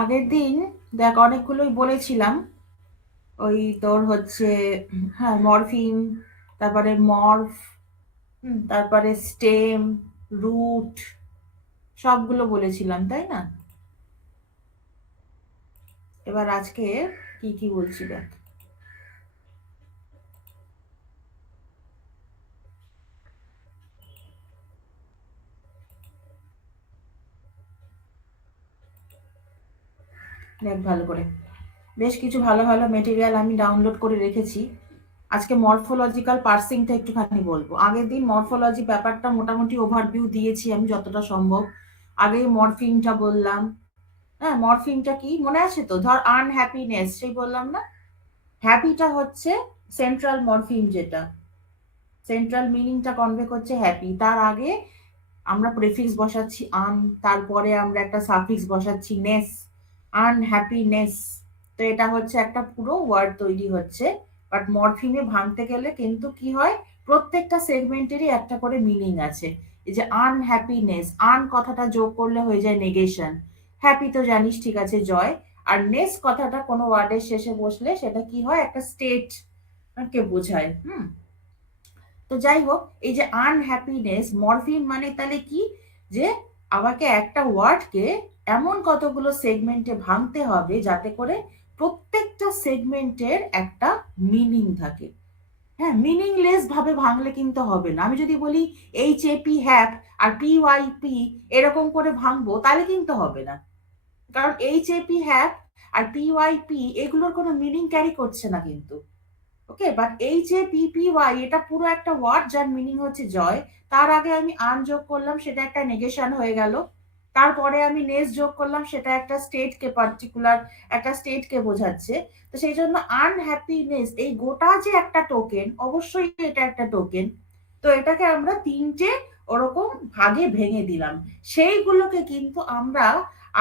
আগের দিন দেখ অনেকগুলোই বলেছিলাম। ওই তোর হচ্ছে, হ্যাঁ, মরফিন, তারপরে মরফ, তারপরে স্টেম, রুট, সবগুলো বলেছিলাম, তাই না? এবার আজকে কি কি বলছি দেখ। দেখ ভালো করে, বেশ কিছু ভালো ভালো মেটেরিয়াল আমি ডাউনলোড করে রেখেছি। আজকে মরফোলজিক্যাল পার্সিংটা একটুখানি বলবো। আগের দিন মরফোলজি ব্যাপারটা মোটামুটি ওভারভিউ দিয়েছি আমি যতটা সম্ভব। আগে মরফিনটা বললাম। হ্যাঁ, মরফিনটা কি মনে আছে তো? ধর আনহ্যাপিনেস, সেই বললাম না? হ্যাপিটা হচ্ছে সেন্ট্রাল মরফিম, যেটা সেন্ট্রাল মিনিংটা কনভে করছে হ্যাপি। তার আগে আমরা প্রেফিক্স বসাচ্ছি আন, তারপরে আমরা একটা সাফিক্স বসাচ্ছি নেস, আনহ্যাপিনেস। তো এটা হচ্ছে একটা পুরো ওয়ার্ড তৈরি হচ্ছে। বাট মরফিমে ভাঙতে গেলে কিন্তু কি হয়, প্রত্যেকটা সেগমেন্টেরই একটা করে মিনিং আছে। এই যে আনহ্যাপিনেস, আন কথাটা যোগ করলে হয়ে যায় নেগেশন। হ্যাপি তো জানিস, ঠিক আছে, জয়। আর নেস কথাটা কোনো ওয়ার্ডের শেষে বসলে সেটা কি হয়, একটা স্টেট কে বোঝায়। তো যাই হোক, এই যে আনহ্যাপিনেস মরফিম মানে তাহলে কি, যে আমাকে একটা ওয়ার্ডকে এমন কতগুলো সেগমেন্টে ভাঙতে হবে যাতে করে প্রত্যেকটা সেগমেন্টের একটা মিনিং থাকে। হ্যাঁ, মিনিংলেস ভাবে ভাঙলে কিন্তু হবে না। আমি যদি বলি HAP হ্যাপ আর PYP এরকম করে ভাঙবো, তাহলে কিন্তু হবে না। কারণ HAP হ্যাপ আর PYP এগুলোর কোনো মিনিং ক্যারি করছে না কিন্তু। ওকে, বাট HAPPY এটা পুরো একটা ওয়ার্ড যার মিনিং হচ্ছে জয়। তার আগে আমি আন যোগ করলাম, সেটা একটা নেগেশন হয়ে গেল। তারপরে আমি নেস যোগ করলাম, সেটা একটা স্টেটকে, পার্টিকুলার একটা স্টেটকে বোঝাচ্ছে। তো সেই জন্য আনহ্যাপিনেস এই গোটা যে একটা টোকেন, অবশ্যই এটা একটা টোকেন। তো এটাকে আমরা তিনটে ওরকম ভাগে ভেঙে দিলাম। সেইগুলোকে কিন্তু আমরা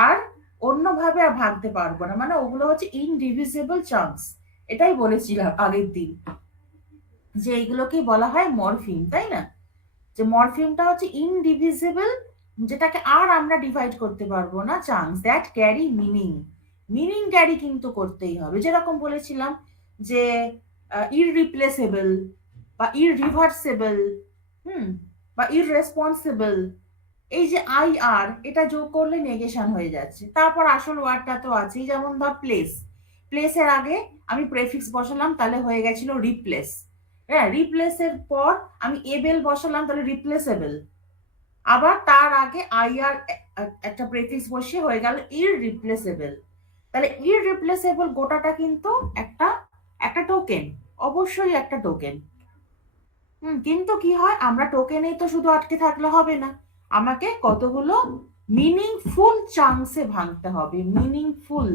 আর অন্যভাবে আর ভাঙতে পারবো না, মানে ওগুলো হচ্ছে ইনডিভিজিবল চাঙ্কস। এটাই বলেছিলাম আগের দিন, যে এইগুলোকেই বলা হয় মরফিম, তাই না? যে মরফিমটা হচ্ছে ইনডিভিজিবল, যেটাকে আর আমরা ডিভাইড করতে পারবো না, chance that carry meaning. Meaning carry কিন্তু করতেই হবে, যেরকম বলেছিলাম যে ইররিপ্লেসেবল বা ইররিভার্সেবল, হুম, বা ইররেসপন্সিবল। এই যে IR এটা যোগ করলে নেগেশন হয়ে যাচ্ছে। তারপর আসল ওয়ার্ডটা তো আছেই, যেমন ধর প্লেস, প্লেসের আগে আমি প্রেফিক্স বসালাম, তাহলে হয়ে গেছিল রিপ্লেস। হ্যাঁ, রিপ্লেসের পর আমি এবেল বসালাম, তাহলে রিপ্লেসেবল। আবার তার আগে IR একটা প্রেফিক্স বসিয়ে হয়ে গেল ইররিপ্লেসেবল। তাহলে ইররিপ্লেসেবল গোটাটা কিন্তু একটা একটা টোকেন, অবশ্যই একটা টোকেন। কিন্তু কি হয়, আমরা টোকেনেই তো শুধু আটকে থাকলে হবে না, আমাকে কতগুলো মিনিংফুল চাংসে ভাঙতে হবে। মিনিংফুল,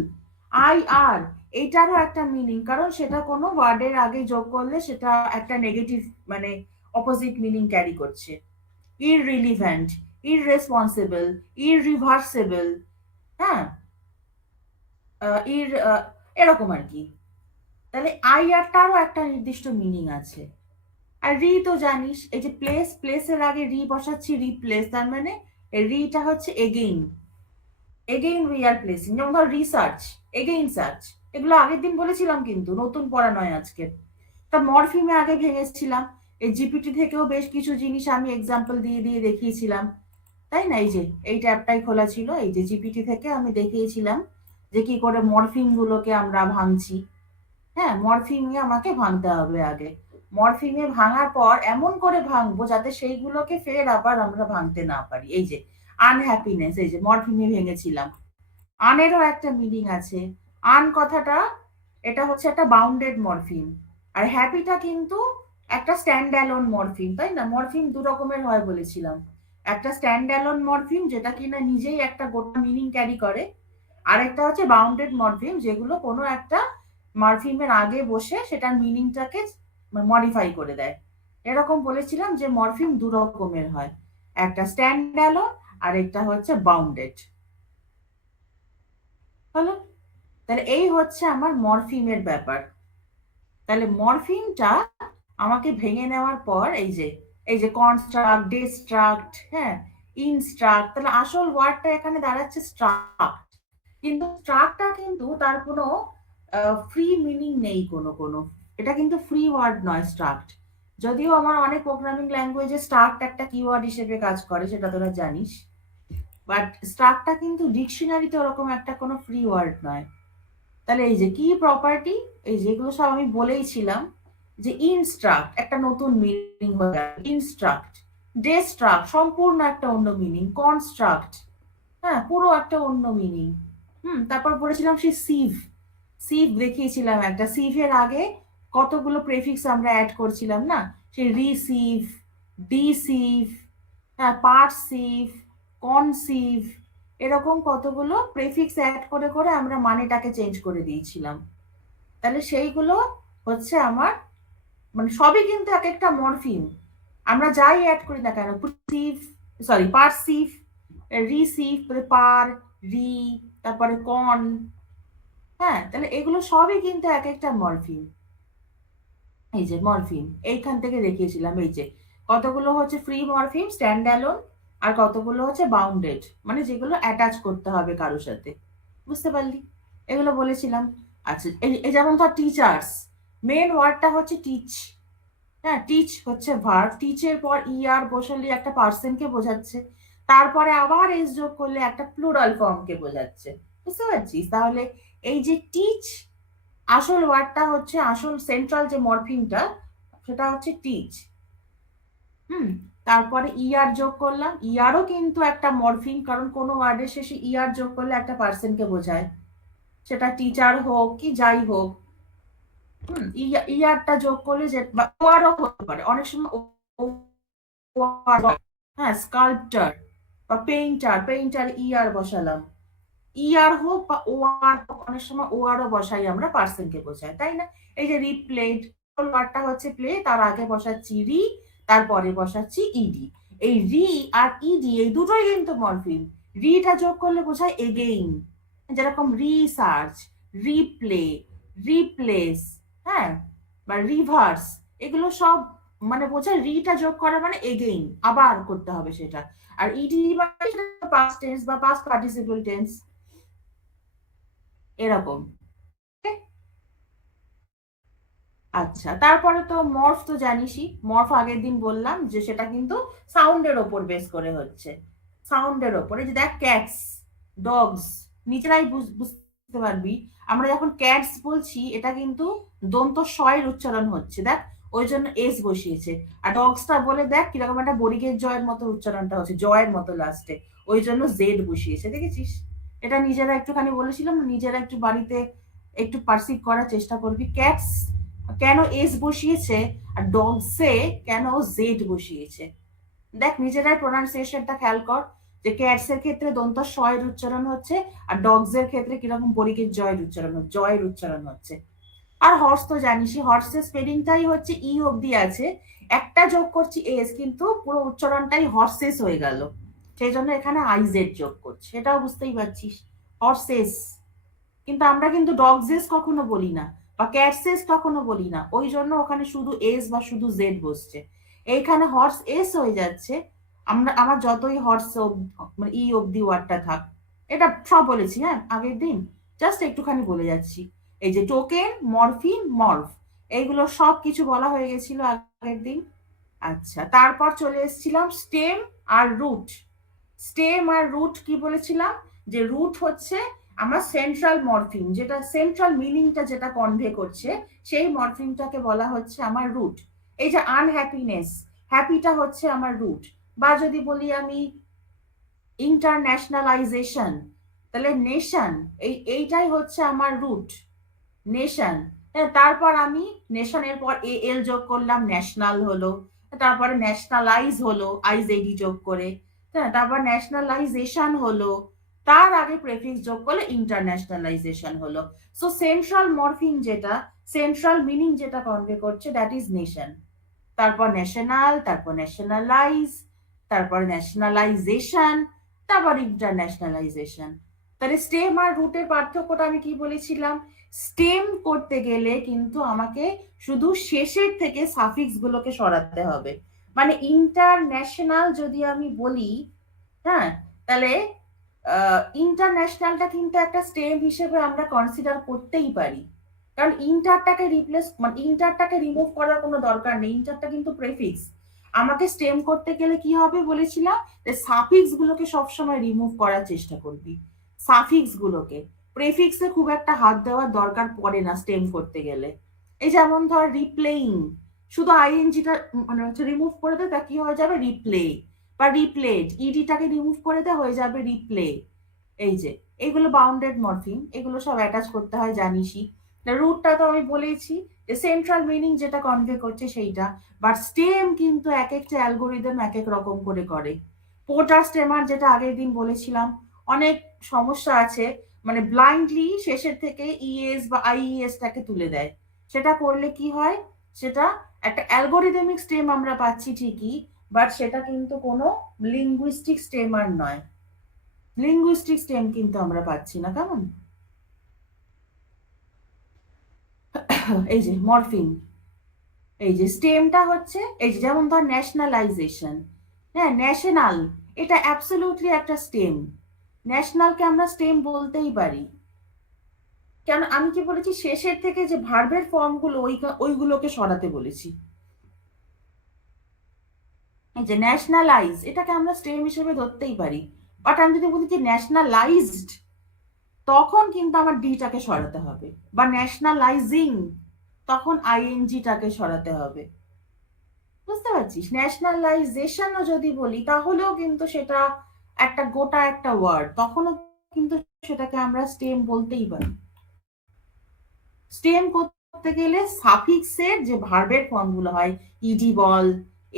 IR এইটারও একটা মিনিং, কারণ সেটা কোনো ওয়ার্ডের আগে যোগ করলে সেটা একটা নেগেটিভ, মানে অপোজিট মিনিং ক্যারি করছে। ইররিলিভেন্ট, ইররেসপন্সিবল, ইররিভার্সেবল, হ্যাঁ, ইর এরকম আর কি। তাহলে IRটারও একটা নির্দিষ্ট মিনিং আছে। আর রি তো জানিস, এই যে প্লেস, প্লেসের আগে রি বসাচ্ছি, রিপ্লেস, তার মানে রিটা হচ্ছে again. Again we are placing, যেমন ধর রিসার্চ, এগেইন সার্চ। এগুলো আগের দিন বলেছিলাম, কিন্তু নতুন পড়া নয় আজকে। তা মরফিমে আগে ভেঙেছিলাম। এই জিপিটি থেকেও বেশ কিছু জিনিস আমি এক্সাম্পল দিয়ে দিয়ে দেখিয়েছিলাম, তাই না? এই যে এই ট্যাবটাই খোলা ছিল, এই যে জিপিটি থেকে আমি দেখিয়েছিলাম যে কি করে মরফিম গুলোকে আমরা ভাঙছি। হ্যাঁ, মরফিমে আমাকে ভাঙতে হবে আগে। মরফিমে ভাঙার পর এমন করে ভাঙবো যাতে সেইগুলোকে ফের আবার আমরা ভাঙতে না পারি। এই যে আনহ্যাপিনেস, এই যে মরফিমে ভেঙেছিলাম। আনেরও একটা মিনিং আছে। আন কথাটা, এটা হচ্ছে একটা বাউন্ডেড মরফিম। আর হ্যাপিটা কিন্তু একটা স্ট্যান্ড অ্যালোন মরফিম, তাই না? মরফিম দু রকমের হয় বলেছিলাম। একটা স্ট্যান্ড অ্যালোন মরফিম, যেটা কিনা নিজেই একটা গোটা মিনিং ক্যারি করে। আরেকটা হচ্ছে বাউন্ডেড মরফিম, যেগুলো কোনো একটা মরফিমের আগে বসে সেটার মিনিংটাকে মডিফাই করে দেয়। এরকম বলেছিলাম যে মরফিম দু রকমের হয়, একটা স্ট্যান্ড অ্যালোন আর একটা হচ্ছে বাউন্ডেড। হলো? তাহলে এই হচ্ছে আমার মরফিমের ব্যাপার। তাহলে মরফিমটা আমাকে ভেঙে নেওয়ার পর এই যে কনস্ট্রাক্ট, ডিস্ট্রাক্ট, হ্যাঁ, ইনস্ট্রাক্ট, তাহলে আসল ওয়ার্ডটা এখানে দাঁড়াচ্ছে স্ট্রাক্ট। কিন্তু স্ট্রাকটা কিন্তু তার কোনো ফ্রি মিনিং নেই কোনো কোনো, এটা কিন্তু ফ্রি ওয়ার্ড নয় স্ট্রাক্ট। যদিও আমার অনেক প্রোগ্রামিং ল্যাঙ্গুয়েজে স্ট্রাক্ট একটা কিওয়ার্ড হিসেবে কাজ করে, সেটা তোরা জানিস, বাট স্ট্রাকটা কিন্তু ডিকশনারিতে ওরকম একটা কোনো ফ্রি ওয়ার্ড নয়। তাহলে এই যে কি প্রপার্টি, এই যেগুলো সব আমি বলেইছিলাম, যে ইনস্ট্রাক্ট একটা নতুন মিনিং হয়ে গেল, ইনস্ট্রাক্ট, ডেস্ট্রাক্ট সম্পূর্ণ একটা অন্য মিনিং, কনস্ট্রাক্ট হ্যাঁ পুরো একটা অন্য মিনিং। তারপর পড়েছিলাম সেই সিভ, সিভ দেখিয়েছিলাম একটা, সিভের আগে কতগুলো প্রেফিক্স আমরা অ্যাড করছিলাম না, সেই রিসিভ, ডিসিভ, হ্যাঁ পারসিভ, কনসিভ, এরকম কতগুলো প্রেফিক্স অ্যাড করে করে আমরা মানেটাকে চেঞ্জ করে দিয়েছিলাম। তাহলে সেইগুলো হচ্ছে আমার, মানে সবই কিন্তু এক একটা মরফিম, আমরা যাই অ্যাড করি না কেন, পারসিভ, সরি পারসিভ, রিসিভ, পার, রি, তারপরে কন, হ্যাঁ তাহলে এগুলো সবই কিন্তু এক একটা মরফিম। এই যে মরফিম এইখান থেকে দেখিয়েছিলাম, এই যে কতগুলো হচ্ছে ফ্রি মরফিম স্ট্যান্ড অ্যালোন, আর কতগুলো হচ্ছে বাউন্ডেড, মানে যেগুলো অ্যাটাচ করতে হবে কারোর সাথে, বুঝতে পারলি, এগুলো বলেছিলাম। আচ্ছা এই যেমন ধর টিচার্স, মেন ওয়ার্ডটা হচ্ছে টিচ, হ্যাঁ টিচ হচ্ছে ভার্ব, টিচের পর ইআর বসালে একটা পার্সনকে বোঝাচ্ছে, তারপরে আবার এস যোগ করলে একটা প্লুরাল ফর্মকে বোঝাচ্ছে, বুঝতে পারছিস? তাহলে এই যে টিচ, আসল ওয়ার্ডটা হচ্ছে, আসল সেন্ট্রাল যে মরফিমটা সেটা হচ্ছে টিচ। হুম তারপরে ইআর যোগ করলাম, ইআরও কিন্তু একটা মরফিম, কারণ কোনো ওয়ার্ডের শেষে ইআর যোগ করলে একটা পার্সনকে বোঝায়, সেটা টিচার হোক কি যাই হোক। ইয়ারটা যোগ করলে যে, বা ওয়ারও হতে পারে অনেক সময়, হ্যাঁ স্কাল্পচার বা পেইন্টার, পেইন্টার ইয়ার বসালাম, ইয়ার হোক বা ওয়ার হোক, অনেক সময় ওয়ারও বসাই আমরা পার্সনকে বোঝায়, তাই না? এই যে রিপ্লেড, ওয়ার্ডটা হচ্ছে প্লে, তার আগে বসাচ্ছি রি, তারপরে বসাচ্ছি ইডি। এই রি আর ইডি এই দুটোই কিন্তু মরফিম, রিটা যোগ করলে বোঝায় এগেইন, যেরকম রিসার্চ, রিপ্লে, রিপ্লেস, হ্যাঁ বা রিভার্স, এগুলো সব মানে বোঝায়, রিটা যোগ করা মানে এগেইন, আবার করতে হবে সেটা। আর ইডি মানে পাস্ট টেন্স বা পাস্ট পার্টিসিপল টেন্স, এরকম। আচ্ছা তারপরে তো মর্ফ তো জানিসই, মর্ফ আগের দিন বললাম যে সেটা কিন্তু সাউন্ডের ওপর বেস করে হচ্ছে, সাউন্ডের ওপর। এই যে দেখ ক্যাটস, ডগস, নিজেরাই বুঝতে পারবি, আমরা যখন ক্যাটস বলছি এটা কিন্তু দন্ত শয়ের উচ্চারণ হচ্ছে, দেখ ওই জন্য এস বসিয়েছে। আর ডগসটা বলে দেখ কিরকম একটা বরিগের জয়ের মতো উচ্চারণটা হচ্ছে, জয়ের মতো লাস্টে, ওই জন্য জেড বসিয়েছে, দেখেছিস? এটা নিজেরা একটুখানি বলেছিলাম, নিজেরা একটু বাড়িতে একটু পারসিভ করার চেষ্টা করবি, ক্যাটস কেন এস বসিয়েছে আর ডগসে কেন জেড বসিয়েছে, দেখ নিজেরাই প্রোনাউন্সিয়েশনটা খেয়াল কর, যে ক্যাটস এর ক্ষেত্রে দন্ত শয়ের উচ্চারণ হচ্ছে, আর ডগস এর ক্ষেত্রে কিরকম বরিকের জয়ের উচ্চারণ হচ্ছে, জয়ের উচ্চারণ হচ্ছে। আর হর্স তো জানিসই, হর্সের স্পেলিংটাই হচ্ছে ই অব্দি আছে, একটা যোগ করছি এস, কিন্তু পুরো উচ্চারণটাই হর্সেস হয়ে গেল, সেই জন্য এখানে আইজেড যোগ করছি, এটাও বুঝতেই পারছিস, হর্সেস। কিন্তু আমরা কিন্তু ডগসেস কখনো বলি না, বা ক্যাটসেস কখনো বলি না, ওই জন্য ওখানে শুধু এস বা শুধু জেড বসছে, এইখানে হর্স এস হয়ে যাচ্ছে। আমরা আমার যতই হর্স মানে ই অব্দি ওয়ার্ডটা থাক, এটা সব বলেছি হ্যাঁ আগের দিন, জাস্ট একটুখানি বলে যাচ্ছি। এই যে টোকেন, মরফিন, মর্ফ, এইগুলো সব কিছু বলা হয়ে গেছিল আগের দিন। আচ্ছা তারপর চলে এসেছিলাম স্টেম আর রুট। স্টেম আর রুট কি বলেছিলাম, যে রুট হচ্ছে আমার সেন্ট্রাল মরফিম, যেটা সেন্ট্রাল মিনিংটা যেটা কনভে করছে, সেই মরফিমটাকে বলা হচ্ছে আমার রুট। এই যে আনহ্যাপিনেস, হ্যাপিটা হচ্ছে আমার রুট। বা যদি বলি আমি ইন্টারন্যাশনালাইজেশন, তাহলে নেশন, এইটাই হচ্ছে আমার রুট, নেশন। তারপর আমি নেশনের পর এ এল যোগ করলাম, ন্যাশনাল হলো, তারপরে ন্যাশনালাইজ হলো আইজেডি যোগ করে, হ্যাঁ তারপর ন্যাশনালাইজেশন হলো, তার আগে প্রেফিক্স যোগ করলে ইন্টারন্যাশনালাইজেশন হলো। সো সেন্ট্রাল মরফিম যেটা, সেন্ট্রাল মিনিং যেটা কনভে করছে, দ্যাট ইজ নেশন। তারপর ন্যাশনাল, তারপর ন্যাশনালাইজ, তারপর ন্যাশনালাইজেশন, তারপর ইন্টারন্যাশনালাইজেশন। তাহলে স্টেম আর রুটের পার্থক্যটা আমি কি বলেছিলাম, স্টেম করতে গেলে কিন্তু আমাকে শুধু শেষের থেকে সাফিক্স গুলোকে সরাতে হবে, মানে ইন্টারন্যাশনাল যদি আমি বলি, হ্যাঁ তাহলে ইন্টারন্যাশনালটা কিন্তু একটা স্টেম হিসেবে আমরা কনসিডার করতেই পারি, কারণ ইন্টারটাকে রিপ্লেস মানে ইন্টারটাকে রিমুভ করার কোনো দরকার নেই, ইন্টারটা কিন্তু প্রেফিক্স। আমাকে স্টেম করতে গেলে কি হবে বলেছিলাম, যে সাফিক্স গুলোকে সবসময় রিমুভ করার চেষ্টা করবি, সাফিক্স গুলোকে। প্রেফিক্সে খুব একটা হাত দেওয়ার দরকার পড়ে না স্টেম করতে গেলে। এই যেমন ধর রিপ্লেইং, শুধু আইএনজিটা মানে হচ্ছে রিমুভ করে দে, তা কি হয়ে যাবে রিপ্লে, বা রিপ্লেড, ইডিটাকে রিমুভ করে দে হয়ে যাবে রিপ্লে। এই যে এগুলো বাউন্ডেড মরফিম, এগুলো সব অ্যাটাচ করতে হয় জানিসই। রুটটা তো আমি বলেইছি, যে সেন্ট্রাল মিনিং যেটা কনভে করছে সেইটা। বাট স্টেম কিন্তু এক একটা অ্যালগোরিদম এক এক রকম করে করে। পোর্টার স্টেমার যেটা আগের দিন বলেছিলাম, অনেক সমস্যা আছে, মানে ব্লাইন্ডলি শেষের থেকে ইএস বা আইইএস টাকে তুলে দেয়। সেটা করলে কি হয়, সেটা একটা অ্যালগোরিদমিক স্টেম আমরা পাচ্ছি ঠিকই, বাট সেটা কিন্তু কোনো লিঙ্গুইস্টিক স্টেম আর নয়। লিঙ্গুইস্টিক স্টেম কিন্তু আমরা পাচ্ছি না, কেমন? এই যে মরফিম, এই যে স্টেমটা হচ্ছে, এই যে যেমন ধর ন্যাশনালাইজেশন, হ্যাঁ ন্যাশনাল, এটা অ্যাবসলিউটলি একটা স্টেম। ন্যাশনালকে আমরা স্টেম বলতেই পারি। কেন আমি কি বলেছি, শেষের থেকে যে ভার্বের ফর্মগুলো ওইগুলোকে সরাতে বলেছি। এই যে ন্যাশনালাইজ, এটাকে আমরা স্টেম হিসেবে ধরতেই পারি। বাট আমি যদি বলি যে ন্যাশনালাইজড, তখন কিন্তু আমার ডিটাকে সরাতে হবে, বা ন্যাশনালাইজিং, তখন আইএনজিটাকে সরাতে হবে। বুঝতে পারছিস? ন্যাশনালাইজেশনও যদি বলি তাহলেও কিন্তু সেটা একটা গোটা একটা ওয়ার্ড, তখনও কিন্তু সেটাকে আমরা স্টেম বলতেই পারি। স্টেম করতে গেলে সাফিক্সের যে ভার্বের ফর্মগুলো হয়, ইডি বল,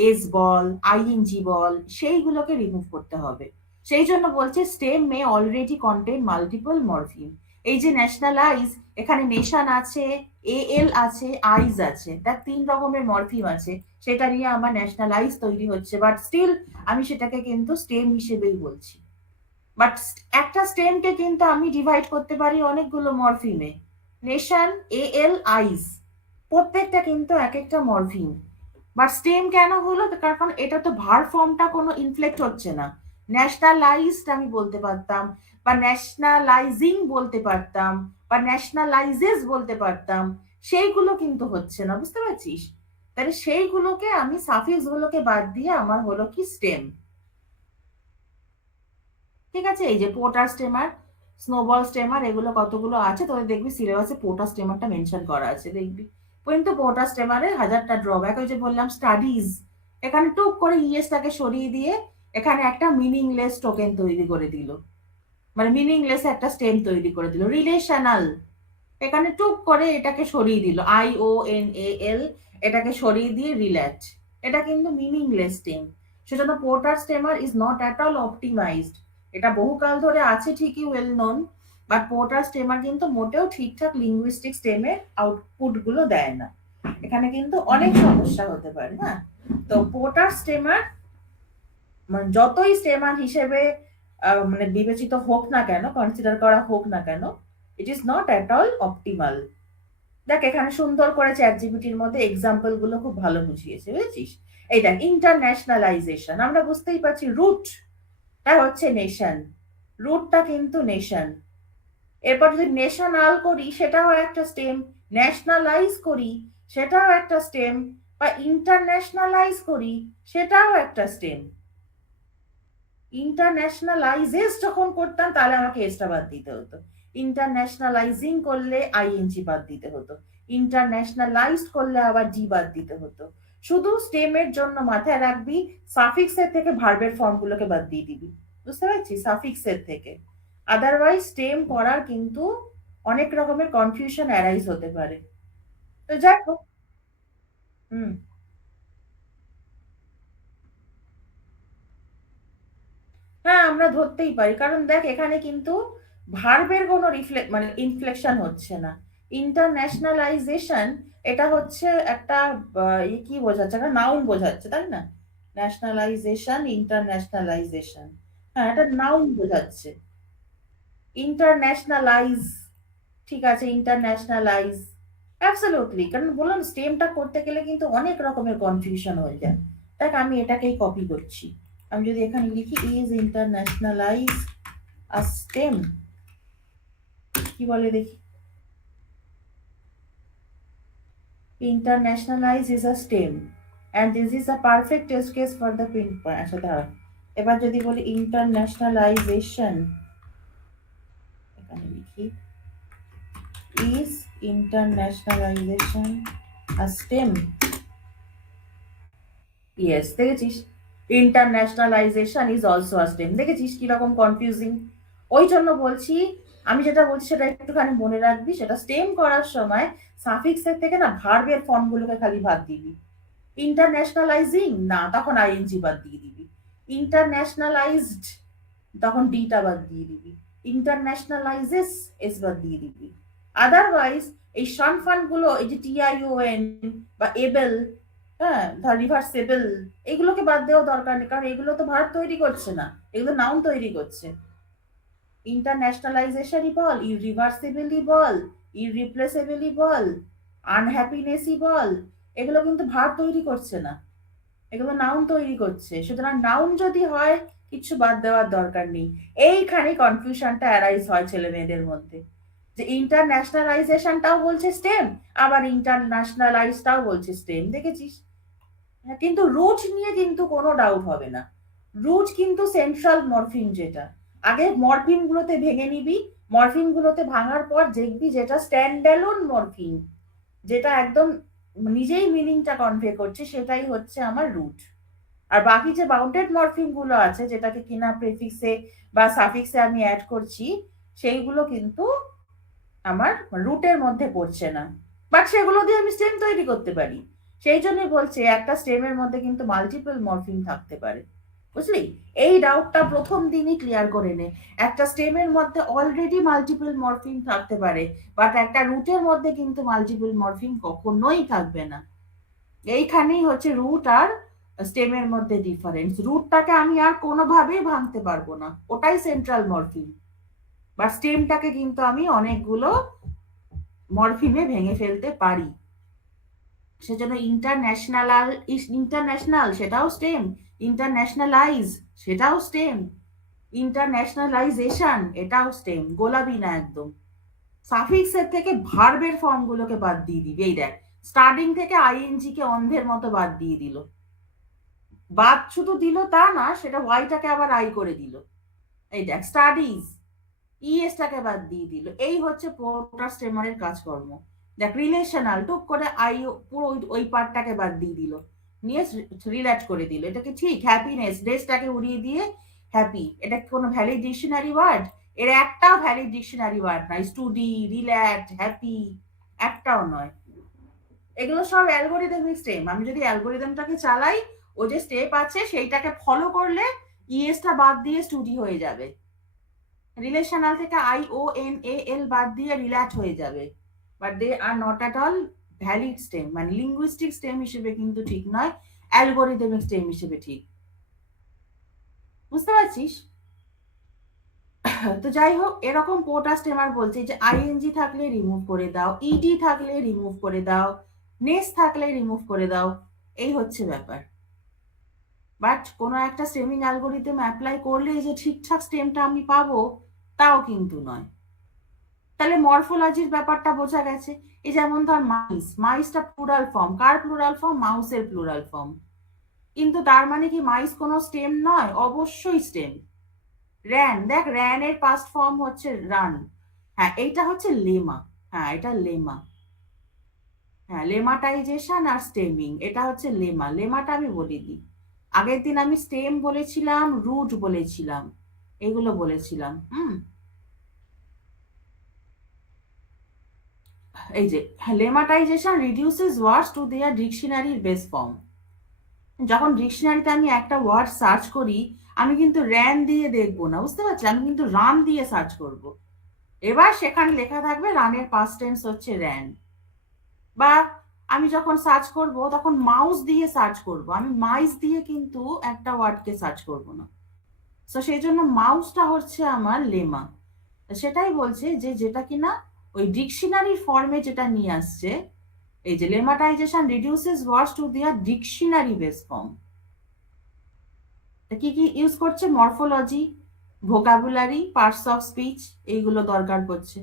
এস বল, আইএনজি বল, সেইগুলোকে রিমুভ করতে হবে। সেই জন্য বলছে স্টেম মে অলরেডি কন্টেন মাল্টিপল মরফিম। এই যে ন্যাশনালাইজ, এখানে নেশন আছে, এল আছে, আইজ আছে, তার 3 রকমের মরফিম আছে, সেটা নিয়ে আমার ন্যাশনালাইজ তৈরি হচ্ছে, বাট স্টিল আমি সেটাকে কিন্তু স্টেম হিসেবেই বলছি। বাট একটা স্টেমকে কিন্তু আমি ডিভাইড করতে পারি অনেকগুলো মরফিমে। নেশন, এল, আইস, প্রত্যেকটা কিন্তু এক একটা মরফিম। বাট স্টেম কেন হলো, কারণ এটা তো ভার ফর্মটা কোনো ইনফ্লেক্ট হচ্ছে না। ন্যাশনালাইজড আমি বলতে পারতাম, বা ন্যাশনালাইজিং বলতে পারতাম, বা ন্যাশনালাইজেস বলতে পারতাম, সেইগুলো কিন্তু হচ্ছে না, বুঝতে পারছিস? তাহলে সেইগুলোকে আমি সাফিক্স গুলোকে বাদ দিয়ে আমার হলো কি স্টেম। ঠিক আছে? এই যে পোর্টার স্টেমার, স্নোবল স্টেমার, এগুলো কতগুলো আছে তোদের দেখবি সিলেবাসে পোর্টার স্টেমারটা মেনশন করা আছে, দেখবি। কিন্তু পোর্টার স্টেমারের হাজারটা ড্রব্যাক, ওই যে বললাম স্টাডিজ, এখানে টুক করে ইএসটাকে সরিয়ে দিয়ে এখানে একটা মিনিংলেস টোকেন তৈরি করে দিল, মানে মিনিংলেস একটা স্টেম তৈরি করে দিল। রিলেশনাল, এখানে টুক করে এটাকে সরিয়ে দিল, IONAL, এটাকে সরিয়ে দিয়ে রিল্যাট, এটা কিন্তু মিনিংলেস স্টেম। সেজন্য Porter stemmer is not at all optimized. এটা বহুকাল ধরে আছে ঠিকই, well known, but Porter stemmer কিন্তু মোটেও ঠিকঠাক লিঙ্গুইস্টিক স্টেমের আউটপুট গুলো দেয় না। এখানে কিন্তু অনেক সমস্যা হতে পারে। হ্যাঁ, তো পোর্টার স্টেমার মানে যতই স্টেমার হিসেবে মানে বিবেচিত হোক না কেন, কনসিডার করা হোক না কেন, it is not at all optimal. দেখ এখানে সুন্দর করে চ্যাট জিপিটির মধ্যে এক্সাম্পল গুলো খুব ভালো বুঝিয়েছে, বুঝেছিস? এই দেখ ইন্টারন্যাশনালাইজেশন, আমরা বুঝতেই পারছি রুটটা হচ্ছে নেশন, রুটটা কিন্তু নেশন। এরপর যদি নেশনাল করি সেটাও একটা স্টেম, ন্যাশনালাইজ করি সেটাও একটা স্টেম, বা ইন্টারন্যাশনালাইজ করি সেটাও একটা স্টেম। ইন্টারন্যাশনালাইজেস যখন করতাম তাহলে আমাকে এসটা বাদ দিতে হতো, ইন্টারন্যাশনালাইজিং করলে আইএনজি বাদ দিতে হতো, ইন্টারন্যাশনালাইজড করলে আবার ডি বাদ দিতে হতো। শুধু স্টেমের জন্য মাথায় রাখবি সাফিক্সের থেকে ভার্বের ফর্মগুলোকে বাদ দিয়ে দিবি, বুঝতে পারছিস? সাফিক্সের থেকে, আদারওয়াইজ স্টেম পড়ার কিন্তু অনেক রকমের কনফিউশন অ্যারাইজ হতে পারে। তো যাই হোক। হুম। হ্যাঁ আমরা ধরতেই পারি, কারণ দেখ এখানে কিন্তু ভার্বের কোনো রিফ্লেক্ট মানে ইনফ্লেকশন হচ্ছে না। ইন্টারন্যাশনালাইজেশন, এটা হচ্ছে একটা কি বোঝাচ্ছে, একটা নাউন বোঝাচ্ছে, তাই না? ন্যাশনালাইজেশন, ইন্টারন্যাশনালাইজেশন, হ্যাঁ এটা নাউন বোঝাচ্ছে। ইন্টারন্যাশনালাইজ, ঠিক আছে, ইন্টারন্যাশনালাইজ, অ্যাবসলিউটলি, কারণ বললাম স্টেমটা করতে গেলে কিন্তু অনেক রকমের কনফিউশন হয়ে যায়। দেখ আমি এটাকেই কপি করছি, আমি যদি এখানে লিখি ইজ ইন্টারন্যাশনালাইজ স্টেম কি বলে দেখি, internationalize is a stem and this is a perfect test case for the print point। আচ্ছা দাঁড়া, এবার যদি বলি ইন্টারন্যাশনালাইজেশন, এখানে লিখি is internationalization a stem? Yes, দেখেছিস, internationalization is also a stem. দেখেছিস কিরকম কনফিউজিং। ওই জন্য বলছি, আমি যেটা বলছি সেটা একটুখানি মনে রাখবি, সেটা স্টেম করার সময় সাফিক্সের থেকে না ভার্বের ফর্মগুলোকে খালি বাদ দিবি। ইন্টারন্যাশনালাইজিং না, তখন আইএনজি বাদ দিয়ে দিবি। ইন্টারন্যাশনালাইজড, তখন ডিটা বাদ দিয়ে দিবি। ইন্টারন্যাশনালাইজেস এস বাদ দিয়ে দিবি। আদারওয়াইজ এই শন ফান গুলো, এই যে টিআইওএন বা এবেল, হ্যাঁ ধর রিভার্সেবল, এগুলোকে বাদ দেওয়া দরকার নেই, কারণ এগুলো তো ভার্ব তৈরি করছে না, এগুলো নাউন তৈরি করছে। ইন্টারন্যাশনালাইজেশনই বল, ইরিভার্সেবলই বল, ইররিপ্লেসেবলই বল, আনহ্যাপিনেসই বল, এগুলো কিন্তু ভার্ব তৈরি করছে না, এগুলো নাউন তৈরি করছে। সুতরাং নাউন যদি হয় কিছু বাদ দেওয়ার দরকার নেই। এইখানে কনফিউশনটা অ্যারাইজ হয় ছেলে মেয়েদের মধ্যে, যে ইন্টারন্যাশনালাইজেশনটাও বলছে স্টেম, আবার ইন্টারন্যাশনালাইজটাও বলছে স্টেম। দেখেছিস? হ্যাঁ, কিন্তু রুট নিয়ে কিন্তু কোনো ডাউট হবে না। রুট কিন্তু সেন্ট্রাল মরফিম, যেটা আগে মরফিম গুলোতে ভেঙে নিবি, মরফিম গুলোতে ভাঙার পর দেখবি যেটা স্ট্যান্ডঅ্যালোন মরফিম, যেটা একদম নিজেই মিনিংটা কনভে করছে, সেটাই হচ্ছে আমার রুট। আর বাকি যে বাউন্ডেড মরফিম গুলো আছে, যেটাকে কিনা প্রেফিক্সে বা সাফিক্সে আমি অ্যাড করছি, সেইগুলো কিন্তু আমার রুটের মধ্যে পড়ছে না, বাট সেগুলো দিয়ে আমি স্টেম তৈরি করতে পারি। সেই জন্যই বলছে একটা স্টেমের মধ্যে কিন্তু মাল্টিপল মরফিম থাকতে পারে। বুঝলি? এই ডাউটটা প্রথম দিনই ক্লিয়ার করে নে। একটা স্টেমের মধ্যে অলরেডি মাল্টিপল মরফিম থাকতে পারে, বাট একটা রুটের মধ্যে কিন্তু মাল্টিপল মরফিম কখনোই থাকবে না। এইখানেই হচ্ছে রুট আর স্টেমের মধ্যে ডিফারেন্স। রুটটাকে আমি আর কোনোভাবেই ভাঙতে পারবো না, ওটাই সেন্ট্রাল মরফিম। বা স্টেমটাকে কিন্তু আমি অনেকগুলো মরফিমে ভেঙে ফেলতে পারি। সেজন্য ইন্টারন্যাশনাল সেটাও স্টেম, ইন্টারন্যাশনালাইজ সেটাও স্টেম, ইন্টারন্যাশনালাইজেশন এটাও স্টেম। গোলাবি না একদম। সাফিক্সের থেকে ভার্বের ফর্মগুলোকে বাদ দিয়ে দিবি। এই দেখ, স্টার্টিং থেকে আইএনজি কে অন্ধের মতো বাদ দিয়ে দিল। বাদ শুধু দিল তা না, সেটা ওয়াইটাকে আবার আই করে দিল। এই দেখ, স্টাডিজ ইএসটাকে বাদ দিয়ে দিল। এই হচ্ছে পোর্টার স্টেমারের কাজকর্ম। দেখ, রিলেশনাল টুক করে আই পুরো ওই পার্টটাকে বাদ দিয়ে দিল, নিয়ে রিলেট করে দিল। এটা কি ঠিক? হ্যাপিনেস, ডেসটাকে উড়িয়ে দিয়ে হ্যাপি, এটা কোনো ভ্যালিড ডিকশনারি ওয়ার্ড? এর একটাও ভ্যালিড ডিকশনারি ওয়ার্ড নয়। স্টুডি, রিল্যাক্ট, হ্যাপি, একটাও নয়। এগুলো সব অ্যালগোরিদমিক স্টেম। আমি যদি অ্যালগোরিদমটাকে চালাই, ও যে স্টেপ আছে সেইটাকে ফলো করলে ইএসটা বাদ দিয়ে স্টুডি হয়ে যাবে, রিলেশনাল থেকে IONAL বাদ দিয়ে রিল্যাক্ট হয়ে যাবে, but they are not at all valid stem. মানে লিঙ্গুইস্টিক স্টেম হিসেবে কিন্তু ঠিক নয়, অ্যালগোরিদমিক স্টেম হিসেবে ঠিক। বুঝতে পারছিস? তো যাই হোক, এরকম পোর্টার স্টেমার বলছে যে আইএনজি থাকলে রিমুভ করে দাও, ইডি থাকলে রিমুভ করে দাও, নেস থাকলে রিমুভ করে দাও, এই হচ্ছে ব্যাপার। বাট কোনো একটা স্টেমিং অ্যালগোরিদম অ্যাপ্লাই করলে যে ঠিকঠাক স্টেমটা আমি পাবো, তাও কিন্তু নয়। তাহলে মরফোলজির ব্যাপারটা বোঝা গেছে। এই যেমন ধর মাইস, মাইসটা প্লুরাল ফর্ম, কার প্লুরাল ফর্ম? মাউসের প্লুরাল ফর্ম। কিন্তু তার মানে কি মাইস কোনো স্টেম নয়? অবশ্যই স্টেম। র্যান, দেখ র্যানের পাস্ট ফর্ম হচ্ছে রান। হ্যাঁ, এইটা হচ্ছে লেমা। হ্যাঁ, এটা লেমা। হ্যাঁ, লেমাটাইজেশন আর স্টেমিং, এটা হচ্ছে লেমা। লেমাটা আমি বলে দিই, আগের দিন আমি স্টেম বলেছিলাম, রুট বলেছিলাম, এগুলো বলেছিলাম। এই যে lemmatization reduces words to their ডিকশনারির বেস ফর্ম। যখন ডিকশনারিতে আমি একটা ওয়ার্ড সার্চ করি, আমি কিন্তু র্যান দিয়ে দেখবো না, বুঝতে পারছি? আমি কিন্তু রান দিয়ে সার্চ করব। এবার সেখানে লেখা থাকবে রানের পাস্ট টেন্স হচ্ছে র্যান। বা আমি যখন সার্চ করব তখন মাউস দিয়ে সার্চ করব, আমি মাইস দিয়ে কিন্তু একটা ওয়ার্ডকে সার্চ করব না। তো সেই জন্য মাউসটা হচ্ছে আমার লেমা। সেটাই বলছে যে যেটা কিনা ওই ডিকশনারি ফর্মে যেটা নিয়ে আসছে, এই যে lemmatization reduces words to their dictionary base form. কি কি ইউজ করছে? Morphology, vocabulary, parts of speech, এইগুলো দরকার পড়ছে।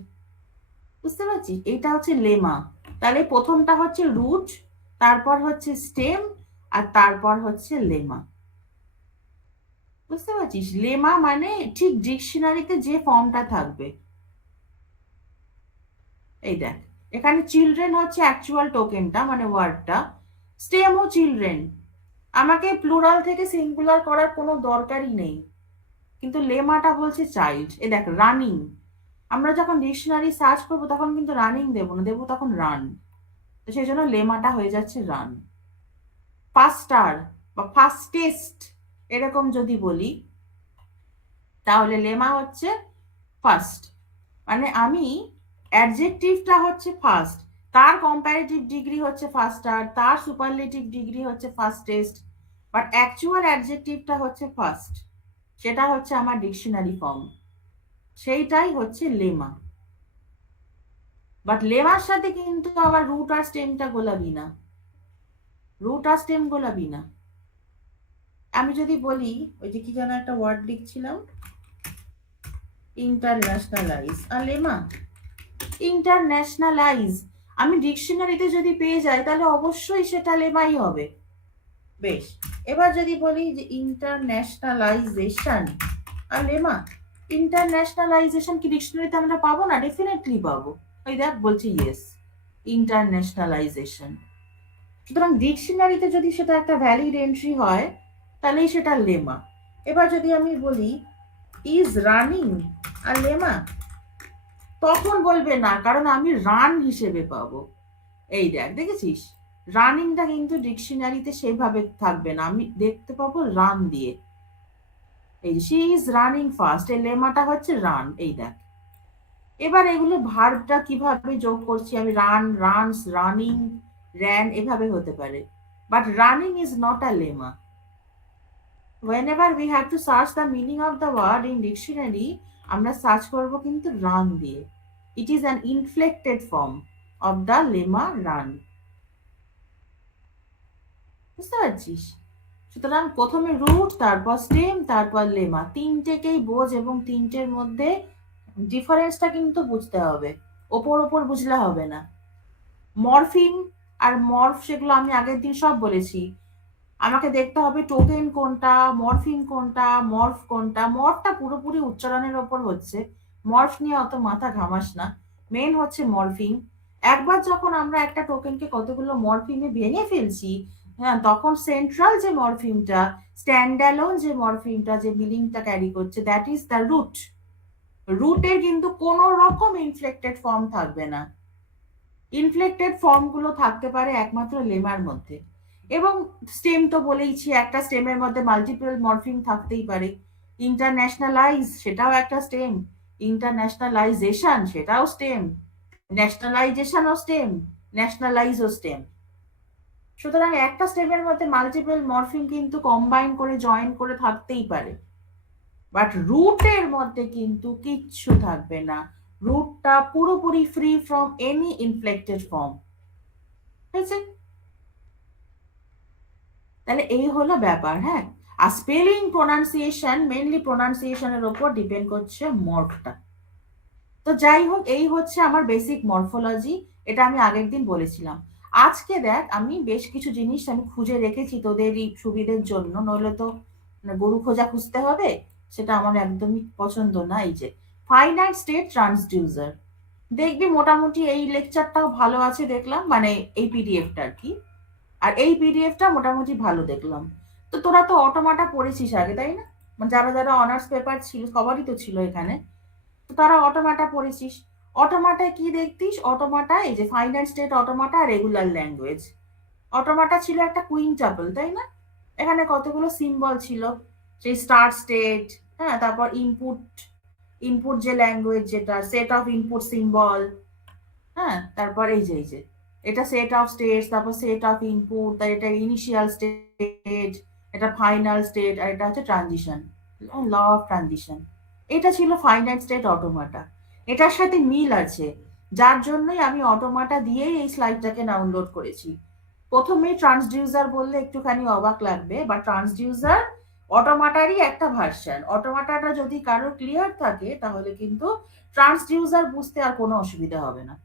বুঝতে পারছিস? এইটা হচ্ছে লেমা। তাহলে প্রথমটা হচ্ছে রুট, তারপর হচ্ছে স্টেম, আর তারপর হচ্ছে লেমা। বুঝতে পারছিস? লেমা মানে ঠিক ডিকশনারিতে যে ফর্মটা থাকবে। এই দেখ, এখানে চিলড্রেন হচ্ছে অ্যাকচুয়াল টোকেনটা, মানে ওয়ার্ডটা। স্টেমও চিলড্রেন। আমাকে প্লুরাল থেকে সিঙ্গুলার করার কোনো দরকারই নেই, কিন্তু লেমাটা বলছে চাইল্ড। এ দেখ, রানিং, আমরা যখন ডিকশনারি সার্চ করবো তখন কিন্তু রানিং দেবো না, দেবো তখন রান। তো সেই জন্য লেমাটা হয়ে যাচ্ছে রান। ফাস্টার বা ফাস্টেস্ট এরকম যদি বলি, তাহলে লেমা হচ্ছে ফার্স্ট। মানে আমি অ্যাডজেক্টিভটা হচ্ছে ফার্স্ট, তার কম্পারেটিভ ডিগ্রি হচ্ছে ফাস্টার, তার সুপারলেটিভ ডিগ্রি হচ্ছে ফাস্টেস্ট, বাট অ্যাকচুয়াল অ্যাডজেক্টিভটা হচ্ছে ফার্স্ট। সেটা হচ্ছে আমার ডিকশনারি ফর্ম, সেইটাই হচ্ছে লেমা। বাট লেমার সাথে কিন্তু আবার রুট আর স্টেমটা গোলাবি না, রুট আর স্টেম গোলাবি না। আমি যদি বলি, ওই যে কি যেন একটা ওয়ার্ড লিখছিলাম, ইন্টারন্যাশনালাইজ, আর লেমা ইন্টারন্যাশনালাইজ, আমি ডিকশনারিতে যদি পেয়ে যাই তাহলে অবশ্যই সেটা লেমাই হবে। বেশ, এবার যদি বলি যে ইন্টারন্যাশনালাইজেশন আর লেমা, ইন্টারন্যাশনালাইজেশন কি ডিকশনারিতে আমরা পাবো না? ডেফিনেটলি পাবো। ওই দেখ বলছি ইয়েস, ইন্টারন্যাশনালাইজেশন। সুতরাং ডিকশনারিতে যদি সেটা একটা ভ্যালিড এন্ট্রি হয় তাহলেই সেটা লেমা। এবার যদি আমি বলি ইজ রানিং আর লেমা, তখন বলবে না, কারণ আমি রান হিসেবে পাবো। এই দেখ, দেখেছিস? রানিংটা কিন্তু ডিকশনারিতে সেভাবে থাকবে না, আমি দেখতে পাবো রান দিয়ে। এই যে শি ইজ রানিং ফাস্ট, এই লেমাটা হচ্ছে রান। এই দেখ, এবার এগুলো ভার্বটা কিভাবে যোগ করছি আমি, রান, রানস, রানিং, র্যান, এভাবে হতে পারে। But running is not a lemma. whenever we have to search the meaning of the word in dictionary, আমরা সার্চ করব কিন্তু রান দিয়ে। it is an inflected form of the lemma run। বুঝতে পারছিস? সুতরাং প্রথমে রুট, তারপর স্টেম, তারপর লেমা, তিনটেকেই বোঝ এবং তিনটের মধ্যে ডিফারেন্সটা কিন্তু বুঝতে হবে, ওপর ওপর বুঝলে হবে না। মরফিম আর মরফ, সেগুলো আমি আগের দিন সব বলেছি। আমাকে দেখতে হবে টোকেন কোনটা, মরফিম কোনটা, মর্ফ কোনটা। মর্ফটা পুরোপুরি উচ্চারণের ওপর হচ্ছে, মর্ফ নিয়ে অত মাথা ঘামাস না, মেন হচ্ছে মরফিম। একবার যখন আমরা একটা টোকেনকে কতগুলো মরফিমে ভেঙে ফেলছি, হ্যাঁ, তখন সেন্ট্রাল যে মরফিমটা, স্ট্যান্ডঅ্যালোন যে মরফিমটা, যে মিনিংটা ক্যারি করছে, দ্যাট ইজ দ্য রুট। রুটের কিন্তু কোনো রকম ইনফ্লেক্টেড ফর্ম থাকবে না। ইনফ্লেক্টেড ফর্মগুলো থাকতে পারে একমাত্র লেমার মধ্যে। এবং স্টেম তো বলেইছি, একটা স্টেমের মধ্যে মাল্টিপল মরফিম থাকতেই পারে। ইন্টারন্যাশনালাইজ, সেটাও একটা স্টেম। ইন্টারন্যাশনালাইজেশন, সেটাও স্টেম। ন্যাশনালাইজেশনও স্টেম, ন্যাশনালাইজও স্টেম। সুতরাং একটা স্টেমের মধ্যে মাল্টিপল মরফিম কিন্তু কম্বাইন করে, জয়েন করে থাকতেই পারে। বাট রুটের মধ্যে কিন্তু কিচ্ছু থাকবে না, রুটটা পুরোপুরি free from any inflected form. হয়েছে? তাহলে এই হলো ব্যাপার। হ্যাঁ, আর স্পেলিং, প্রোনাউন্সিয়েশন, মেনলি প্রোনাউন্সিয়েশনের ওপর ডিপেন্ড করছে মর্ফটা। তো যাই হোক, এই হচ্ছে আমার বেসিক মরফোলজি, এটা আমি আগের দিন বলেছিলাম। আজকে দেখ, আমি বেশ কিছু জিনিস আমি খুঁজে রেখেছি তোদেরই সুবিধের জন্য, নইলে তো গরু খোঁজা খুঁজতে হবে, সেটা আমার একদমই পছন্দ না। এই যে ফাইনাইট স্টেট ট্রান্সডিউসার, দেখবি মোটামুটি এই লেকচারটাও ভালো আছে দেখলাম, মানে এই পিডিএফটা আর কি। আর এই পিডিএফটা মোটামুটি ভালো দেখলাম। তো তোরা তো অটোমাটা পড়েছিস আগে, তাই না? মানে যারা যারা অনার্স পেপার ছিল, সবারই তো ছিল এখানে, তো তারা অটোমাটা পড়েছিস। অটোমাটায় কি দেখতিস? অটোমাটা, এই যে ফাইনাল স্টেট অটোমাটা, রেগুলার ল্যাঙ্গুয়েজ। অটোমাটা ছিল একটা কুইন্টাপল, তাই না? এখানে কতগুলো সিম্বল ছিল, সেই স্টার্ট স্টেট, হ্যাঁ, তারপর ইনপুট, ইনপুট যে ল্যাঙ্গুয়েজ, যেটা সেট অফ ইনপুট সিম্বল, হ্যাঁ, তারপর এই যে এটা সেট অফ স্টেটস, তারপর সেট অফ ইনপুট, তার এটা ইনিশিয়াল স্টেট, এটা ফাইনাল স্টেট, আর এটা হচ্ছে ট্রানজিশন, ল অফ ট্রানজিশন। এটা ছিল ফাইনাইট স্টেট অটোমাটা। এটার সাথে মিল আছে, যার জন্যই আমি অটোমাটা দিয়েই এই স্লাইডটাকে ডাউনলোড করেছি। প্রথমে ট্রান্সডিউসার বললে একটুখানি অবাক লাগবে, বা ট্রান্সডিউসার অটোমাটারই একটা ভার্সন। অটোমাটাটা যদি কারোর ক্লিয়ার থাকে তাহলে কিন্তু ট্রান্সডিউসার বুঝতে আর কোনো অসুবিধা হবে না।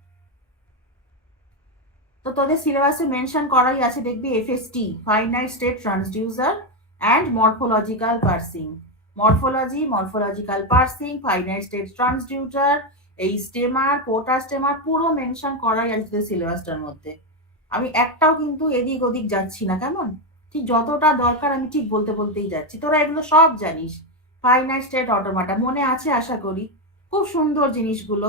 তো তোদের সিলেবাসে মেনশন করাই আছে, দেখবি FST, finite state transducer and morphological parsing. Morphology, morphological parsing, finite state transducer, এই স্টেমার, পোর্টার স্টেমার পুরো মেনশন করাই আছে তোদের সিলেবাসটার মধ্যে। আমি একটাও কিন্তু এদিক ওদিক যাচ্ছি না, কেমন? ঠিক যতটা দরকার আমি ঠিক বলতে বলতেই যাচ্ছি, তোরা এগুলো সব জানিস। ফাইনাইট স্টেট অটোমাটা মনে আছে আশা করি। খুব সুন্দর জিনিসগুলো,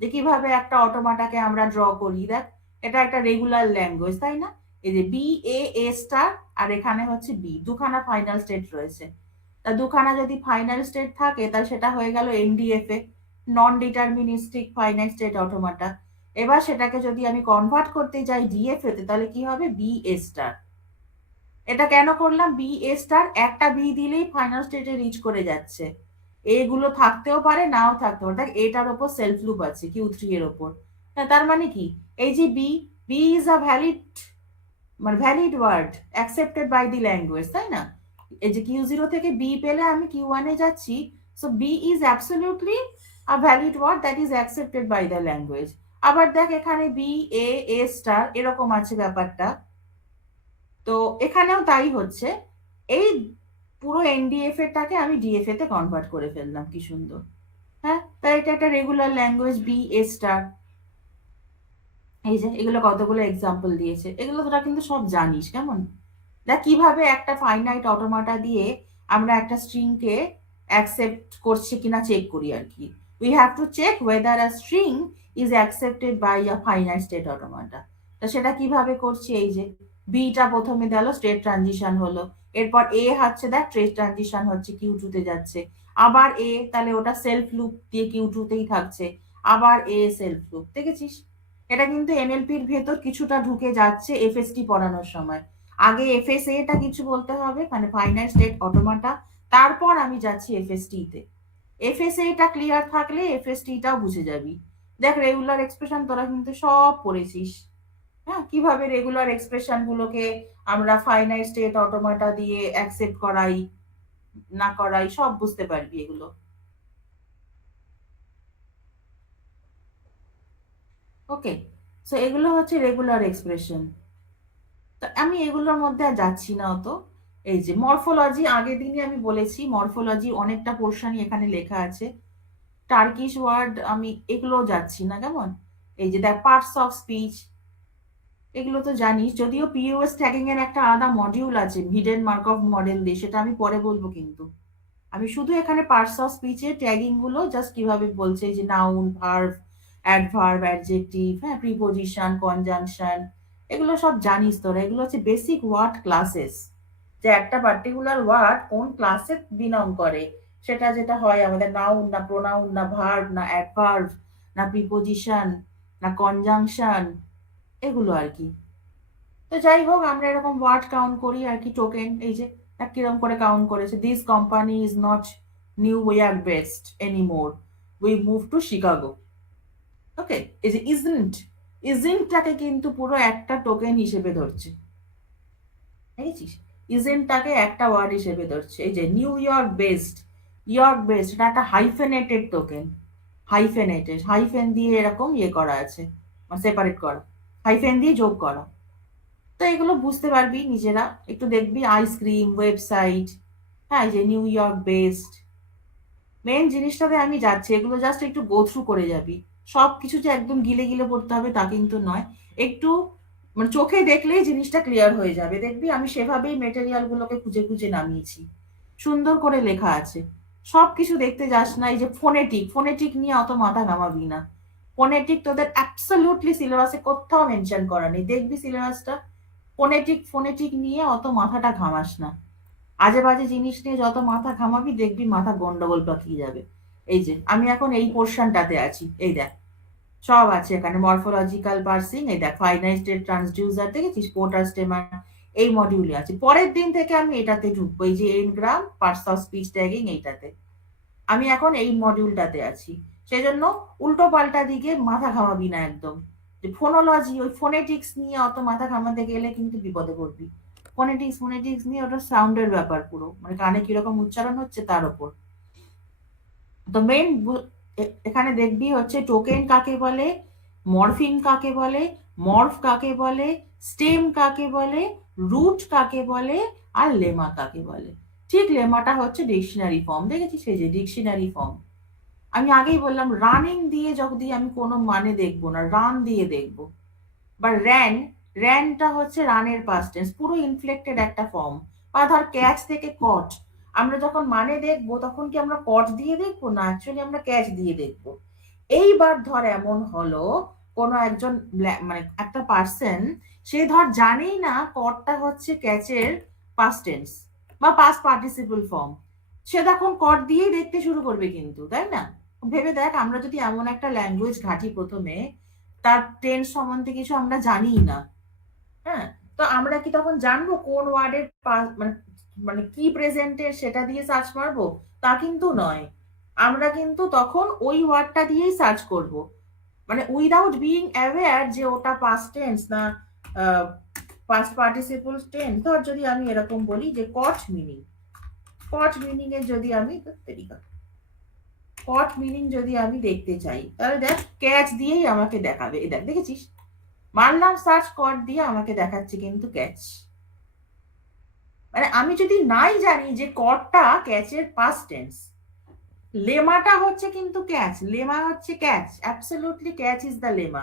যে কিভাবে একটা অটোমাটাকে আমরা ড্র করি। দেখ, এটা একটা রেগুলার ল্যাঙ্গুয়েজ, তাই না? এই যে বি এ এ স্টার, আর এখানে হচ্ছে বি, দুখানা ফাইনাল স্টেট রয়েছে। তা দুখানা যদি ফাইনাল স্টেট থাকে তাহলে সেটা হয়ে গেল এনডিএফএ, নন ডিটারমিনিস্টিক ফাইনাইট স্টেট অটোমাটা। এবার সেটাকে যদি আমি কনভার্ট করতে যাই ডিএফএ তে, তাহলে কি হবে? B A star. এটা কেন করলাম? বি এ স্টার, একটা বি দিলেই ফাইনাল স্টেটে রিচ করে যাচ্ছে। এগুলো থাকতেও পারে, নাও থাকতে পারে। দেখ, এটার ওপর সেলফ লুপ আছে Q3 এর ওপর। তার মানে কি? এই যে B, B is a valid, মানে valid word accepted by the language, তাই না? এই যে Q0 থেকে বি পেলে আমি Q1 এ যাচ্ছি, so B is absolutely a valid word that is accepted by the language. আবার দেখ, এখানে বি এ এ স্টার এরকম আছে ব্যাপারটা। তো এখানেও তাই হচ্ছে। এই পুরো এনডিএফ এরটাকে আমি ডিএফএ তে কনভার্ট করে ফেললাম, কি সুন্দর। হ্যাঁ, তাই এটা একটা regular language, B A star. এই যে এগুলো কতগুলো এক্সাম্পল দিয়েছে, এগুলো তোরা কিন্তু সব জানিস, কেমন? দেখ কিভাবে একটা ফাইনাইট অটোমাটা দিয়ে আমরা একটা স্ট্রিংকে অ্যাকসেপ্ট করছে কিনা চেক করি আর কি। We have to check whether a string is accepted by a finite state automata. তো সেটা কিভাবে করছি? এই যে বিটা প্রথমে দিল, স্টেট ট্রানজিশন হলো। এরপর এ হচ্ছে, দেখ স্টেট ট্রানজিশন হচ্ছে, Q2 তে যাচ্ছে। আবার এ, তাহলে ওটা সেলফ লুপ দিয়ে Q2 তেই থাকছে। আবার এ সেলফ লুপ, দেখেছিস? এটা কিন্তু এনএলপির ভেতর কিছুটা ঢুকে যাচ্ছে এফএসটি পড়ানোর সময়। আগে এফএসএ টা কিছু বলতে হবে, মানে ফাইনাইট স্টেট অটোমাটা, তারপর আমি যাচ্ছি এফএসটি তে। এফএসএ টা ক্লিয়ার থাকলে এফএসটি টাও বুঝে যাবি। দেখ, রেগুলার এক্সপ্রেশন তোরা কিন্তু সব পড়েছিস। হ্যাঁ, কিভাবে রেগুলার এক্সপ্রেশন গুলোকে আমরা ফাইনাইট স্টেট অটোমাটা দিয়ে অ্যাকসেপ্ট করাই না করাই সব বুঝতে পারবি এগুলো। ওকে, সো এগুলো হচ্ছে রেগুলার এক্সপ্রেশন। তো আমি এগুলোর মধ্যে আর যাচ্ছি না অত। এই যে মরফোলজি, আগের দিনই আমি বলেছি মরফোলজি অনেকটা পোর্শনই এখানে লেখা আছে। টার্কিশ ওয়ার্ড আমি এগুলো যাচ্ছি না, কেমন? এই যে দেখ, পার্টস অফ স্পিচ, এগুলো তো জানিস। যদিও পিওএস ট্যাগিং এর একটা আলাদা মডিউল আছে হিডেন মার্কঅফ মডেল দিয়ে, সেটা আমি পরে বলবো। কিন্তু আমি শুধু এখানে পার্টস অফ স্পিচের ট্যাগিং গুলো জাস্ট কিভাবে বলছে, যে নাউন, ভার্ব, অ্যাডভার্ব, অ্যাডজেক্টিভ, হ্যাঁ, প্রিপোজিশন, কনজাংশন, এগুলো সব জানিস তোরা। এগুলো হচ্ছে বেসিক ওয়ার্ড ক্লাসেস, যে একটা পার্টিকুলার ওয়ার্ড কোন ক্লাসে বিলং করে। সেটা যেটা হয় আমাদের নাউন না প্রোনাউন না ভার্ব না অ্যাডভার্ব না প্রিপোজিশন না কনজাংশন, এগুলো আর কি। তো যাই হোক, আমরা এরকম ওয়ার্ড কাউন্ট করি আর কি। টোকেন, এই যে কিরকম করে কাউন্ট করেছে, this company is not new war best anymore, we move to Chicago. Okay, এই যে ইজন্ট, ইজন্টটাকে কিন্তু পুরো একটা টোকেন হিসেবে ধরছে, দেখেছিস? ইজেন্টটাকে একটা ওয়ার্ড হিসেবে ধরছে। এই যে new York based, York based, এটা একটা হাইফেনেটেড টোকেন। হাইফেনেটেড, হাইফেন দিয়ে এরকম ইয়ে করা আছে, সেপারেট করা, হাইফেন দিয়ে যোগ করা। তো এগুলো বুঝতে পারবি নিজেরা, একটু দেখবি আইসক্রিম, ওয়েবসাইট, হ্যাঁ, এই যে নিউ ইয়র্ক বেসড। মেন জিনিসটাতে আমি যাচ্ছি, এগুলো জাস্ট একটু গো থ্রু করে যাবি। সব কিছু যে একদম গিলে গিলে পড়তে হবে তা কিন্তু নয়। একটু মানে চোখে দেখলেই জিনিসটা ক্লিয়ার হয়ে যাবে। দেখবি আমি সেভাবেই মেটেরিয়াল গুলোকে খুঁজে খুঁজে নামিয়েছি, সুন্দর করে লেখা আছে। সব কিছু দেখতে যাস না। এই যে ফোনেটিক, ফোনেটিক নিয়ে অত মাথা ঘামাবি না। ফোনেটিক তোদের অ্যাবসলিউটলি সিলেবাসে কোথাও মেনশন করা নেই, দেখবি সিলেবাসটা। ফোনেটিক, ফোনেটিক নিয়ে অত মাথাটা ঘামাস না। আজে বাজে জিনিস নিয়ে যত মাথা ঘামাবি দেখবি মাথা গন্ডগোল পাকিয়ে যাবে। এই যে আমি এখন এই পোর্শনটাতে আছি, এই দেখ সব আছে এখানে, মরফোলজিক্যাল পার্সিং, এই দেখ ফাইনাইট স্টেট ট্রান্সডিউসার, দেখেছিস? পোর্টার স্টেমার, এই মডিউলে আছে। পরের দিন থেকে আমি এটাতে ঢুকবো, এই যে Ngram, parts of speech tagging, এইটাতে আমি এখন এই মডিউলটাতে আছি। সেজন্য উল্টো পাল্টা দিকে মাথা ঘামাবি না একদম। যে ফোনোলজি, ওই ফোনেটিক্স নিয়ে অত মাথা ঘামাতে গেলে কিন্তু বিপদে পড়বি। ফোনেটিক্স নিয়ে ওটা সাউন্ডের ব্যাপার পুরো, মানে কানে কিরকম উচ্চারণ হচ্ছে তার উপর। তো মেইন এখানে দেখবি হচ্ছে টোকেন কাকে বলে, মরফিন কাকে বলে, মর্ফ কাকে বলে, স্টেম কাকে বলে, রুট কাকে বলে, আর লেমা কাকে বলে। ঠিক, লেমাটা হচ্ছে ডিকশনারি ফর্ম, দেখেছিস সেই যে ডিকশনারি ফর্ম। আমি আগেই বললাম রানিং দিয়ে যদি আমি কোনো মানে দেখবো না, রান দিয়ে দেখবো। বা র্যানটা হচ্ছে রানের পাস্ট টেন্স, পুরো ইনফ্লেক্টেড একটা ফর্ম। বা ধর ক্যাচ থেকে কট, আমরা যখন মানে দেখবো তখন কি আমরা কট দিয়ে দেখবো না, অ্যাকচুয়ালি আমরা ক্যাচ দিয়ে দেখবো। এইবার ধর এমন হলো কোনো একজন মানে একটা পার্সন, সে ধর জানেই না কটটা হচ্ছে ক্যাচের পাস্ট টেন্স বা পাস্ট পার্টিসিপল ফর্ম, সে তখন কট দিয়েই দেখতে শুরু করবে কিন্তু, তাই না? ভেবে দেখ, আমরা যদি এমন একটা ল্যাঙ্গুয়েজ ঘাঁটি প্রথমে, তার টেন্স সম্বন্ধে কিছু আমরা জানিই না, হ্যাঁ, তো আমরা কি তখন জানবো কোন ওয়ার্ডের মানে মানে কি প্রেজেন্টের সেটা দিয়ে সার্চ মারবো? তা কিন্তু নয়। আমরা কিন্তু তখন ওই ওয়ার্ডটা দিয়েই সার্চ করব, মানে উইদাউট বিইং অ্যাওয়্যার যে ওটা পাস্ট টেন্স না পাস্ট পার্টিসিপল টেন্স। ধর যদি আমি এরকম বলি যে কট মিনিং এর যদি আমি কট মিনিং যদি আমি দেখতে চাই, তাহলে দেখ ক্যাচ দিয়েই আমাকে দেখাবে। দেখ, দেখেছিস, মারলাম সার্চ কট দিয়ে, আমাকে দেখাচ্ছে কিন্তু ক্যাচ। মানে আমি যদি নাই জানি যে কটটা ক্যাচের পাস্ট টেন্স, লেমাটা হচ্ছে কিন্তু ক্যাচ, লেমা হচ্ছে catch, absolutely catch is the lemma.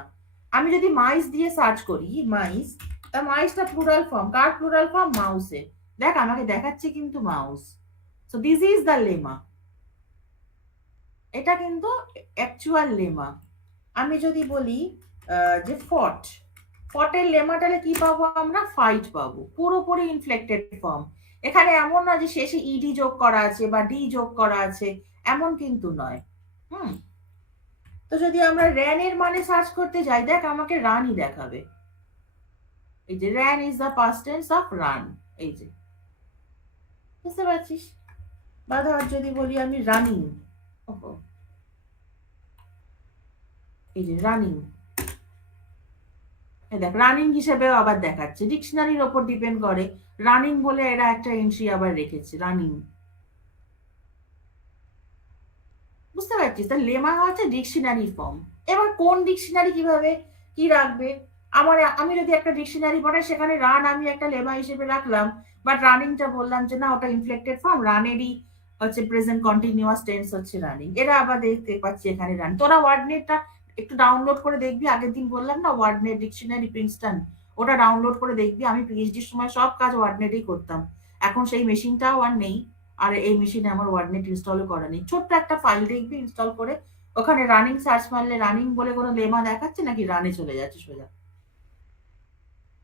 আমি যদি মাইস দিয়ে সার্চ করি, মাইস, তা মাইসটা প্লুরাল ফর্ম, কার প্লুরাল ফর্ম? মাউসে। দেখ আমাকে দেখাচ্ছে কিন্তু mouse. So this is the lemma, এটা কিন্তু অ্যাকচুয়াল লেমা। আমি যদি বলি যে ফটের লেমাটালে কি পাবো আমরা? ফাইট পাবো, পুরোপুরি ইনফ্লেক্টেড ফর্ম। এখানে এমন না যে শেষে ইডি যোগ করা আছে বা ডি যোগ করা আছে, এমন কিন্তু নয়। হুম, তো যদি আমরা র্যানের মানে সার্চ করতে যাই, দেখ আমাকে রানই দেখাবে। এই যে ran is the past tense of run, এই যে, বুঝতে পারছিস? বা ধর যদি বলি আমি রানিং, এই যে রানিং, দেখ রানিং হিসেবেও আবার দেখাচ্ছে, ডিকশনারির ওপর ডিপেন্ড করে। রানিং বলে এরা একটা এন্ট্রি আবার রেখেছে, রানিং। বুঝতে পারছিস? তার লেমা হচ্ছে ডিকশনারি ফর্ম। এবার কোন ডিকশনারি কিভাবে কি রাখবে? আমি যদি একটা ডিকশনারি পড়াই, সেখানে রান আমি একটা লেমা হিসেবে রাখলাম, বাট রানিংটা বললাম যে না, ওটা ইনফ্লেক্টেড ফর্ম, রানেরই হচ্ছে প্রেজেন্ট কন্টিনিউয়াস টেন্স হচ্ছে রানিং। এরা আবার দেখতে পাচ্ছি এখানে রান। তোরা ওয়ার্ডনেটটা একটু ডাউনলোড করে দেখবি, আগের দিন বললাম না ওয়ার্ডনেট ডিকশনারি প্রিন্সটন, ওটা ডাউনলোড করে দেখবি। আমি পিএইচডির সময় সব কাজ ওয়ার্ডনেটেই করতাম, এখন সেই মেশিনটাও আর নেই। আর এই মেশিনে আমার ওয়ার্ডনেট ইনস্টলও করা নেই। ছোট্ট একটা ফাইল দেখবি ইনস্টল করে, ওখানে রানিং সার্চ মারলে রানিং বলে কোনো লেমা দেখাচ্ছে নাকি রানে চলে যাচ্ছে সোজা।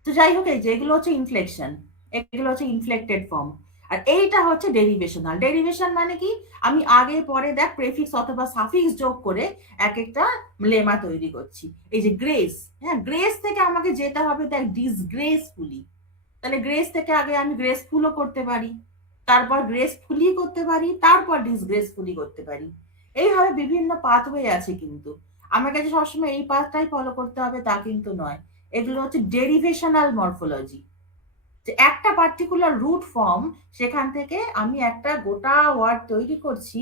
তো যাই হোক, এই যে এগুলো হচ্ছে ইনফ্লেকশন, এগুলো হচ্ছে ইনফ্লেক্টেড ফর্ম। আর এইটা হচ্ছে ডেরিভেশনাল। ডেরিভেশন মানে কি? আমি আগে পরে দেখ প্রেফিক্স অথবা সাফিক্স যোগ করে এক একটা লেমা তৈরি করছি। এই যে গ্রেস, হ্যাঁ, গ্রেস থেকে আমাকে যেতে হবে দেখ ডিসগ্রেসফুলি। তাহলে গ্রেস থেকে আগে আমি গ্রেসফুলও করতে পারি, তারপর গ্রেসফুলি করতে পারি, তারপর ডিসগ্রেসফুলি করতে পারি। এইভাবে বিভিন্ন পাথওয়ে আছে, কিন্তু আমার কাছে সবসময় এই পাথটাই ফলো করতে হবে তা কিন্তু নয়। এগুলো হচ্ছে ডেরিভেশনাল মরফোলজি, যে একটা পার্টিকুলার রুট ফর্ম, সেখান থেকে আমি একটা গোটা ওয়ার্ড তৈরি করছি,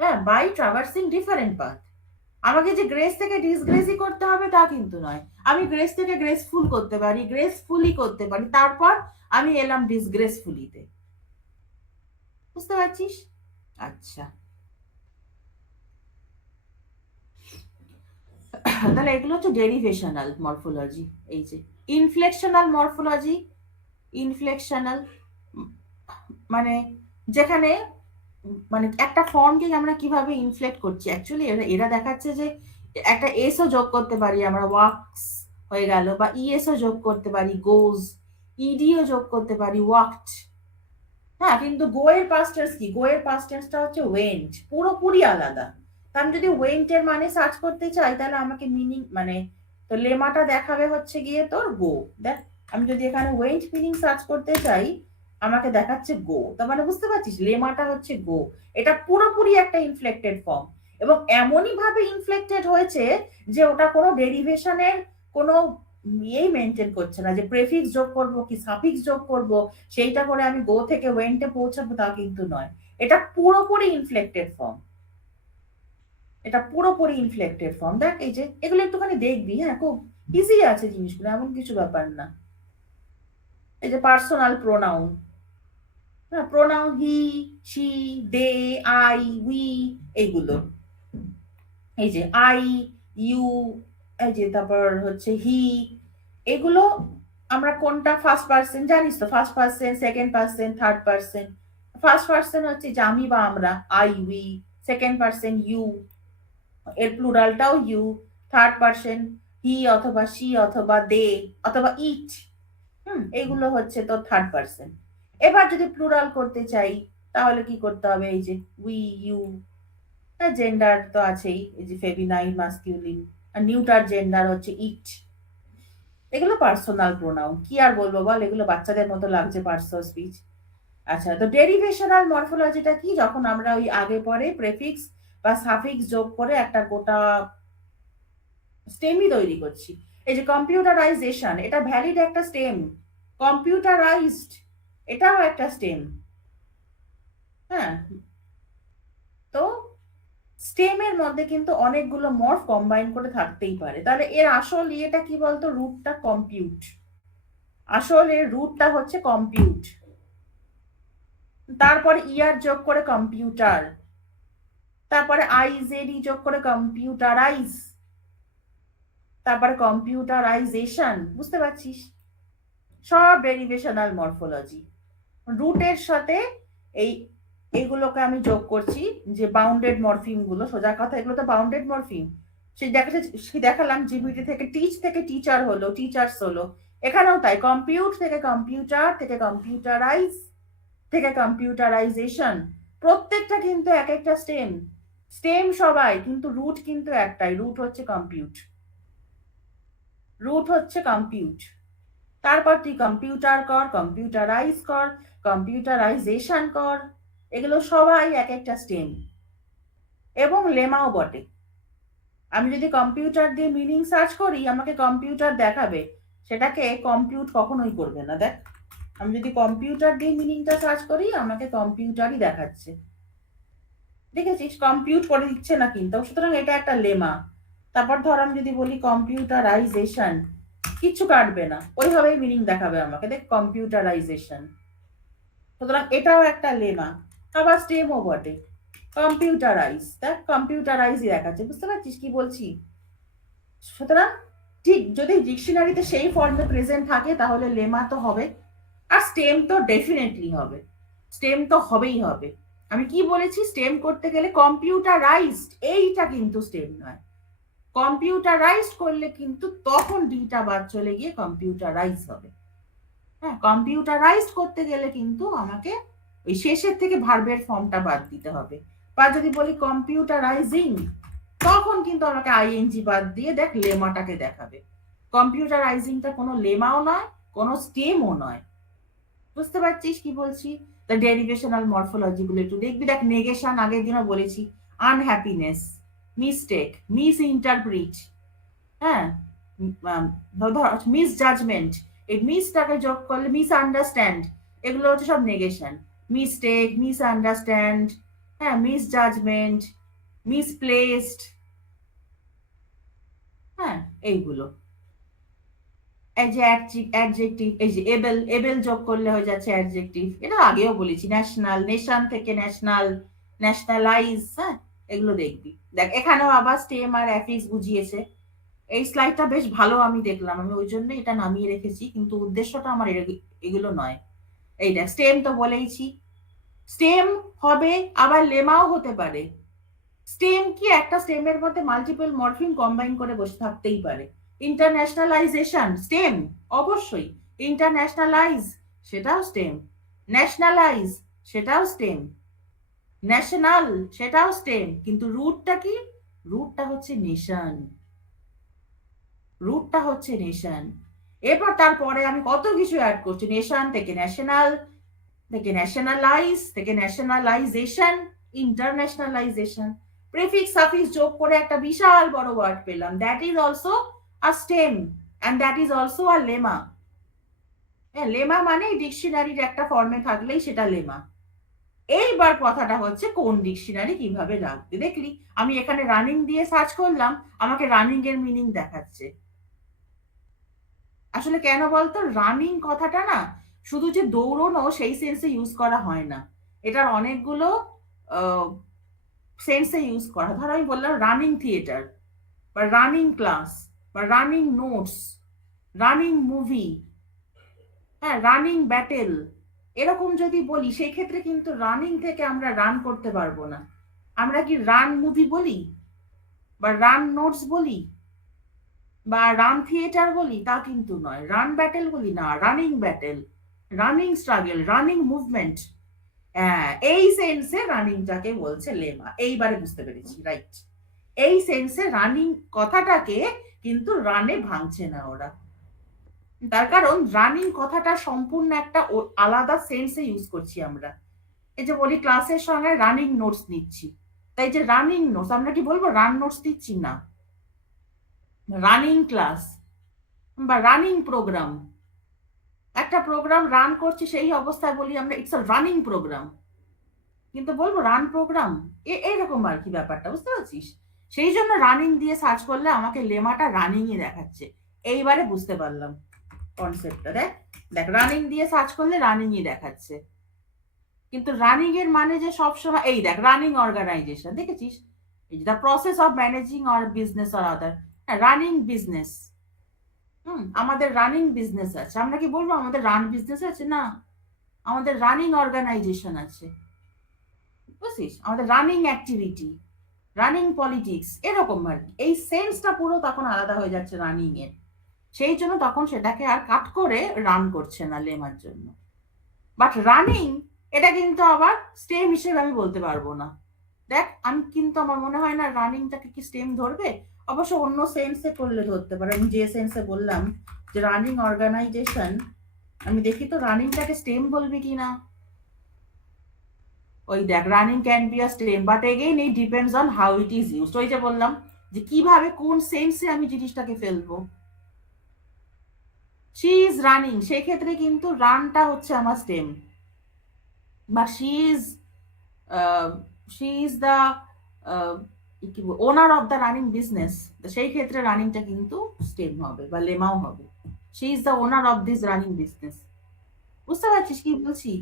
হ্যাঁ, বাই ট্রাভার্সিং ডিফারেন্ট পাথ। আমাকে যে গ্রেস থেকে ডিসগ্রেসই করতে হবে তা কিন্তু নয়। আমি গ্রেস থেকে গ্রেসফুল করতে পারি, গ্রেসফুলি করতে পারি, তারপর আমি এলাম ডিসগ্রেসফুলিতে। বুঝতে পারছিস? আচ্ছা, তাহলে এগুলো হচ্ছে ডেরিভেশনাল মরফোলজি। এই যে ইনফ্লেকশনাল মরফোলজি, ইনফ্লেকশনাল মানে যেখানে মানে একটা ফর্মকে আমরা কিভাবে ইনফ্লেক্ট করছি, অ্যাকচুয়ালি এরা দেখাচ্ছে যে একটা এসও যোগ করতে পারি আমরা, ওয়াক্স হয়ে গেল, বা ইএসও যোগ করতে পারি, গোজ, ইডিও যোগ করতে পারি, ওয়াকড। হ্যাঁ, কিন্তু গো এর পাস্ট টেন্স কি? গো এর পাস্ট টেন্সটা হচ্ছে ওয়েন্ট, পুরোপুরি আলাদা। তা আমি যদি ওয়েন্ট এর মানে সার্চ করতে চাই, তাহলে আমাকে মিনিং মানে তো লেমাটা দেখাবে হচ্ছে গিয়ে তোর গো। দেখ, আমি যদি এখানে ওয়েন্ট মিনিং সার্চ করতে চাই, আমাকে দেখাচ্ছে গো। তার মানে বুঝতে পারছিস, লেমাটা হচ্ছে গো। এটা পুরোপুরি একটা ইনফ্লেক্টেড ফর্ম, এবং এমনই ভাবে ইনফ্লেক্টেড হয়েছে যে ওটা কোনো ডেরিভেশনের কোনো ইয়েই মেনটেন করছে না, যে প্রেফিক্স যোগ করব কি সাফিক্স যোগ করব, সেইটা করে আমি গো থেকে ওয়েন্টে পৌঁছাবো, তা কিন্তু নয়। এটা পুরোপুরি ইনফ্লেক্টেড ফর্ম, এটা পুরোপুরি ইনফ্লেক্টেড ফর্ম। দেখ এই যে এগুলো একটুখানি দেখবি, হ্যাঁ খুব ইজি আছে জিনিসগুলো, এমন কিছু ব্যাপার না। এই যে পার্সোনাল প্রোনাউন, হ্যাঁ pronoun he, she, they, I, we, এইগুলো। এই যে আই, ইউ, এই যে তারপর হচ্ছে হি, এগুলো আমরা কোনটা ফার্স্ট পার্সন জানিস তো, first person, second person, third person. First person হচ্ছে যে আমি বা আমরা, I, we. Second person you, এর প্লুরালটাও ইউ। থার্ড পার্সন হি অথবা শি অথবা দে অথবা ইট। এইগুলো হচ্ছে তো থার্ড পার্সন। এবার যদি প্লুরাল করতে চাই তাহলে কি করতে হবে, এই যে উই, ইউ। জেন্ডার তো আছেই, এই যে ফেমিনাইন, মাস্কিউলিন। আর নিউটার জেন্ডার হচ্ছে ইট। এগুলো পার্সোনাল প্রোনাউন, কি আর বলবো বল, এগুলো বাচ্চাদের মতো লাগছে পার্সোনাল স্পিচ। আচ্ছা, তো ডেরিভেশনাল মরফোলজিটা কি, যখন আমরা ওই আগে পরে প্রেফিক্স বা সাফিক্স যোগ করে একটা গোটা স্টেমই তৈরি করছি। এই যে কম্পিউটারাইজেশন, এটা ভ্যালিড একটা স্টেম। কম্পিউটারাইজড, এটাও একটা স্টেম। হ্যাঁ, তো স্টেমের মধ্যে কিন্তু অনেকগুলো মর্ফ কম্বাইন করে থাকতেই পারে। তাহলে এর আসল ইয়েটা কি বলতো, রুটটা কম্পিউট। আসল এর রুটটা হচ্ছে কম্পিউট। তারপরে ইয়ার যোগ করে কম্পিউটার, তারপরে আইজেডি যোগ করে কম্পিউটারাইজ, তারপরে কম্পিউটারাইজেশন। বুঝতে পারছিস, সব ডেরিভেশনাল মরফোলজি। রুটের সাথে এই এগুলোকে আমি যোগ করছি, যে বাউন্ডেড মরফিম গুলো, সোজা কথা এগুলো তো বাউন্ডেড মরফিম। সে দেখালাম জিবিটি থেকে টিচ থেকে টিচার হলো, টিচার্স হলো। এখানেও তাই, কম্পিউট থেকে কম্পিউটার, থেকে কম্পিউটারাইজ, থেকে কম্পিউটারাইজেশন। প্রত্যেকটা কিন্তু এক একটা স্টেম, স্টেম সবাই, কিন্তু রুট কিন্তু একটাই, রুট হচ্ছে কম্পিউট। রুট হচ্ছে কম্পিউট। তারপর তুই কম্পিউটার কর, কম্পিউটারাইজ কর, কম্পিউটারাইজেশন কর, এগুলো সবাই এক একটা স্টেম এবং লেমাও বটে। আমি যদি কম্পিউটার দিয়ে মিনিং সার্চ করি, আমাকে কম্পিউটার দেখাবে, সেটাকে কম্পিউট কখনোই করবে না। দেখ, আমি যদি কম্পিউটার দিয়ে মিনিংটা সার্চ করি, আমাকে কম্পিউটারই দেখাচ্ছে। দেখেছিস, কম্পিউট করে দিচ্ছে না কিন্তু। সুতরাং এটা একটা লেমা। তারপর ধর আমি যদি বলি কম্পিউটারাইজেশন, কিচ্ছু কাটবে না, ওইভাবেই মিনিং দেখাবে আমাকে। দেখ, কম্পিউটারাইজেশন। সুতরাং এটাও একটা লেমা, আবার স্টেমও বটে। কম্পিউটারাইজ, দেখ কম্পিউটারাইজই দেখাচ্ছে। বুঝতে পারছিস কি বলছি? সুতরাং ঠিক যদি ডিকশনারিতে সেই ফর্মে প্রেজেন্ট থাকে, তাহলে লেমা তো হবে, আর স্টেম তো ডেফিনেটলি হবে। স্টেম তো হবেই হবে। আমি কি বলেছি, স্টেম করতে গেলে কম্পিউটারাইজড, এইটা কিন্তু স্টেম নয়। কম্পিউটারাইজড করলে কিন্তু তখন ডিটা বাদ চলে গিয়ে কম্পিউটারাইজ হবে। হ্যাঁ, কম্পিউটারাইজড করতে গেলে কিন্তু আমাকে ওই শেষের থেকে ভার্বের ফর্মটা বাদ দিতে হবে। বা যদি বলি কম্পিউটারাইজিং, তখন কিন্তু আমাকে আইএনজি বাদ দিয়ে দেখ লেমাটাকে দেখাবে। কম্পিউটারাইজিংটা কোনো লেমাও নয়, কোনো স্টেমও নয়। বুঝতে পারছিস কি বলছি? দ্য ডেরিভেশনাল মরফোলজি গুলো একটু দেখবি। দেখ, নেগেশন আগের দিনও বলেছি, আনহ্যাপিনেস, মিস্টেক, মিস ইন্টারপ্রিট, হ্যাঁ, মিস জাজমেন্ট, এই মিসটাকে যোগ করলে মিস আন্ডারস্ট্যান্ড, এগুলো হচ্ছে সব নেগেশন। মিস্টেক, মিস আন্ডারস্ট্যান্ড, হ্যাঁ, মিস জাজমেন্ট, মিসপ্লেসড, হ্যাঁ, এইগুলো। এই যে অ্যাডজেক্টিভ, এই যে এবেল, এবেল যোগ করলে হয়ে যাচ্ছে অ্যাডজেক্টিভ। এটা আগেও বলেছি, ন্যাশনাল, নেশন থেকে ন্যাশনাল, ন্যাশনালাইজ, হ্যাঁ, এগুলো দেখবি। দেখ, এখানেও আবার স্টেম আর অ্যাফিক্স বুঝিয়েছে। এই স্লাইডটা বেশ ভালো আমি দেখলাম, আমি ওই জন্য এটা নামিয়ে রেখেছি, কিন্তু উদ্দেশ্যটা আমার এগুলো নয়। এই দেখ, স্টেম তো বলেইছি, স্টেম হবে, আবার লেমাও হতে পারে। স্টেম কি, একটা স্টেমের মধ্যে মাল্টিপল মরফিম কম্বাইন করে বসে থাকতেই পারে। ইন্টারন্যাশনালাইজেশন স্টেম, অবশ্যই। ইন্টারন্যাশনালাইজ, সেটাও স্টেম। ন্যাশনালাইজ, সেটাও স্টেম। ন্যাশনাল, সেটাও স্টেম। কিন্তু রুটটা কি? রুটটা হচ্ছে নেশন, রুটটা হচ্ছে নেশন। এরপর তারপরে আমি কত কিছু অ্যাড করছি, নেশন থেকে ন্যাশনাল, থেকে ন্যাশনালাইজ, থেকে ন্যাশনালাইজেশন, ইন্টারন্যাশনালাইজেশন। প্রিফিক্স সাফিক্স যোগ করে একটা বিশাল বড় ওয়ার্ড পেলাম, that is also a stem. And that is also a lemma. হ্যাঁ, লেমা মানে ডিকশনারির একটা ফর্মে থাকলেই সেটা লেমা। এইবার কথাটা হচ্ছে কোন ডিকশনারি কিভাবে রাখবে। দেখলি আমি এখানে রানিং দিয়ে সার্চ করলাম, আমাকে রানিং এর মিনিং দেখাচ্ছে। আসলে কেন বলতো, রানিং কথাটা না শুধু যে দৌড়নো সেই সেন্সে ইউজ করা হয় না, এটার অনেকগুলো সেন্সে ইউজ করা। ধরো আমি বললাম রানিং থিয়েটার, বা রানিং ক্লাস, বা রানিং নোটস, রানিং মুভি, হ্যাঁ রানিং ব্যাটেল, এরকম যদি বলি সেই ক্ষেত্রে কিন্তু রানিং থেকে আমরা রান করতে পারবো না। আমরা কি রান মুভি বলি, বা রান নোটস বলি, বা রান থিয়েটার বলি? তা কিন্তু নয়। রান ব্যাটেল বলি না, running battle, running struggle, running movement. এই সেন্সে রানিংটাকে বলছে লেমা। এইবারে বুঝতে পেরেছি, রাইট। এই সেন্সে রানিং কথাটাকে কিন্তু রানে ভাঙছে না ওরা। তার কারণ রানিং কথাটা সম্পূর্ণ একটা আলাদা সেন্সে ইউজ করছি আমরা। এই যে বলি ক্লাসের সঙ্গে রানিং নোটস নিচ্ছি, তাই যে রানিং নোটস, আমরা কি বলবো রান নোটস দিচ্ছি? না, রানিং ক্লাস বা রানিং প্রোগ্রাম। একটা প্রোগ্রাম রান করছি সেই অবস্থায় বলি আমরা ইটস আ রানিং প্রোগ্রাম, কিন্তু বলবো রান প্রোগ্রাম, এইরকম আর কি ব্যাপারটা, বুঝতে পারছিস? সেই জন্য রানিং দিয়ে সার্চ করলে আমাকে লেমাটা রানিংই দেখাচ্ছে। এইবারে বুঝতে পারলাম কনসেপ্টটা। দেখ দেখ রানিং দিয়ে সার্চ করলে রানিংই দেখাচ্ছে, কিন্তু রানিং এর মানে যে সবসময়, এই দেখ রানিং অর্গানাইজেশন দেখেছিস, এই যে the process of managing or business or other, running business. আমাদের রানিং বিজনেস আছে, আমরা কি বলবো আমাদের রান বিজনেস আছে? না, আমাদের রানিং অর্গানাইজেশন আছে, বুঝছিস? আমাদের রানিং অ্যাক্টিভিটি, রানিং পলিটিক্স, এরকম আর কি। এই সেন্সটা পুরো তখন আলাদা হয়ে যাচ্ছে রানিং এর। সেই জন্য তখন সেটাকে আর কাট করে রান করছে না লেমার জন্য। বাট রানিং, এটা কিন্তু আবার স্টেম হিসেবে আমি বলতে পারবো না। দেখ আমি কিন্তু, আমার মনে হয় না রানিংটাকে কি স্টেম ধরবে। অবশ্য অন্য সেন্সে করলে ধরতে পারে। আমি যে সেন্সে বললাম যে রানিং অর্গানাইজেশন, আমি দেখি তো রানিংটাকে স্টেম বলবে কিনা। ওই দেখ running can be a stem, but again it depends on how it is used. ওই যে বললাম যে কিভাবে কোন সেন্সে আমি জিনিসটাকে ফেলবো। শি ইজ রানিং, সেক্ষেত্রে কিন্তু রানটা হচ্ছে আমার স্টেম, বা শি ইজ দ্য কি ওনার অফ দ্য রানিং বিজনেস, সেই ক্ষেত্রে রানিংটা কিন্তু স্টেম হবে বা লেমাও হবে। She is the owner of this running business. বুঝতে পারছিস কি বলছি?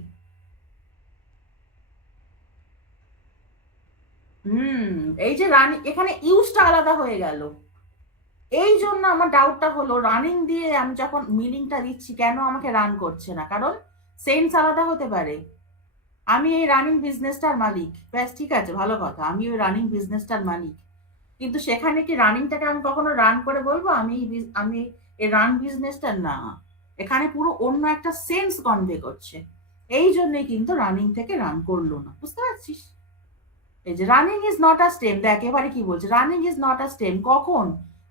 হুম, এই যে রানিং, এখানে ইউজটা আলাদা হয়ে গেল। এই জন্য আমার ডাউটটা হলো রানিং দিয়ে আমি যখন মিনিংটা দিচ্ছি কেন আমাকে রান করছে না, কারণ সেন্স আলাদা হতে পারে। আমি এই রানিং বিজনেসটার মালিক, ব্যাস ঠিক আছে, ভালো কথা, আমি ওই রানিং বিজনেসটার মালিক, কিন্তু সেখানে কি রানিংটাকে আমি কখনো রান করে বলবো আমি আমি এই রান বিজনেসটা? না, এখানে পুরো অন্য একটা সেন্স কনভে করছে। এই জন্যই কিন্তু রানিং থেকে রান করলো না, বুঝতে পারছিস? এই যে running is not a stem, দেখ এবারে কি বলছে, running is not a stem কখন?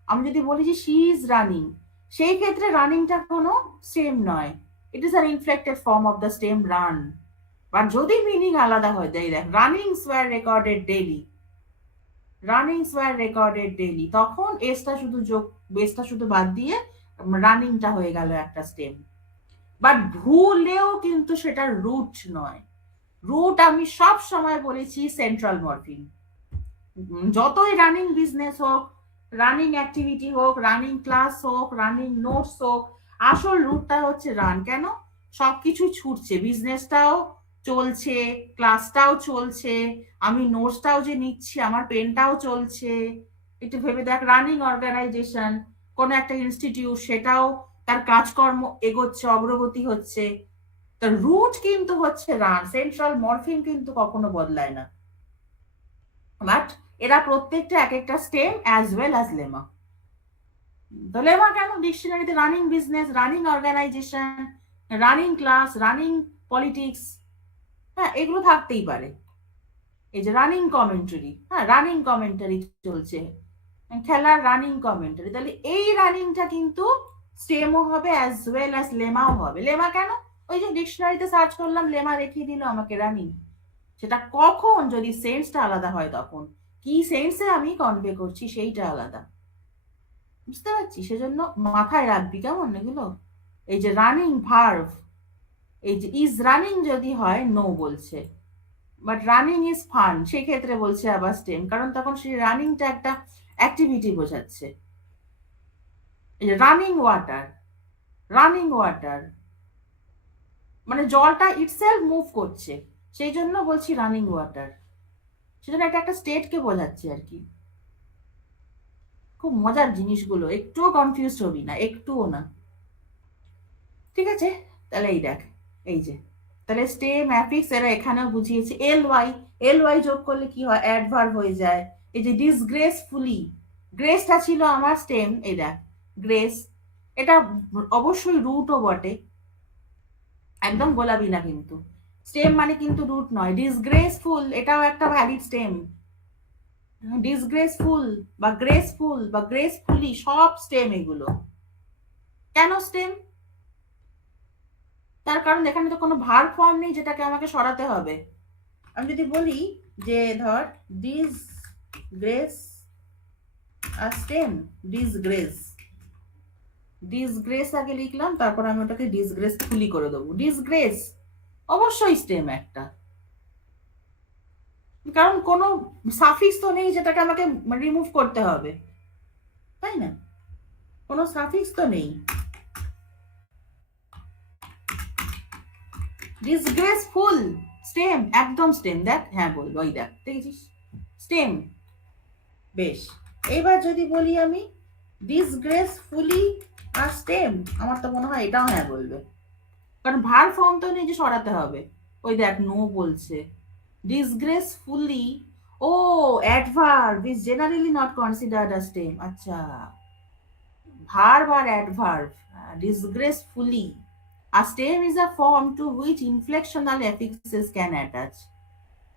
আমি যদি বলি যে শি ইজ রানিং, সেই ক্ষেত্রে রানিংটা কোনো স্টেম নয়, ইট ইজ আর inflected form of the stem run. বা যদি মিনিং আলাদা হয়ে যায়, দেখ runnings were recorded daily, runnings were recorded daily, তখন এসটা শুধু যোগ, বেসটা শুধু বাদ দিয়ে রানিংটা হয়ে গেল একটা স্টেম। বাট ভুলেও কিন্তু সেটা রুট নয়। রুট আমি সব সময় বলেছি সেন্ট্রাল মরফিম। যতই রানিং বিজনেস হোক, রানিং অ্যাক্টিভিটি হোক, রানিং ক্লাস হোক, রানিং নোটস হোক, আসল রুটটা হচ্ছে রান। কেন? সবকিছু ছুটছে, বিজনেসটাও চলছে, ক্লাসটাও চলছে, আমি নোটসটাও যে নিচ্ছি, আমার পেনটাও চলছে। একটু ভেবে দেখ, রানিং অর্গানাইজেশন, কোনো একটা ইনস্টিটিউট, সেটাও তার কাজকর্ম এগোচ্ছে, অগ্রগতি হচ্ছে। তার রুট কিন্তু হচ্ছে রান, সেন্ট্রাল মরফিম কিন্তু কখনো বদলায় না। বাট এরা প্রত্যেকটা এক একটা stem as well as lemma. তো লেমা কেন ডিকশনারিতে running business, running organization, running class, running politics, হ্যাঁ এগুলো থাকতেই পারে। এই যে রানিং কমেন্টারি, হ্যাঁ রানিং কমেন্টারি চলছে, খেলার রানিং কমেন্টারি, তাহলে এই রানিংটা কিন্তু স্টেমও হবে অ্যাজ ওয়েল অ্যাজ লেমাও হবে। লেমা কেন? ওই যে ডিকশনারিতে সার্চ করলাম, লেমা দেখিয়ে দিল আমাকে রানিং। সেটা কখন, যদি সেন্সটা আলাদা হয় তখন, কি সেন্সে আমি কনভে করছি সেইটা আলাদা। বুঝতে পারছিস? সেজন্য মাথায় রাখবি কেমন এগুলো। এই যে রানিং ভার্ভ, এই যে ইজ রানিং যদি হয় নো বলছে, বাট রানিং ইজ ফান সেই ক্ষেত্রে বলছে আবার স্টেম, কারণ তখন সেই রানিংটা একটা অ্যাক্টিভিটি বোঝাচ্ছে। এই যে রানিং ওয়াটার, রানিং ওয়াটার মানে জলটা ইটসেলফ মুভ করছে, সেই জন্য বলছি রানিং ওয়াটার। সেজন্য একটা একটা স্টেটকে বোঝাচ্ছে আর কি। খুব মজার জিনিসগুলো, একটুও কনফিউজ হবি না, একটুও না। ঠিক আছে, তাহলে এই দেখ, এই যে তাহলে স্টে ম্যাফিক্স এরা এখানেও বুঝিয়েছে। এল ওয়াই যোগ করলে কি হয়, অ্যাডভার্ব হয়ে যায়। এই যে ডিসগ্রেসফুলি, গ্রেসটা ছিল আমার স্টেম, এই দেখ গ্রেস, এটা অবশ্যই রুটও বটে, একদম গোলাবি না কিন্তু। স্টেম মানে কিন্তু রুট নয়। ডিসগ্রেসফুল এটাও একটা ভ্যালিড স্টেম। ডিসগ্রেসফুল বা গ্রেসফুল বা গ্রেসফুলি সব স্টেম এগুলো। কেন স্টেম? তার কারণ এখানে তো কোনো ভার্ব ফর্ম নেই যেটাকে আমাকে সরাতে হবে। আমি যদি বলি যে ধর ডিসগ্রেস আর স্টেম, ডিসগ্রেস, ডিসগ্রেস আগে লিখলাম, তারপর আমি ওটাকে ডিসগ্রেসফুলি করে দেবো। ডিসগ্রেস অবশ্যই স্টেম একটা, কারণ কোনো সাফিক্স তো নেই যেটাকে আমাকে রিমুভ করতে হবে, তাই না? কোনো সাফিক্স তো নেই। ডিসগ্রেসফুল স্টেম, একদম স্টেম। দেখ, হ্যাঁ বলবো, ওই দেখ দেখেছিস, স্টেম। বেশ, এবার যদি বলি আমি ডিসগ্রেসফুলি আর স্টেম, আমার তো মনে হয় এটাও হ্যাঁ বলবে, কারণ ভার ফর্ম তো নেই যে সরাতে হবে। ওই দেখ নো বলছে। ডিসগ্রেসফুলি, ও adverb is generally not considered a stem. আচ্ছা, ভার্ব আর adverb, disgracefully, a stem is a form to which inflectional affixes can attach.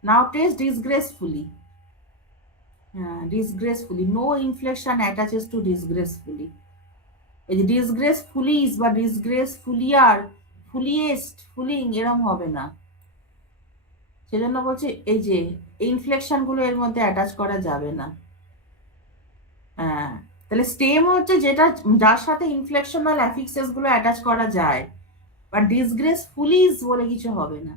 Now test disgracefully. Disgracefully, no inflection attaches to disgracefully. এই যে ডিসগ্রেসফুলিজ বা ডিসগ্রেসফুলিয়ার, ফুলিয়েস্ট, ফুলিং এরম হবে না। সেজন্য বলছি এই যে ইনফ্লেকশন গুলো এর মধ্যে অ্যাটাচ করা যাবে না। হ্যাঁ, তাহলে স্টেম হচ্ছে যেটা, যার সাথে ইনফ্লেকশনাল অ্যাফিক্সেস গুলো অ্যাটাচ করা যায়, বা ডিসগ্রেসফুলিজ বলে কিছু হবে না।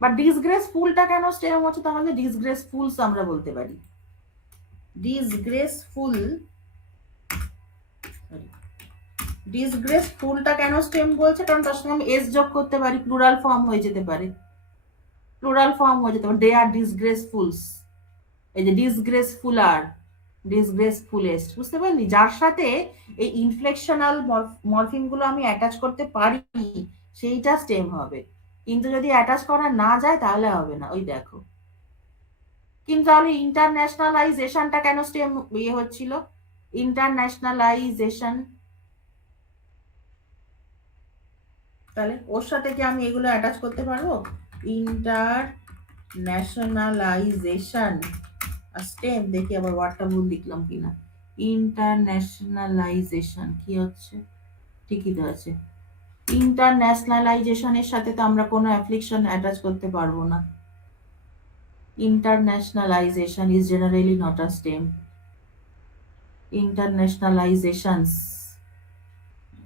বা ডিসগ্রেসফুলটা কেন স্টেম হচ্ছে, তাহলে ডিসগ্রেসফুলস আমরা বলতে পারি। ডিসগ্রেসফুল, ডিসগ্রেসফুলটা কেন স্টেম বলছে, কারণ তার সঙ্গে আমি এস যোগ করতে পারি, প্লুরাল ফর্ম হয়ে যেতে পারে, প্লুরাল ফর্ম হয়ে যেতে পারে, দে আর ডিসগ্রেসফুলস। এই যে ডিসগ্রেসফুলার, ডিসগ্রেসফুলেস্ট, বুঝতে পারলি? যার সাথে এই ইনফ্লেকশনাল মরফিম গুলো আমি অ্যাটাচ করতে পারি সেইটা স্টেম হবে, কিন্তু যদি অ্যাটাচ করা না যায় তাহলে হবে না। ওই দেখো, কিন্তু তাহলে ইন্টারন্যাশনালাইজেশনটা কেন স্টেম ইয়ে হচ্ছিল? ইন্টারন্যাশনালাইজেশন, তাহলে ওর সাথে কি আমি এগুলো অ্যাটাচ করতে পারবো? ইন্টারন্যাশনালাইজেশন স্টেম, দেখি আবার ওয়ার্ডটা ভুল লিখলাম কিনা। ইন্টারন্যাশনালাইজেশন কি হচ্ছে, ঠিকই তো আছে। ইন্টারন্যাশনালাইজেশনের সাথে তো আমরা কোনো অ্যাপ্লিকেশন অ্যাটাচ করতে পারবো না। Internationalization is generally not a stem. Internationalizations.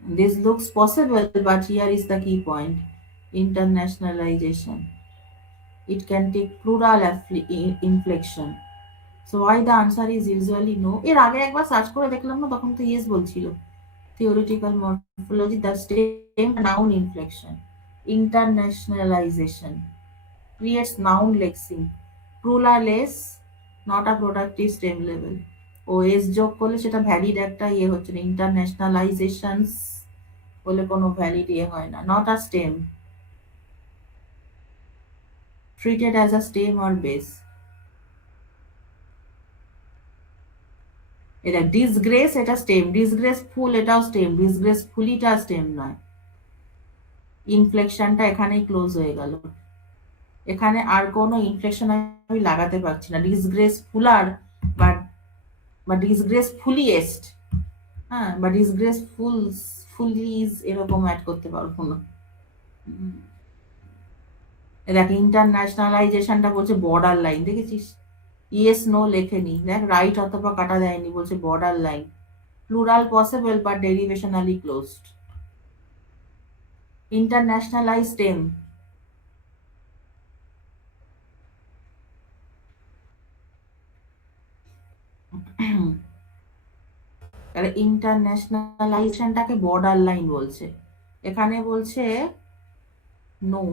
This looks possible, but here is the key point. Internationalization. It can take plural inflection. So why the answer is usually no? এর আগে একবার search করে দেখলাম না, তখন তো ইয়েস বলছিল। Theoretical morphology, the stem noun inflection. Internationalization creates noun lexing. Pluralless, not a productive stem level. ও এস যোগ করলে সেটা ভ্যালিড একটা ইয়ে হচ্ছে না। ইন্টারন্যাশনালাইজেশনস বলে কোনো ভ্যালিড ইয়ে হয় না, not a stem, treated as a stem or base. এটা ডিসগ্রেস, এটা স্টেম। ডিসগ্রেসফুল এটাও স্টেম, ডিসগ্রেসফুলিটা স্টেম নয়। ইনফ্লেকশনটা এখানেই ক্লোজ হয়ে গেল, এখানে আর কোনো ইনফ্লেকশন আমি লাগাতে পারছি না। ডিসগ্রেসফুলার বা বা ডিসগ্রেসফুলিয়েস্ট, হ্যাঁ, বা ডিসগ্রেসফুলস, ফুলিজ এরকম অ্যাড করতে পারবো না। দেখ ইন্টারন্যাশনালাইজেশনটা বলছে বর্ডার লাইন, দেখেছিস? ইয়েস নো লেখেনি, দেখ রাইট অথবা কাটা দেয়নি, বলছে border line. Plural possible but derivationally closed. Internationalize stem. তাহলে ইন্টারন্যাশনালাইজেশনটাকে বর্ডার লাইন বলছে। এখানে বলছে no,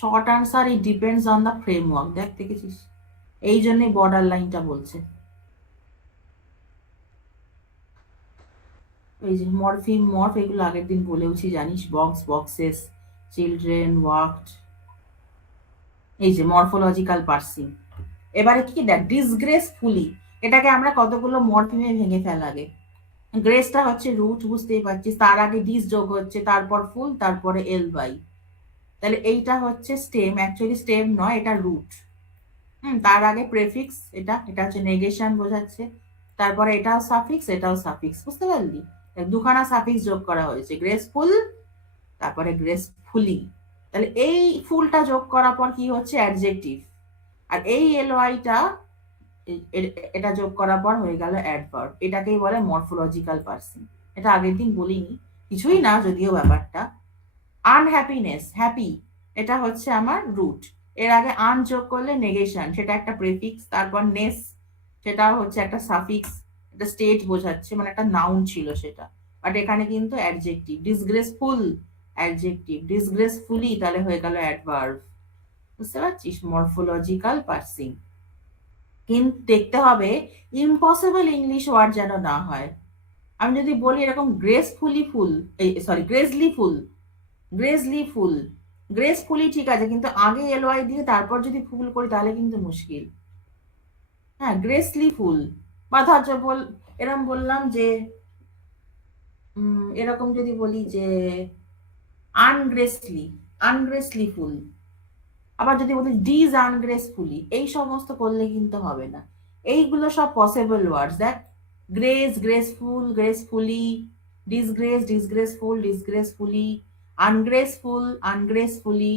short answer it depends on the framework. দেখ দেখেছিস, এই জন্যই বর্ডার লাইনটা বলছে। এই যে মরফিম মরফ, এগুলো আগের দিন বলেওছি জানিস, বক্স বক্সেস, চিলড্রেন ওয়ার্কড। এই যে মরফোলজিক্যাল পার্সিং। এবারে কি দেখ, ডিসগ্রেসফুলি, এটাকে আমরা কতগুলো মরফিমে ভেঙে ফেলাগে। গ্রেসটা হচ্ছে রুট, বুঝতেই পারছিস, তার আগে ডিস যোগ হচ্ছে, তারপর ফুল, তারপরে এল বাই। তাহলে এইটা হচ্ছে স্টেম, অ্যাকচুয়ালি স্টেম নয়, এটা রুট। তার আগে প্রেফিক্স, এটা এটা হচ্ছে নেগেশন বোঝাচ্ছে, তারপরে এটাও সাফিক্স, এটাও সাফিক্স, বুঝতে পারলি? দুখানা সাফিক্স যোগ করা হয়েছে, গ্রেসফুল তারপরে গ্রেসফুলি। তাহলে এই ফুলটা যোগ করার পর কি হচ্ছে, অ্যাডজেক্টিভ। আর এই এলওয়াইটা, এটা যোগ করার পর হয়ে গেল অ্যাডভার্ব। এটাকেই বলে মরফোলজিক্যাল পার্সিং। এটা আগের দিন বলিনি, কিছুই না যদিও ব্যাপারটা। আনহ্যাপিনেস, হ্যাপি, এটা হচ্ছে আমার রুট। এর আগে আন যোগ করলে নেগেশন, সেটা একটা প্রেফিক্স, তারপর নেস, সেটাও হচ্ছে একটা সাফিক্স, এটা স্টেট বোঝাচ্ছে, মানে একটা নাউন ছিল সেটা। বাট এখানে কিন্তু অ্যাডজেক্টিভ। ডিসগ্রেসফুল অ্যাডজেক্টিভ, ডিসগ্রেসফুলি তাহলে হয়ে গেল অ্যাডভার্ব। বুঝতে পারছিস, মরফোলজিক্যাল পার্সিং। কিন্তু দেখতে হবে ইম্পসিবল ইংলিশ ওয়ার্ড যেন না হয়। আমি যদি বলি এরকম গ্রেসফুলি ফুল, সরি গ্রেসলি ফুল, গ্রেসলি ফুল, গ্রেসফুলি ঠিক আছে, কিন্তু আগে এলওয়াই দিয়ে তারপর যদি ফুল করি তাহলে কিন্তু মুশকিল। হ্যাঁ, গ্রেসলি ফুল। বা ধর এরকম বললাম যে এরকম যদি বলি যে আনগ্রেসলি, আনগ্রেসলি ফুল। আবার যদি বলি ডিজ আনগ্রেসফুলি, এই সমস্ত করলে কিন্তু হবে না। এইগুলো সব পসিবল ওয়ার্ডস, দেখ, grace, graceful, gracefully, disgrace, disgraceful, disgracefully, ungraceful, ungracefully,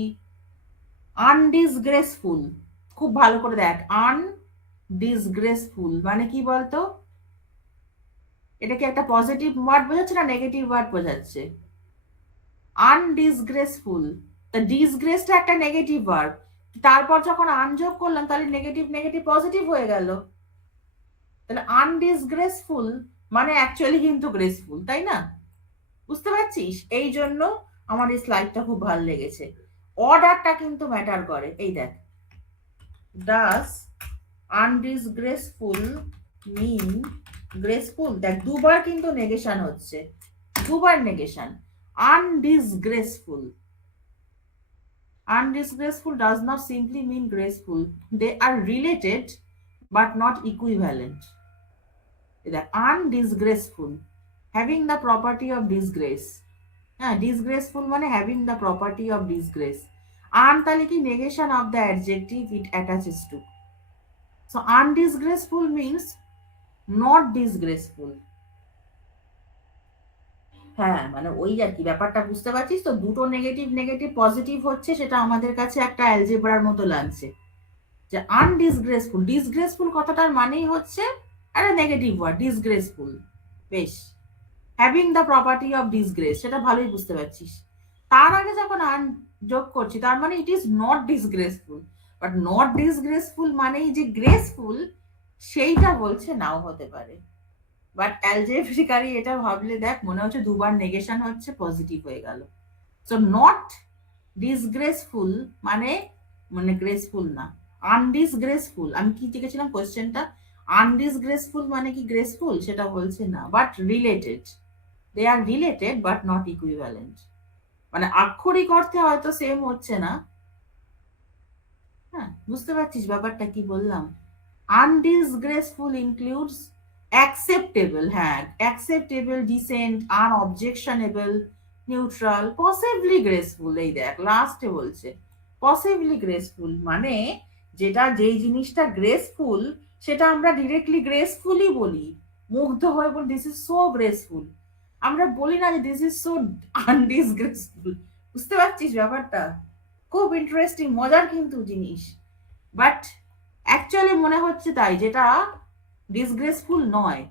undisgraceful. খুব ভালো করে দেখ, আনডিসগ্রেসফুল মানে কি বলতো? এটা কি একটা পজিটিভ ওয়ার্ড বোঝাচ্ছে না নেগেটিভ ওয়ার্ড বোঝাচ্ছে? আনডিসগ্রেসফুল, তা ডিসগ্রেসটা একটা নেগেটিভ ওয়ার্ড, তারপর যখন আনযোগ করলাম তাহলে নেগেটিভ নেগেটিভ পজিটিভ হয়ে গেল। তাহলে আনডিসগ্রেসফুল মানে অ্যাকচুয়ালি কিন্তু গ্রেসফুল, তাই না? বুঝতে পারছিস? এই জন্য আমার এই স্লাইডটা খুব ভালো লেগেছে। অর্ডারটা কিন্তু ম্যাটার করে। এই দেখ, ডাস আনডিসগ্রেসফুল মিন গ্রেসফুল, দেখ দুবার কিন্তু নেগেশন হচ্ছে, দুবার negation. আনডিসগ্রেসফুল, undisgraceful does not simply mean graceful, they are related but not equivalent. The undisgraceful, having the property of disgrace. হ্যাঁ, disgraceful মানে having the property of disgrace. আন তাহলে কি, negation of the adjective it attaches to. So undisgraceful means not disgraceful. হ্যাঁ, মানে ওই আর কি ব্যাপারটা, বুঝতে পারছিস তো? দুটো নেগেটিভ নেগেটিভ পজিটিভ হচ্ছে, সেটা আমাদের কাছে একটা অ্যালজেব্রার মতো লাগছে। যে আনডিসগ্রেসফুল, ডিসগ্রেসফুল কথাটার মানেই হচ্ছে একটা নেগেটিভ ওয়ার্ড, ডিসগ্রেসফুল। বেশ, having the property of disgrace, সেটা ভালোই বুঝতে পারছিস। তার আগে যখন আন যোগ করছি তার মানে it is not disgraceful. But not disgraceful মানেই যে গ্রেসফুল, সেইটা বলছে নাও হতে পারে। বাট অ্যালজেব্রিক্যালি এটা ভাবলে দেখ, মনে হচ্ছে দুবার নেগেশন হচ্ছে, পজিটিভ হয়ে গেল। সো নট ডিসগ্রেসফুল মানে, মানে গ্রেসফুল না। আনডিসগ্রেসফুল, আমি কি লিখেছিলাম কোয়েশ্চেনটা? আনডিসগ্রেসফুল মানে কি গ্রেসফুল, সেটা বলছে না, but related. They are related but not equivalent. মানে আক্ষরিক অর্থে হয়তো সেম হচ্ছে না। হ্যাঁ, বুঝতে পারছিস ব্যাপারটা কি বললাম? আনডিসগ্রেসফুল ইনক্লুডস অ্যাকসেপ্টেবল, হ্যাঁ acceptable, decent, unobjectionable, neutral, possibly graceful. এই দেখ লাস্টে বলছে পসিবলি গ্রেসফুল, মানে যেটা, যেই জিনিসটা গ্রেসফুল সেটা আমরা ডিরেক্টলি গ্রেসফুলই বলি, মুগ্ধ হয়ে বলি দিস ইজ সো গ্রেসফুল। আমরা বলি না যে দিস ইজ সো আনডিসগ্রেসফুল। বুঝতে পারছিস ব্যাপারটা? খুব ইন্টারেস্টিং, মজার কিন্তু জিনিস। বাট অ্যাকচুয়ালি মনে হচ্ছে তাই, যেটা ডিসগ্রেসফুল নয়,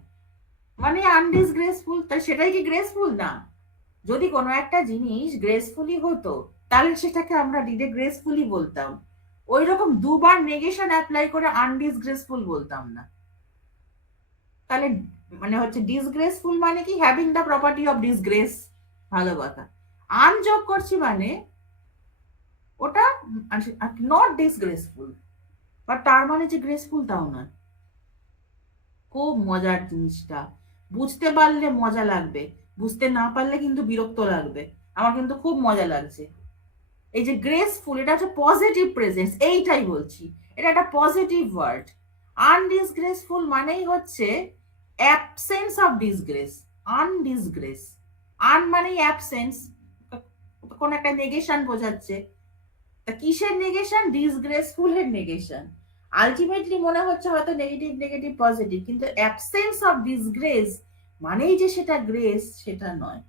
মানে আনডিসগ্রেসফুল, তাই সেটাই কি গ্রেসফুল না? যদি কোনো একটা জিনিস গ্রেসফুলি হতো, তাহলে সেটাকে আমরা ডিডে গ্রেসফুলি বলতাম। ওই রকম দুবার নেগেশন অ্যাপ্লাই করে আনডিসগ্রেসফুল বলতাম না। তাহলে মানে হচ্ছে ডিসগ্রেসফুল মানে কি having the property of disgrace, ভালো কথা। আন যোগ করছি মানে ওটা নট ডিসগ্রেসফুল, বাট তার মানে যে গ্রেসফুল তাও না। খুব মজার জিনিসটা, বুঝতে পারলে মজা লাগবে, বুঝতে না পারলে কিন্তু বিরক্ত লাগবে। আমার কিন্তু খুব মজা লাগছে। এই যে গ্রেসফুল, এটা হচ্ছে পজিটিভ প্রেজেন্স, এইটাই বলছি, এটা একটা পজিটিভ ওয়ার্ড। আনডিসগ্রেসফুল মানেই হচ্ছে অ্যাবসেন্স অফ ডিসগ্রেস, আনডিসগ্রেস। আন মানেই অ্যাবসেন্স, কোন একটা নেগেশন বোঝাচ্ছে। তা কিসের নেগেশন? ডিসগ্রেসফুল এর নেগেশন। আলটিমেটলি মনে হচ্ছে হয়তো নেগেটিভ নেগেটিভ পজিটিভ, কিন্তু অ্যাবসেন্স অফ ডিসগ্রেস মানেই যে সেটা গ্রেস, সেটা নয়।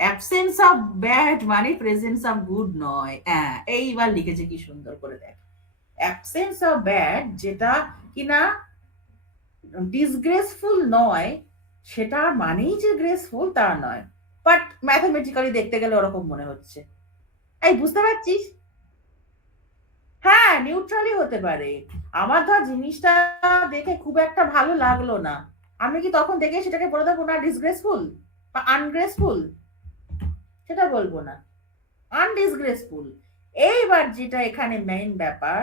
অ্যাবসেন্স অফ ব্যাড মানে প্রেজেন্স অফ গুড নয়। হ্যাঁ, এইবার লিখেছে কি সুন্দর করে দেখ। অ্যাবসেন্স অফ ব্যাড যেটা কিনা ডিসগ্রেসফুল নয়, সেটা মানেই যে গ্রেসফুল তা নয়। বাট ম্যাথমেটিক্যালি দেখতে গেলে ওরকম মনে হচ্ছে। এই বুঝতে পারছিস? হ্যাঁ, নিউট্রালি হতে পারে। আমার ধর জিনিসটা দেখে খুব একটা ভালো লাগলো না, আমি কি তখন দেখে সেটাকে বলে দেবো না ডিসগ্রেসফুল বা আনগ্রেসফুল? সেটা বলবো না, আনডিসগ্রেসফুল। এইবার যেটা এখানে মেইন ব্যাপার,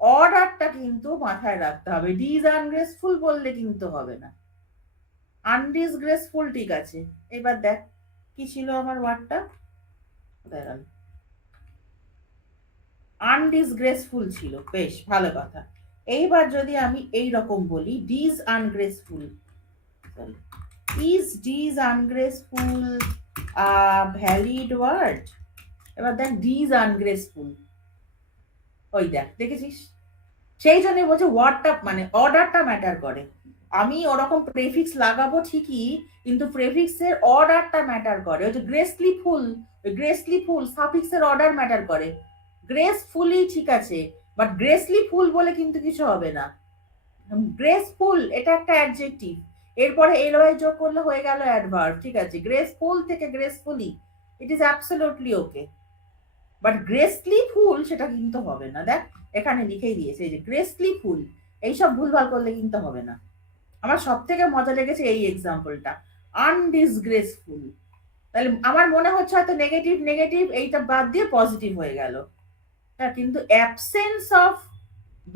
অর্ডারটা কিন্তু মাথায় রাখতে হবে। ডিস আনগ্রেসফুল বললে কিন্তু হবে না, আনডিসগ্রেসফুল ঠিক আছে। এবার দেখ কি ছিল আমার ওয়ার্ডটা, কোথায় গেল? আনডিসগ্রেসফুল ছিল, বেশ ভালো কথা। এইবার যদি আমি এই রকম বলি, disungraceful, is disungraceful valid word? এবার দেখ ডিস আনগ্রেসফুল, ওই দেখ, দেখেছিস? সেই জন্য বলছে ওয়ার্ডটা মানে অর্ডারটা ম্যাটার করে। আমি ওরকম প্রেফিক্স লাগাবো ঠিকই, কিন্তু প্রেফিক্সের অর্ডারটা ম্যাটার করে। ওই যে গ্রেসলি ফুল, ওই গ্রেসলি ফুল সাফিক্সের অর্ডার ম্যাটার করে। গ্রেসফুলি ঠিক আছে, বাট গ্রেসলি ফুল বলে কিন্তু কিছু হবে না। গ্রেসফুল এটা একটা অ্যাডজেক্টিভ, এরপরে এলওয়াই যোগ করলে হয়ে গেল অ্যাডভার্ব, ঠিক আছে? গ্রেসফুল থেকে gracefully, it is absolutely okay. But gracely full সেটা কিন্তু হবে না। দেখ এখানে লিখেই দিয়েছে, এই যে গ্রেসলি ফুল, এইসব ভুলভাল করলে কিন্তু হবে না। আমার সব থেকে মজা লেগেছে এই এক্সাম্পলটা, আনডিসগ্রেসফুল। তাহলে আমার মনে হচ্ছে হয়তো নেগেটিভ নেগেটিভ এইটা বাদ দিয়ে পজিটিভ হয়ে গেল। হ্যাঁ, কিন্তু অ্যাবসেন্স অফ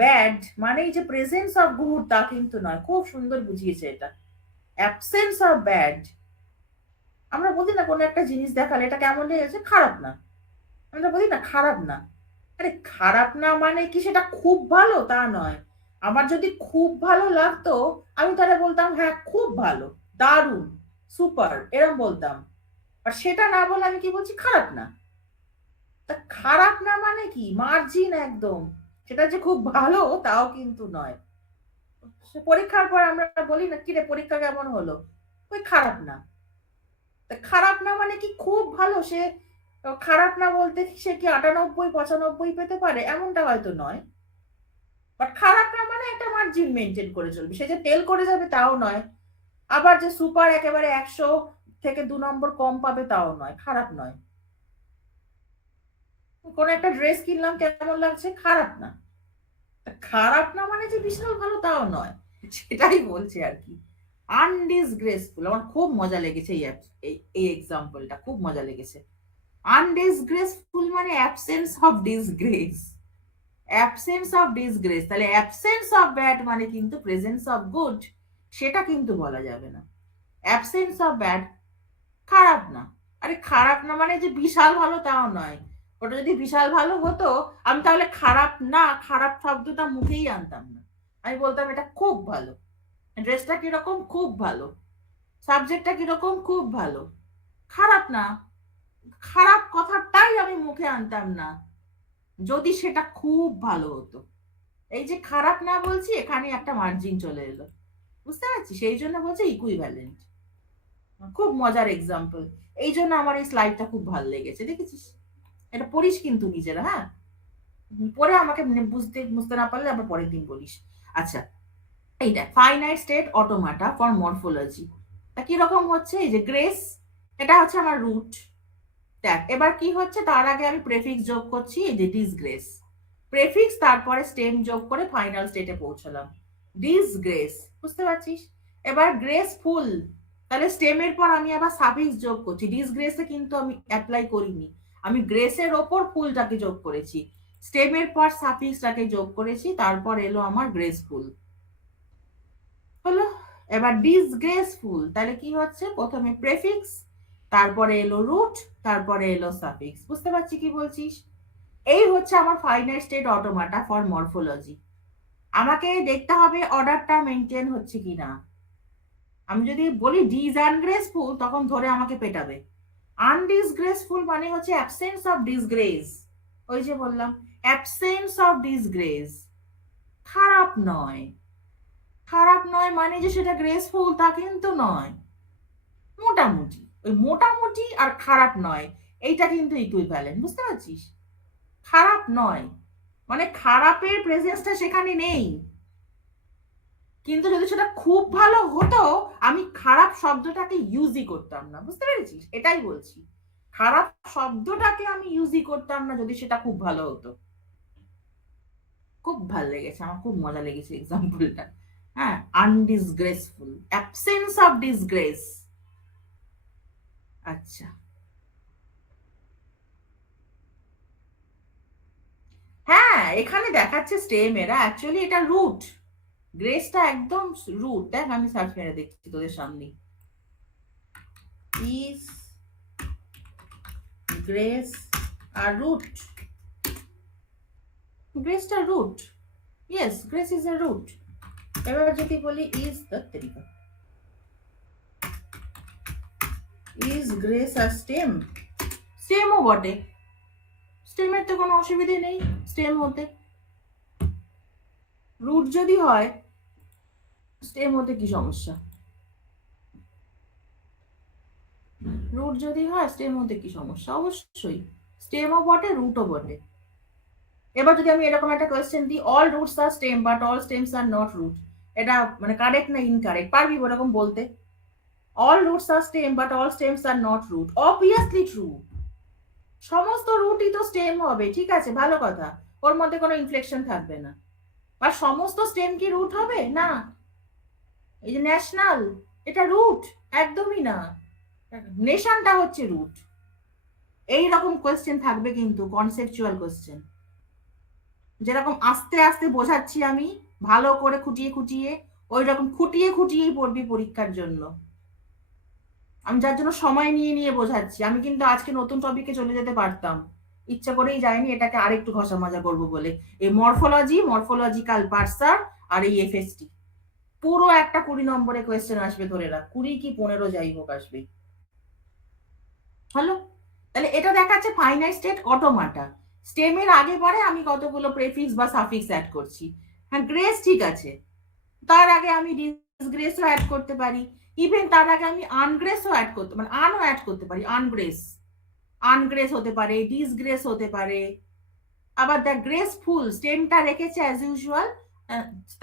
ব্যাড মানে এই যে প্রেজেন্স অফ গুড তা কিন্তু নয়। খুব সুন্দর বুঝিয়েছে এটা, অ্যাবসেন্স অফ ব্যাড। আমরা বলি না কোনো একটা জিনিস দেখালে এটা কেমন লেগেছে, খারাপ না, আমরা বলি না খারাপ না। আরে খারাপ না মানে কি সেটা খুব ভালো তা নয়। আমার যদি খুব ভালো লাগতো, আমি তাহলে বলতাম হ্যাঁ খুব ভালো, দারুণ, সুপার, এরম বলতাম। আর সেটা না বলে আমি কি বলছি, খারাপ না। তা খারাপ না মানে কি মার্জিন একদম, সেটা যে খুব ভালো তাও কিন্তু নয়। পরীক্ষার পর আমরা বলি না কিরে পরীক্ষা কেমন হলো, ওই খারাপ না। তা খারাপ না মানে কি খুব ভালো, সে খারাপ না বলতে সে কি 98 95 পেতে পারে এমনটা হয়তো নয়। বাট খারাপ না মানে একটা মার্জিন মেনটেন করে চলবে, সে যে ফেল করে যাবে তাও নয়, আবার যে সুপার একেবারে 100 থেকে 2 নম্বর কম পাবে তাও নয়, খারাপ নয়। কোন একটা ড্রেস কিনলাম কেমন লাগছে, খারাপ না। খারাপ না মানে যে বিশাল ভালো তাও নয়, সেটাই বলছি আর কি। আনডিসগ্রেসফুল, আমার খুব মজা লেগেছে এই এক্সাম্পলটা, খুব মজা লেগেছে। আনডিসগ্রেসফুল মানে absence of disgrace, absence of disgrace. তাহলে অ্যাবসেন্স অফ ব্যাড মানে কিন্তু প্রেজেন্স অফ গুড, সেটা কিন্তু বলা যাবে না। অ্যাবসেন্স অফ ব্যাড খারাপ না, আরে খারাপ না মানে যে বিশাল ভালো তাও নয়। ওটা যদি বিশাল ভালো হতো, আমি তাহলে খারাপ না খারাপ শব্দটা মুখেই আনতাম না, আমি বলতাম এটা খুব ভালো, ড্রেসটা কিরকম খুব ভালো, সাবজেক্টটা কিরকম খুব ভালো। খারাপ না, খারাপ কথাটাই আমি মুখে আনতাম না যদি সেটা খুব ভালো হতো। এই যে খারাপ না বলছি, এখানে একটা মার্জিন চলে এলো, বুঝতে পারছি? সেই জন্য বলছে ইকুইভ্যালেন্ট। খুব মজার এক্সাম্পল, এই জন্য আমার এই স্লাইডটা খুব ভালো লেগেছে, দেখেছিস? এটা পড়িস কিন্তু নিজেরা, হ্যাঁ। পরে আমাকে বুঝতে বুঝতে না পারলে আবার পরের দিন বলিস। আচ্ছা, এইটা ফাইনাইট স্টেট অটোমাটা ফর মরফোলজি। তা কিরকম হচ্ছে, এই যে গ্রেস, এটা হচ্ছে আমার রুট। দেখ এবার কি হচ্ছে, তার আগে আমি প্রেফিক্স যোগ করছি, এই যে ডিসগ্রেস, প্রেফিক্স তারপরে স্টেম যোগ করে ফাইনাল স্টেটে পৌঁছলাম, ডিসগ্রেস। বুঝতে পারছিস? এবার গ্রেসফুল, তাহলে স্টেমের পর আমি আবার সাফিক্স যোগ করছি, ডিসগ্রেসে কিন্তু আমি অ্যাপ্লাই করিনি, আমি গ্রেসের ওপর ফুলটাকে যোগ করেছি, স্টেমের পর সাফিক্সটাকে যোগ করেছি, তারপর এলো আমার গ্রেসফুল। হলো? এবার ডিসগ্রেসফুল, তাহলে কি হচ্ছে, প্রথমে প্রেফিক্স, তারপরে এলো রুট, তারপরে এলো সাফিক্স। বুঝতে পারছি কি বলছিস? এই হচ্ছে আমার ফাইনাইট স্টেট অটোমাটা ফর মরফোলজি। আমাকে দেখতে হবে অর্ডারটা মেনটেন হচ্ছে কিনা। আমি যদি বলি ডিজ আনগ্রেসফুল, তখন ধরে আমাকে পেটাবে। আনডিসগ্রেসফুল মানে হচ্ছে অ্যাবসেন্স অফ ডিসগ্রেস। ওই যে বললাম, অ্যাবসেন্স অফ ডিসগ্রেস। খারাপ নয়, খারাপ নয় মানে যে সেটা গ্রেসফুল তা কিন্তু নয়, মোটামুটি। ওই মোটামুটি আর খারাপ নয়, এইটা কিন্তু ইকুইভ্যালেন্ট। বুঝতে পারছিস? খারাপ নয় মানে খারাপের প্রেজেন্সটা সেখানে নেই, কিন্তু যদি সেটা খুব ভালো হতো, আমি খারাপ শব্দটাকে ইউজই করতাম না। বুঝতে পেরেছিস? এটাই বলছি, খারাপ শব্দটাকে আমি ইউজই করতাম না যদি সেটা খুব ভালো হতো। খুব ভালো লেগেছে আমার, খুব মজা লেগেছে এক্সাম্পলটা। হ্যাঁ, আনডিসগ্রেসফুল, অ্যাবসেন্স অফ ডিসগ্রেস। আচ্ছা, হ্যাঁ এখানে দেখাচ্ছে স্টেম, এরা অ্যাকচুয়ালি এটা রুট, গ্রেসটা একদম রুট। দেখ আমি সার্চ মেরে দেখছি তোদের সামনে, ইজ গ্রেস আর রুট, গ্রেসটা root, yes grace is a root. এবার যদি বলি ইজ তরিকা, ইজ গ্রেস আর স্টেম, স্টেমও বটে, স্টেমের তো কোনো অসুবিধে নেই স্টেম হতে। রুট যদি হয়, স্টেম হতে কি সমস্যা? রুট যদি হয় স্টেম হতে কি সমস্যা? অবশ্যই স্টেমও বটে, রুটও বটে। এবার যদি আমি এরকম একটা কোয়েশ্চেন দিই, all roots are stem but all stems are not root, এটা মানে কারেক্ট না ইনকারেক্ট? পারবি ওরকম বলতে? All roots are stem but all stems are not root, obviously true. সমস্ত রুটই তো স্টেম হবে, ঠিক আছে, ভালো কথা, ওর মধ্যে কোনো ইনফ্লেকশন থাকবে না। আর সমস্ত স্টেম কি রুট হবে? না। এই যে ন্যাশনাল, এটা রুট? একদমই না, নেশনটা হচ্ছে রুট। এইরকম কোয়েশ্চেন থাকবে কিন্তু, কনসেপচুয়াল কোয়েশ্চেন, যেরকম আস্তে আস্তে বোঝাচ্ছি আমি, ভালো করে খুঁটিয়ে খুঁটিয়ে, ওই রকম খুঁটিয়ে খুঁটিয়েই পড়বি পরীক্ষার জন্য। আমি যার জন্য সময় নিয়ে নিয়ে বোঝাচ্ছি, আমি কিন্তু আজকে নতুন টপিকে চলে যেতে পারতাম, ইচ্ছা করেই যাইনি, এটাকে আরেকটু ঘষা মাজা করবো বলে। এই মরফোলজি, মরফোলজিক্যাল পার্সার, আর এই এফএসটি, পুরো একটা 20 নম্বরের কোয়েশ্চেন আসবে, ধরে রাখ 20 কি 15 যাই হোক আসবে। হলো? তাহলে এটা দেখাচ্ছে ফাইনাইট স্টেট অটোমাটা, স্টেমের আগে পরে আমি কতগুলো প্রেফিক্স বা সাফিক্স অ্যাড করছি। হ্যাঁ গ্রেস ঠিক আছে, তার আগে আমি ডিসগ্রেসও অ্যাড করতে পারি, ইভেন তার আগে আমি আনগ্রেসও অ্যাড করতে, মানে আনও অ্যাড করতে পারি, আনগ্রেস, আনগ্রেস হতে পারে, ডিসগ্রেস হতে পারে। আবার দ্য গ্রেসফুল, স্টেমটা রেখেছে অ্যাজ ইউজুয়াল,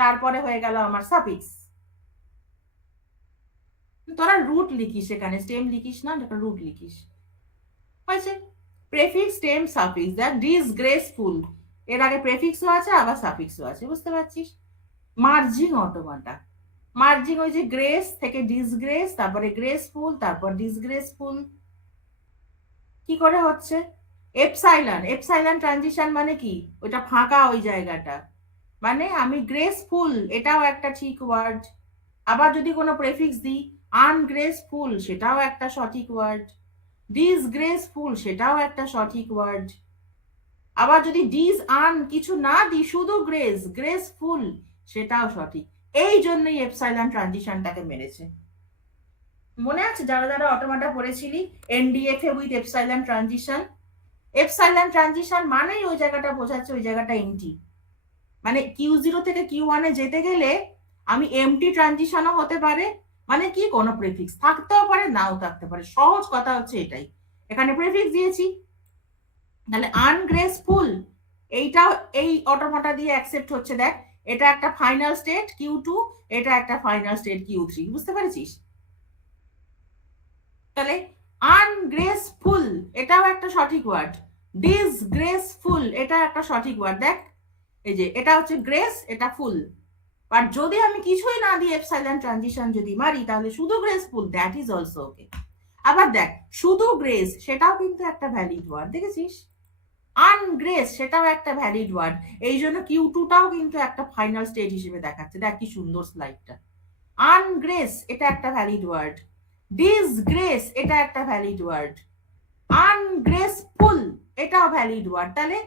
তারপরে হয়ে গেল আমার সাফিক্স। তোরা রুট লিখিস, এখানে স্টেম লিখিস না, রুট লিখিস, হয়েছে। প্রেফিক্স স্টেম সাফিক্স, দেখ ডিসগ্রেসফুল, এর আগে প্রেফিক্সও আছে আবার সাফিক্সও আছে। বুঝতে পারছিস? মার্জিং অটোমাটা, মার্জিং ওই যে গ্রেস থেকে ডিসগ্রেস, তারপরে গ্রেসফুল, তারপর ডিসগ্রেসফুল। কি করে হচ্ছে? এপসাইলন, এপসাইলন ট্রানজিশন মানে কি? ওইটা ফাঁকা ওই জায়গাটা, মানে আমি গ্রেসফুল, এটাও একটা ঠিক ওয়ার্ড। আবার যদি কোনো প্রেফিক্স দিই, আনগ্রেসফুল, সেটাও একটা সঠিক ওয়ার্ড, ডিসগ্রেসফুল, সেটাও একটা সঠিক ওয়ার্ড। আবার যদি ডিস আন কিছু না দিই, শুধু গ্রেস, গ্রেসফুল, সেটাও সঠিক। এই জন্যই এপসাইলন ট্রানজিশনটাকে মেরেছে। মনে আছে যারা যারা অটোমাটা পড়েছিলি, NDFA with epsilon transition, epsilon transition মানেই ওই জায়গাটা বোঝাচ্ছে ওই জায়গাটা এমটি, মানে কিউ0 থেকে কিউ1 যেতে গেলে আমি এমটি ট্রানজিশনও হতে পারে, মানে কি কোনো প্রেফিক্স থাকতেও পারে নাও থাকতে পারে, সহজ কথা হচ্ছে এটাই। এখানে প্রেফিক্স দিয়েছি, তাহলে আনগ্রেসফুল, এইটাও এই অটোমাটা দিয়ে অ্যাকসেপ্ট হচ্ছে, দেখ এটা একটা ফাইনাল স্টেট Q2, এটা একটা ফাইনাল স্টেট Q3, বুঝতে পেরেছিস? তাহলে আনগ্রেসফুল এটাও একটা সঠিক ওয়ার্ড, ডিসগ্রেসফুল এটা একটা সঠিক ওয়ার্ড। দেখ এই যে এটা হচ্ছে গ্রেস, এটা ফুল, বাট যদি আমি কিছুই না দিয়ে এপসাইলন ট্রানজিশন যদি মারি তাহলে শুধু গ্রেসফুল, দ্যাট ইজ অলসো ওকে। আবার দেখ শুধু গ্রেস সেটাও কিন্তু একটা ভ্যালিড ওয়ার্ড, দেখেছিস? আনগ্রেস সেটাও একটা ভ্যালিড ওয়ার্ড, এই জন্য Q2টাও কিন্তু একটা ফাইনাল স্টেট হিসেবে দেখাচ্ছে। দেখ কি সুন্দর স্লাইডটা। আনগ্রেস এটা একটা ভ্যালিড ওয়ার্ড, ডিসগ্রেস এটা একটা ভ্যালিড ওয়ার্ড, আনগ্রেসফুল এটাও ভ্যালিড ওয়ার্ড। তাহলে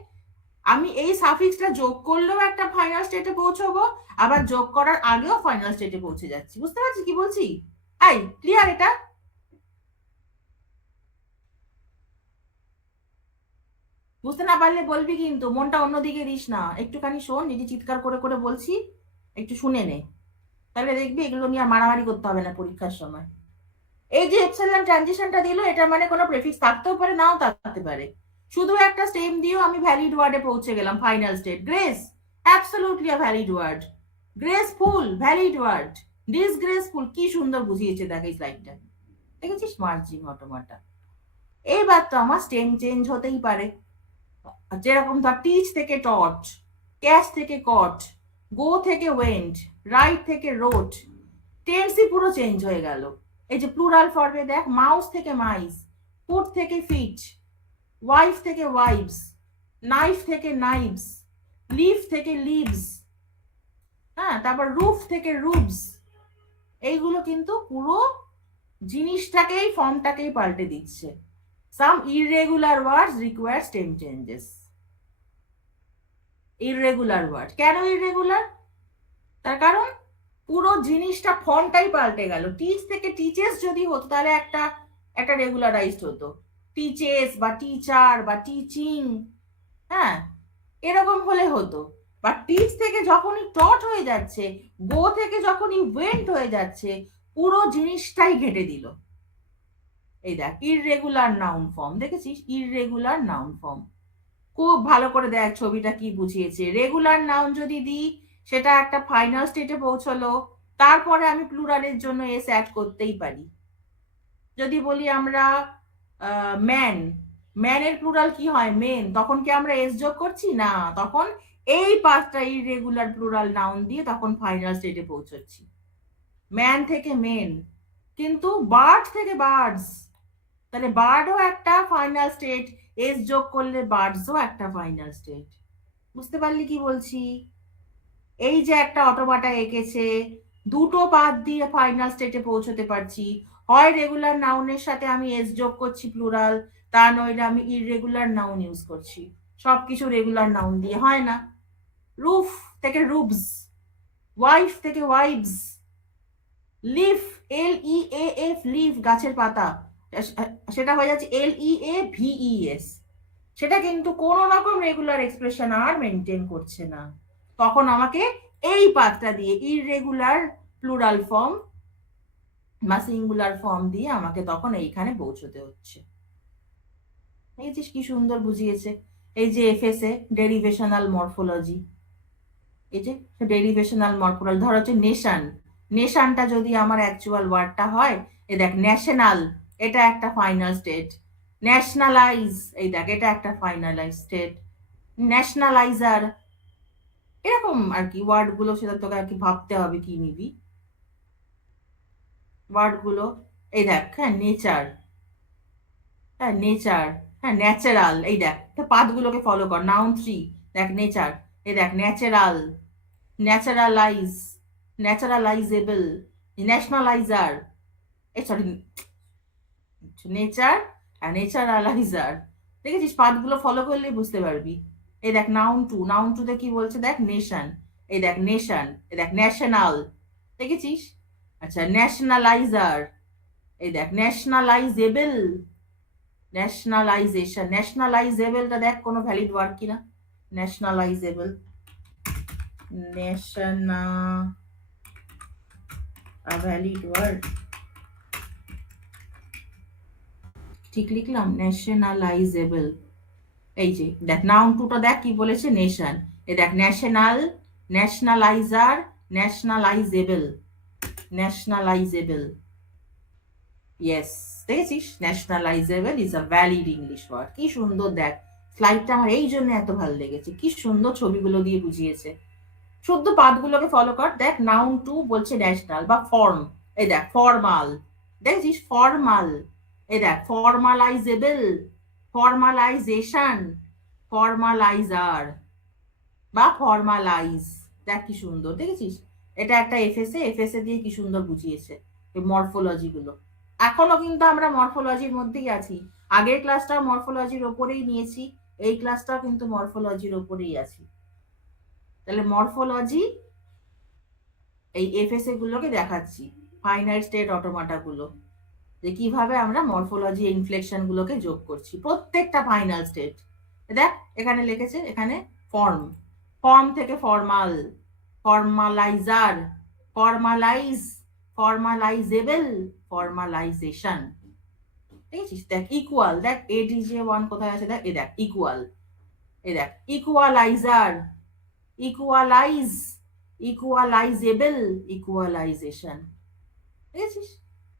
আমি এই সাফিক্সটা যোগ করলেও একটা ফাইনাল স্টেটে পৌঁছবো, আবার যোগ করার আগেও ফাইনাল স্টেটে পৌঁছে যাচ্ছি। বুঝতে পারছিস কি বলছি? আই ক্লিয়ার এটা? বুঝতে না পারলে বলবি কিন্তু, মনটা অন্যদিকে দিস না, একটুখানি শোন, নিজে চিৎকার করে করে বলছি, একটু শুনে নে, তাহলে দেখবি এগুলো নিয়ে আর মারামারি করতে হবে না পরীক্ষার সময়। এই যে এপসাইলন ট্রানজিশনটা দিল, এটা মানে কোনো প্রেফিক্স থাকতেও পারে, নাও থাকতে পারে, শুধু একটা স্টেম দিয়েও আমি ভ্যালিড ওয়ার্ডে পৌঁছে গেলাম, final state. Grace absolutely a valid word, graceful valid word, disgraceful কি সুন্দর বুঝিয়েছে দেখ এই স্লাইডটা, দেখেছিস? Merging automata. এইবার তো আমার স্টেম চেঞ্জ হতেই পারে, যেরকম ধর টিচ থেকে টট, ক্যাচ থেকে কট, গো থেকে ওয়েন্ট, রাইট থেকে রোট, টেন্সই পুরো চেঞ্জ হয়ে গেল। এই যে প্লুরাল ফর্মে দেখ, মাউস থেকে মাইস, ফুট থেকে ফিট, ওয়াইফ থেকে ওয়াইভস, নাইফ থেকে নাইভস, লিফ থেকে লিভস, হ্যাঁ, তারপর রুফ থেকে রুবস, এইগুলো কিন্তু পুরো জিনিসটাকেই, ফর্মটাকেই পাল্টে দিচ্ছে। Some irregular words require stem changes. Irregular word কেন ইররেগুলার? তার কারণ পুরো জিনিসটা ফর্মটাই পাল্টে গেল। টিচ থেকে টিচেস যদি হতো তাহলে একটা একটা রেগুলারাইজড হতো, টিচেস বা টিচার বা টিচিং, হ্যাঁ, এরকম হলে হতো। বা টিচ থেকে যখনই টট হয়ে যাচ্ছে, গো থেকে যখনই ওয়েন্ট হয়ে যাচ্ছে, পুরো জিনিসটাই ঘেটে দিল। এই দেখ ইররেগুলার নাউন ফর্ম, দেখেছিস? ইররেগুলার নাউন ফর্ম খুব ভালো করে দেখ ছবিটা কি বুঝিয়েছে। রেগুলার নাউন যদি দিই সেটা একটা ফাইনাল স্টেটে পৌঁছলো, তারপরে আমি প্লুরালের জন্য এস অ্যাড করতেই পারি। যদি বলি আমরা ম্যান, ম্যানের প্লুরাল কি হয়? মেন, তখন কি আমরা এস যোগ করছি না, তখন এই পাঁচটা ইররেগুলার প্লুরাল নাউন দিয়ে তখন ফাইনাল স্টেটে পৌঁছচ্ছি। ম্যান থেকে মেন, কিন্তু বার্ড থেকে বার্ডস, তাহলে বার্ডও একটা ফাইনাল স্টেট, এস যোগ করলে বার্ডসও একটা ফাইনাল স্টেট। বুঝতে পারলি কি বলছি? এই যে একটা অটোমাটা এঁকেছে, দুটো পাত দিয়ে ফাইনাল স্টেটে পৌঁছতে পারছি, হয় রেগুলার নাউনের সাথে আমি এস যোগ করছি প্লুরাল, তা নইলে আমি ইররেগুলার নাউন ইউজ করছি। সবকিছু রেগুলার নাউন দিয়ে হয় না। রুফ থেকে রুবস, ওয়াইফ থেকে ওয়াইভস, লিফ LEAF লিফ গাছের পাতা, সেটা হয়ে যাচ্ছে LEAVES। সেটা কিন্তু কোনো রকম রেগুলার এক্সপ্রেশন আর মেনটেন করছে না, তখন আমাকে এই পাতটা দিয়ে ইররেগুলার প্লুরাল ফর্ম বা সিঙ্গুলার ফর্ম দিয়ে আমাকে তখন এইখানে পৌঁছতে হচ্ছে। দেখেছিস কি সুন্দর বুঝিয়েছে? এই যে এফএসএ ডেরিভেশনাল মরফোলজি, এই যে ডেরিভেশনাল মরফোলজি, ধর হচ্ছে নেশন, নেশনটা যদি আমার অ্যাকচুয়াল ওয়ার্ডটা হয়, এ দেখ ন্যাশনাল, এটা একটা ফাইনাল স্টেট, ন্যাশনালাইজ, এই দেখ এটা একটা ফাইনালাইজ স্টেট, ন্যাশনালাইজার, এরকম আর কি ওয়ার্ড গুলো, সেটা তোকে আর কি ভাবতে হবে কি নিবি ওয়ার্ড গুলো। এই দেখ, হ্যাঁ নেচার, হ্যাঁ নেচার, হ্যাঁ ন্যাচারাল, এই দেখ পাথগুলোকে ফলো কর, নাউন 3, দেখ নেচার, এই দেখ ন্যাচারাল, ন্যাচারালাইজ, ন্যাচারালাইজেবল, ন্যাশনালাইজার, এই সরি নেচার আর নেচারালাইজার। দেখেছিস পাথগুলো ফলো করলেই বুঝতে পারবি। এই দেখ নাউন 2, নাউন 2 তে কি বলছে দেখ, নেশন, এই দেখ নেশন, এই দেখ ন্যাশনাল, দেখেছিস? আচ্ছা ন্যাশনালাইজার, এই দেখ ন্যাশনালাইজেবল, ন্যাশনালাইজেশন, ন্যাশনালাইজেবলটা দেখ কোনো ভ্যালিড ওয়ার্ড কিনা, ন্যাশনালাইজেবল, ন্যাশনা ভ্যালিড ওয়ার্ড, ঠিক লিখলাম ন্যাশনালাইজেবল, এই যে দেখ নাউন টুটা দেখ কি বলেছে, নেশন। এ দেখ ন্যাশনাল, ন্যাশনালাইজার, ন্যাশনালাইজেবল, ন্যাশনালাইজেবল, ইয়েস, দেখেছিস, nationalizable is a valid English word. কি সুন্দর দেখ, স্লাইডটা আমার এই জন্য এত ভালো লেগেছে, কি সুন্দর ছবিগুলো দিয়ে বুঝিয়েছে। শুদ্ধ পাঠগুলোকে ফলো কর। দেখ নাউন টু বলছে ন্যাশনাল বা ফর্ম, এই দেখ ফর্মাল, দেখছিস ফর্মাল, এই দেখ ফর্মালাইজেবল, ফর্মালাইজেশন, ফর্মালাইজার বা ফর্মালাইজ, দেখ কি সুন্দর দেখেছিস। এটা একটা এফএসএ, এফএসএ দিয়ে কি সুন্দর বুঝিয়েছে এই মরফোলজি গুলো। এখনো কিন্তু আমরা মরফোলজির মধ্যেই আছি, আগের ক্লাসটাও মরফোলজির ওপরেই নিয়েছি, এই ক্লাসটাও কিন্তু মরফোলজির ওপরেই আছি। তাহলে মরফোলজি, এই এফএসএ গুলোকে দেখাচ্ছি, ফাইনাইট স্টেট অটোমাটা গুলো, যে কিভাবে আমরা মরফোলজি ইনফ্লেকশন গুলোকে যোগ করছি প্রত্যেকটা ফাইনাল স্টেট। দেখ এখানে লিখেছে, এখানে ফর্ম, ফর্ম থেকে ফর্মাল, ফর্মালাইজার, ফর্মালাইজ, ফর্মালাইজেবল, ফর্মালাইজেশন, দেখেছিস। দেখ ইকুয়াল, দেখ এডিজে ওয়ান কোথায় আছে, দেখ এ দেখ ইকুয়াল, এ দেখ ইকুয়ালাইজার, ইকুয়ালাইজ, ইকুয়ালাইজেবল, ইকুয়ালাইজেশন, দেখেছিস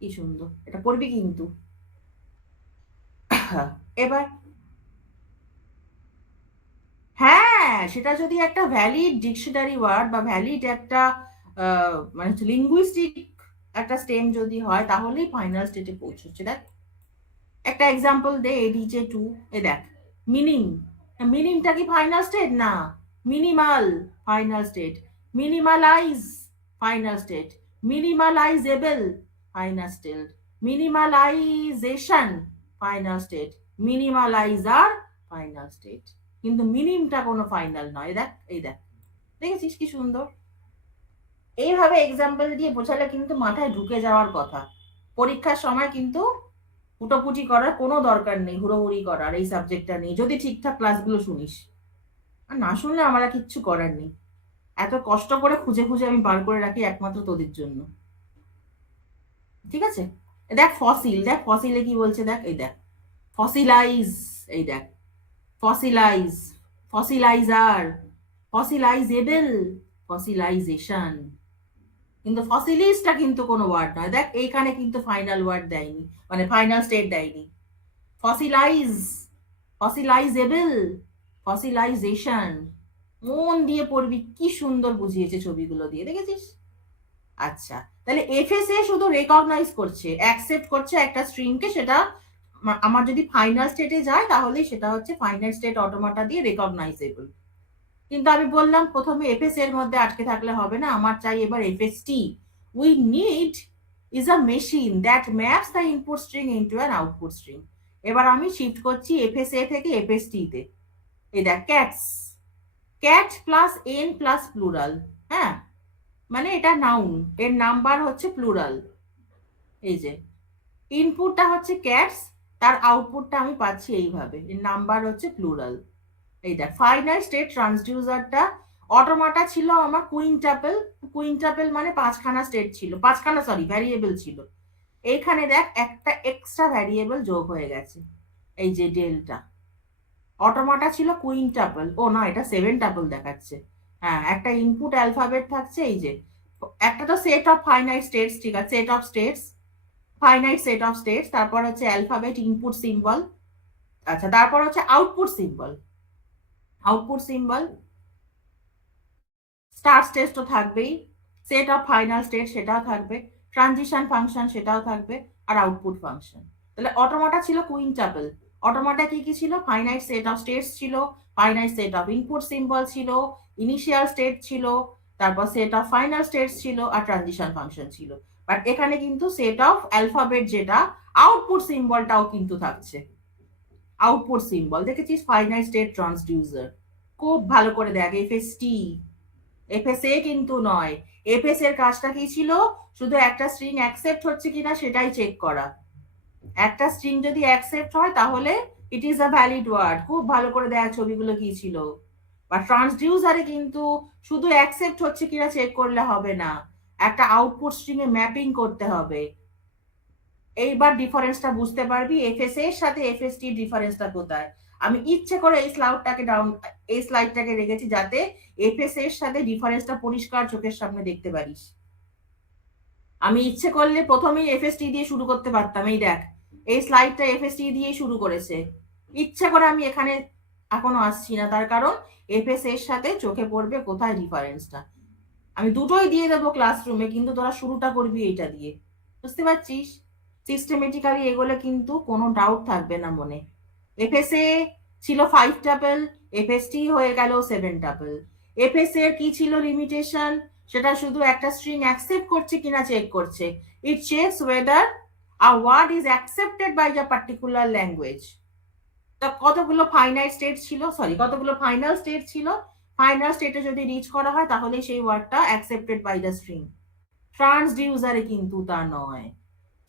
কি সুন্দর। এটা পড়বি কিন্তু। এবার হ্যাঁ, সেটা যদি একটা ভ্যালিড ডিকশনারি ওয়ার্ড বা ভ্যালিড একটা মানে লিঙ্গুইস্টিক একটা স্টেম যদি হয়, তাহলেই ফাইনাল স্টেটে পৌঁছচ্ছে। দেখ একটা এক্সাম্পল দে, এডিজে টু, এ দেখ মিনিং, মিনিংটা কি ফাইনাল স্টেট না, minimal final state, minimalize final state, minimalizable final state, minimalization final state, minimalizer final state. কিন্তু মিনিমটা কোনো ফাইনাল নয়। দেখ এই দেখ, দেখেছিস কি সুন্দর। এইভাবে এক্সাম্পল দিয়ে বোঝালে কিন্তু মাথায় ঢুকে যাওয়ার কথা। পরীক্ষার সময় কিন্তু ফুটোপুটি করার কোনো দরকার নেই, হুড়োহুড়ি করার এই সাবজেক্টটা নেই, যদি ঠিকঠাক ক্লাসগুলো শুনিস। আর না শুনলে আমার আর কিচ্ছু করার নেই, এত কষ্ট করে খুঁজে খুঁজে আমি বার করে রাখি একমাত্র তোদের জন্য। ঠিক আছে, দেখ ফসিল, দেখ ফসিলে কি বলছে, দেখ এই দেখ ফসিলাইজ, এই দেখ ফসিলাইজ, ফসিলাইজার, ফসিলাইজেবল, ফসিলাইজেশন। কিন্তু ফসিলিসটা কিন্তু কোনো ওয়ার্ড নয়। দেখ এইখানে কিন্তু ফাইনাল ওয়ার্ড দেয়নি, মানে ফাইনাল স্টেট দেয়নি। ফসিলাইজ, ফসিলাইজেবল, ফসিলাইজেশন, মন দিয়ে পড়বি, কি সুন্দর বুঝিয়েছে ছবিগুলো দিয়ে, দেখেছিস। আচ্ছা, তাহলে এফএসএ শুধু রেকগনাইজ করছে, অ্যাকসেপ্ট করছে একটা স্ট্রিংকে, সেটা আমার যদি ফাইনাল স্টেটে যায় তাহলেই সেটা হচ্ছে ফাইনাল স্টেট অটোমাটা দিয়ে রেকগনাইজেবল। কিন্তু আমি বললাম প্রথমে এফএস এর মধ্যে আটকে থাকলে হবে না, আমার চাই এবার FST. We need is a machine that maps the input string into an output string. এবার আমি শিফট করছি এফএসএ থেকে এফএসটি তে। এই দেখ cats, cat plus N plus plural, হ্যাঁ, মানে এটা নাউন, এর নাম্বার হচ্ছে প্লুরাল। এই যে ইনপুটটা হচ্ছে ক্যাটস, তার আউটপুটটা আমি পাচ্ছি এইভাবে, এর নাম্বার হচ্ছে প্লুরাল। এই দেখ ফাইনাল স্টেট ট্রান্সডিউসারটা অটোমাটা ছিল আমার কুইন্টাপেল, কুইন্টাপেল মানে পাঁচখানা স্টেট ছিল, পাঁচখানা সরি ভ্যারিয়েবল ছিল। এইখানে দেখ একটা এক্সট্রা ভ্যারিয়েবল যোগ হয়ে গেছে, এই যে ডেল্টা। অটোমাটা ছিল কুইন্টাপল, ও না এটা সেভেন টাপল দেখাচ্ছে। হ্যাঁ, একটা ইনপুট অ্যালফাবেট থাকছে, এই যে একটা তো সেট অফ ফাইনাইট স্টেটস, ঠিক আছে, set of states, finite set of states, তারপর হচ্ছে অ্যালফাবেট ইনপুট সিম্বল, আচ্ছা তারপর হচ্ছে output symbol, output symbol, star state তো থাকবেই, সেট অফ ফাইনাল স্টেট সেটাও থাকবে, ট্রানজিশন ফাংশন সেটাও থাকবে, আর আউটপুট ফাংশন। তাহলে অটোমাটা ছিল কুইন্টাপল। অটোমাটা কি কি ছিল, ফাইনাইট সেট অফ স্টেটস ছিল, finite set of input symbol ছিল, ইনিশিয়াল স্টেট ছিল, তারপর সেট অফ ফাইনাল স্টেটস ছিল, আর ট্রানজিশন ফাংশন ছিল। বাট এখানে কিন্তু সেট অফ অ্যালফাবেট যেটা, আউটপুট সিম্বলটাও কিন্তু থাকছে, আউটপুট সিম্বল, দেখেছিস ফাইনাইট স্টেট ট্রান্সডিউসার। খুব ভালো করে দেখ, এফএসটি, এফএসএ কিন্তু নয়। এফএস এর কাজটা কি ছিল, শুধু একটা স্ট্রিং অ্যাকসেপ্ট হচ্ছে কিনা সেটাই চেক করা। একটা স্ট্রিং যদি অ্যাকসেপ্ট হয় তাহলে it is a valid word. খুব ভালো করে দেখ ছবিগুলো কি ছিল। বা ট্রান্সডিউসারে কিন্তু শুধু অ্যাকসেপ্ট হচ্ছে কিনা চেক করলে হবে না, একটা আউটপুট স্ট্রিং এ ম্যাপিং করতে হবে। এইবার ডিফারেন্সটা বুঝতে পারবি এফএসএ এর সাথে এফএসটি ডিফারেন্সটা কোথায়। আমি ইচ্ছে করে এই স্লাইডটাকে রেখেছি যাতে এফএস এর সাথে ডিফারেন্সটা পরিষ্কার চোখের সামনে দেখতে পারিস। আমি ইচ্ছে করলে প্রথমেই এফএসটি দিয়ে শুরু করতে পারতাম, এই দেখ এই স্লাইডটা এফএসটি দিয়ে শুরু করেছে। ইচ্ছে করে আমি এখানে এখনো আসছি না, তার কারণ এফএস এর সাথে চোখে পড়বে কোথায় ডিফারেন্সটা। আমি দুটোই দিয়ে দেবো ক্লাসরুমে, কিন্তু তোরা শুরুটা করবি এইটা দিয়ে, বুঝতে পারছিস? সিস্টেমেটিক্যালি এগোলে কিন্তু কোনো ডাউট থাকবে না মনে। এফএসএ ছিল 5 টাপল, এফএসটি হয়ে গেল 7 টাপল। এফএসএ এর কি ছিল লিমিটেশন? সেটা শুধু একটা স্ট্রিং অ্যাকসেপ্ট করছে কিনা চেক করছে। It checks whether a word is accepted by the particular language. তা কতগুলো ফাইনাল স্টেট ছিল, ফাইনাল স্টেটে যদি রিচ করা হয় তাহলে সেই ওয়ার্ডটা অ্যাকসেপ্টেড বাই দ্য স্ট্রিং। ট্রান্সডিউসারে কিন্তু তা নয়।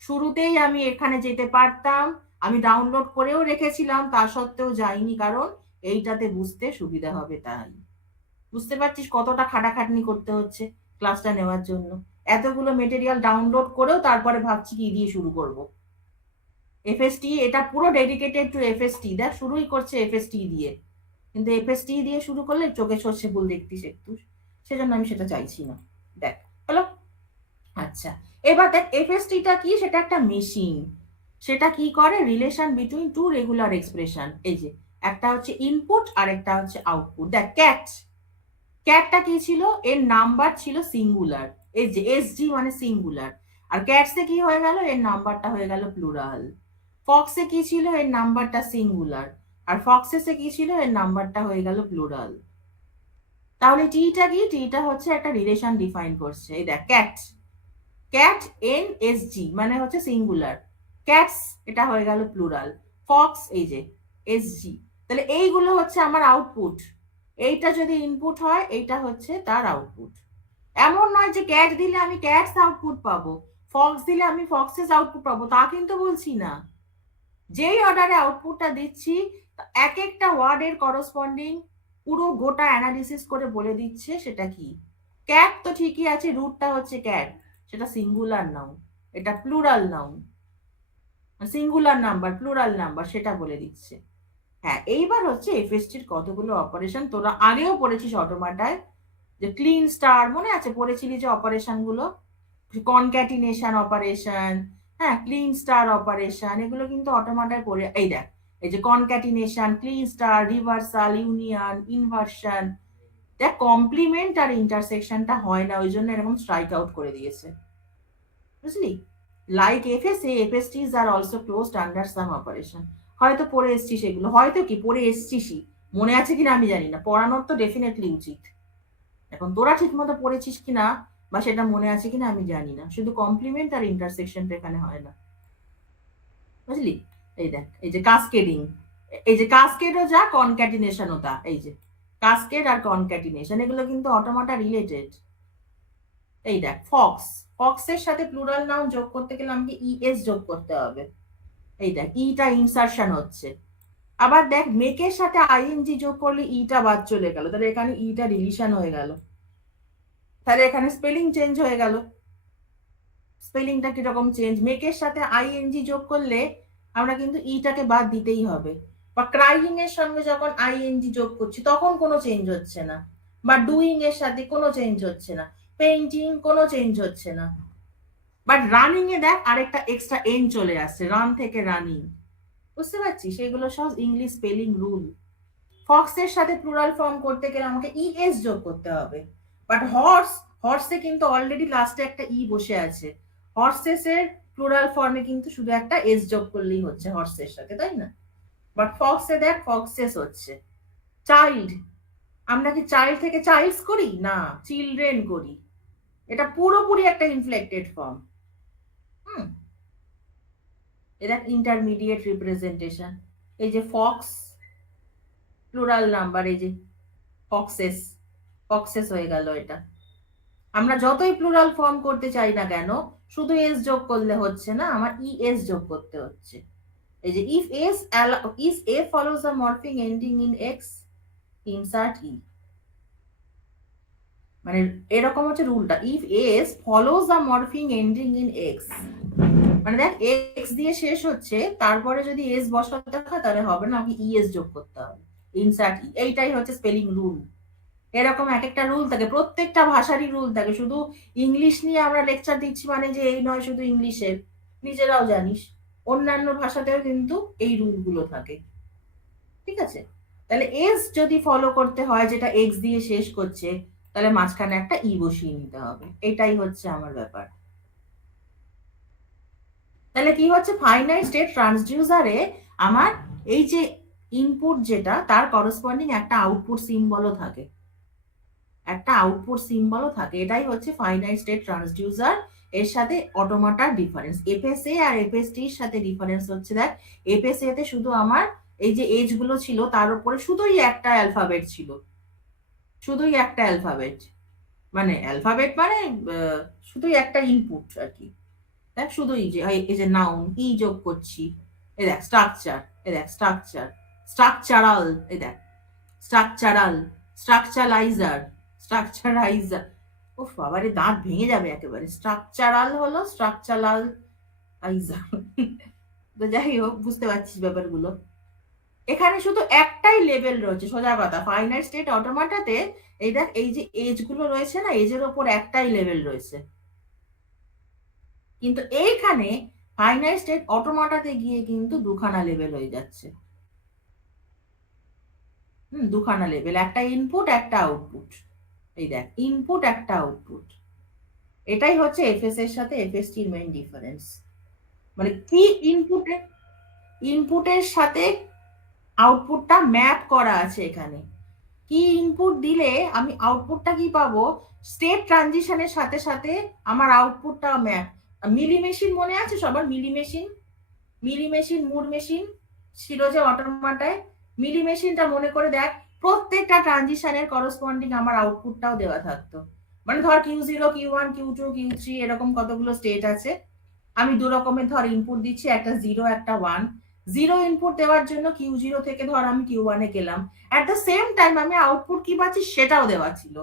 শুরুতেই আমি এখানে যেতে পারতাম, আমি ডাউনলোড করেও রেখেছিলাম, তা সত্ত্বেও যাইনি, কারণ এইটাতে বুঝতে সুবিধা হবে তাই। বুঝতে পারছিস কতটা খাটাখাটনি করতে হচ্ছে ক্লাসটা নেওয়ার জন্য? এতগুলো মেটেরিয়াল ডাউনলোড করেও তারপরে ভাবছি কি দিয়ে শুরু করব। এফএসটি এটা পুরো ডেডিকেটেড টু এফএসটি, দেখ শুরুই করছে এফএসটি দিয়ে, কিন্তু এফএসটি দিয়ে শুরু করলে চোখে সর্ষে ফুল দেখতিস একটু, সেজন্য আমি সেটা চাইছি না। দেখ হলো। আচ্ছা, এবার দেখ এফএসটিটা কি, সেটা একটা মেশিন। সেটা কি করে, relation between two regular expression, এই যে একটা হচ্ছে ইনপুট আর একটা হচ্ছে আউটপুট। দেখ ক্যাটটা কি ছিল, এর নাম্বার ছিল সিঙ্গুলার, এই যে এসজি মানে সিঙ্গুলার। আর ক্যাটসে কি হয়ে গেল, এর নাম্বারটা হয়ে গেল প্লুরাল। ফক্সে কি ছিল, এর নাম্বারটা সিঙ্গুলার, আর ফক্সেসে কি ছিল, এর নাম্বারটা হয়ে গেল প্লুরাল। তাহলে টিটা কি, টিটা হচ্ছে একটা রিলেশন ডিফাইন করছে। এই দেখ ক্যাট এন এস জি মানে হচ্ছে সিঙ্গুলার, ক্যাটস এটা হয়ে গেল প্লুরাল, ফক্স এই যে এস জি। তাহলে এইগুলো হচ্ছে আমার আউটপুট। এইটা যদি ইনপুট হয়, এইটা হচ্ছে তার আউটপুট। এমন নয় যে ক্যাট দিলে আমি ক্যাটস আউটপুট পাবো, ফক্স দিলে আমি ফক্সেস আউটপুট পাবো, তা কিন্তু বলছি না। যেই অর্ডারে আউটপুটটা দিচ্ছি, এক একটা ওয়ার্ডের করসপন্ডিং পুরো গোটা অ্যানালিসিস করে বলে দিচ্ছে সেটা কি। ক্যাট তো ঠিকই আছে, রুটটা হচ্ছে ক্যাট, সেটা সিঙ্গুলার নাউন, এটা plural noun, singular number plural number সেটা বলে দিচ্ছে। হ্যাঁ, এইবার হচ্ছে এফএসটির কতগুলো অপারেশন তোরা আগেও পড়েছিস অটোমাটায়, যে ক্লিন স্টার মনে আছে, পড়েছিলি যে অপারেশন গুলো, কনক্যাটিনেশন অপারেশন, হ্যাঁ ক্লিন স্টার অপারেশন, এগুলো কিন্তু অটোমাটায় পড়ে। এই দেখ এই যে concatenation, clean star, reversal, union, inversion, দেখ কমপ্লিমেন্ট আর ইন্টারসেকশনটা হয় না, ওই জন্য এরকম স্ট্রাইক আউট করে দিয়েছে, বুঝলি? Like FSA, FSTs are also closed under some operation. হয়তো পড়ে এসছিস এগুলো, হয়তো কি পড়ে এসছিসই, মনে আছে কিনা আমি জানি না, পড়ানোর তো ডেফিনেটলি উচিত। এখন তোরা ঠিক মতো পড়েছিস কিনা বা সেটা মনে আছে কিনা আমি জানি না, শুধু কমপ্লিমেন্ট আর ইন্টারসেকশনটা এখানে হয় না, বুঝলি? এই দেখ এই যে কাসকেডিং, এই যে কাসকেডও যা কনক্যাটিনেশনও তা, এই যে কাসকেড আর কনক্যাটিনেশন এগুলো কিন্তু অটোমাটা রিলেটেড। এই দেখ ফক্সের সাথে প্লুরাল নাউন যোগ করতে গেলে আমাকে ইএস যোগ করতে হবে, এই দেখ ইটা ইনসারশন হচ্ছে। আবার দেখ মেকের সাথে আইএনজি যোগ করলে ইটা বাদ চলে গেল, তাহলে এখানে ইটা ডিলিশন হয়ে গেল, তাহলে এখানে স্পেলিং চেঞ্জ হয়ে গেল। স্পেলিংটা কিরকম চেঞ্জ, মেকের সাথে আইএনজি যোগ করলে আমরা কিন্তু ইটাকে বাদ দিতেই হবে, বা ক্রাইং এর সঙ্গে যখন আইএনজি যোগ করছি তখন কোনো চেঞ্জ হচ্ছে না, বা ডুইং এর সাথে কোনো চেঞ্জ হচ্ছে না, পেইন্টিং কোনো চেঞ্জ হচ্ছে না। বাট রানিং এ দেখ আরেকটা এক্সট্রা এন চলে আসছে, রান থেকে রানিং, বুঝতে পারছিস? সেগুলো সব ইংলিশ স্পেলিং রুল। ফক্সের সাথে প্লুরাল ফর্ম করতে গেলে আমাকে ইএস যোগ করতে হবে, বাট হর্সে কিন্তু অলরেডি লাস্টে একটা ই বসে আছে, হর্সেস এর প্লুরাল ফর্মে কিন্তু শুধু একটা এস যোগ করলেই হচ্ছে হর্সের সাথে, তাই না? বাট ফক্সে দেখ ফক্সেস হচ্ছে। চাইল্ড, আমরা কি চাইল্ড থেকে চাইল্ডস করি না, চিলড্রেন করি, এটা পুরোপুরি একটা ইনফ্লেক্টেড ফর্ম। এটা ইন্টারমিডিয়েট রিপ্রেজেন্টেশন, এই যে ফক্স প্লুরাল নাম্বার, এই যে ফক্সেস হয়ে গেল। এটা আমরা যতই প্লুরাল ফর্ম করতে চাই না কেন, শুধু এস যোগ করলে হচ্ছে না, আমার ইএস যোগ করতে হচ্ছে। এই যে if a follows a morpheme ending in x, insert e, মানে এরকম হচ্ছে রুলটা, if s follows a morpheme ending in x, মানে দেখ এক্স দিয়ে শেষ হচ্ছে, তারপরে যদি এস বসাতে হয় তাহলে হবে না, আমাকে ইএস যোগ করতে হবে, ইনসার্ট এইটাই হচ্ছে স্পেলিং রুল। এরকম এক একটা রুল থাকে, প্রত্যেকটা ভাষারই রুল থাকে। শুধু ইংলিশ নিয়ে আমরা লেকচার দিচ্ছি মানে যে এই নয় শুধু ইংলিশের, নিজেরাও জানিস অন্যান্য ভাষাতেও কিন্তু এই রুলগুলো থাকে। ঠিক আছে, তাহলে এস যদি ফলো করতে হয় যেটা এক্স দিয়ে শেষ করছে, তাহলে মাঝখানে একটা ই বসিয়ে নিতে হবে, এটাই হচ্ছে আমার ব্যাপার। তাহলে কি হচ্ছে, ফাইনাইট স্টেট ট্রান্সডিউসারে আমার এই যে ইনপুট যেটা তার করসপন্ডিং একটা আউটপুট সিম্বলও থাকে, একটা আউটপুট সিম্বলও থাকে। এটাই হচ্ছে ফাইনাইট স্টেট ট্রান্সডিউসার এর সাথে অটোমাটার ডিফারেন্স। এফএসএ আর এফএসটি এর সাথে ডিফারেন্স হচ্ছে, দেখ এফএসএ তে শুধু আমার এই যে এজ গুলো ছিল তার উপরে শুধুই একটা অ্যালফাবেট ছিল, শুধুই একটা অ্যালফাবেট, মানে অ্যালফাবেট মানে শুধুই একটা ইনপুট আর কি। দেখ শুধুই যে এই যে নাউন ই যোগ করছি, এ দেখ স্ট্রাকচার, এ দেখ স্ট্রাকচার, স্ট্রাকচারাল, এ দেখ স্ট্রাকচারাল, স্ট্রাকচারাইজার, স্ট্রাকচারাইজার, ও বাবারে দাঁত ভেঙে যাবে একেবারে। স্ট্রাকচারাল হলো স্ট্রাকচারাল আইজার। তো যাই হোক বুঝতে পারছিস ব্যাপারগুলো। এখানে শুধু একটাই লেভেল রয়েছে, সোজা কথা ফাইনাইট স্টেট অটোমাটাতে এই দেখ এই যে এজ গুলো রয়েছে না, এজের ওপর একটাই লেভেল রয়েছে, কিন্তু এইখানে ফাইনাইট স্টেট অটোমাটাতে গিয়ে কিন্তু দুখানা লেভেল হয়ে যাচ্ছে। দুখানা লেভেল, একটা ইনপুট একটা আউটপুট। এই দেখ ইনপুট একটা আউটপুট, এটাই হচ্ছে এফএস এর সাথে এফএসটি এর মেইন ডিফারেন্স। মানে কি ইনপুটের, ইনপুটের সাথে আউটপুটটা ম্যাপ করা আছে এখানে। কি ইনপুট দিলে আমি আউটপুটটা কি পাবো, স্টেট ট্রানজিশনের সাথে সাথে আমার আউটপুটটা ম্যাপ। মিলি মেশিন মনে আছে সবার, মিলি মেশিন, মিলি মেশিন মুর মেশিন ছিল যে অটোমাটায়, মিলি মেশিনটা মনে করে দেখ, প্রত্যেকটা ট্রানজিশনের করসপন্ডিং আমার আউটপুটটাও দেওয়া থাকতো। মানে ধর কিউ0 কিউ1 কিউ2 কিউ3 এরকম কতগুলো স্টেট আছে, আমি দু রকমের ধর ইনপুট দিচ্ছি, একটা 0 একটা 1। 0 ইনপুট দেওয়ার জন্য কিউ0 থেকে ধর আমি কিউ1 এ গেলাম, অ্যাট দ্য সেম টাইম আমি আউটপুট কি পাচ্ছি সেটাও দেওয়া ছিল।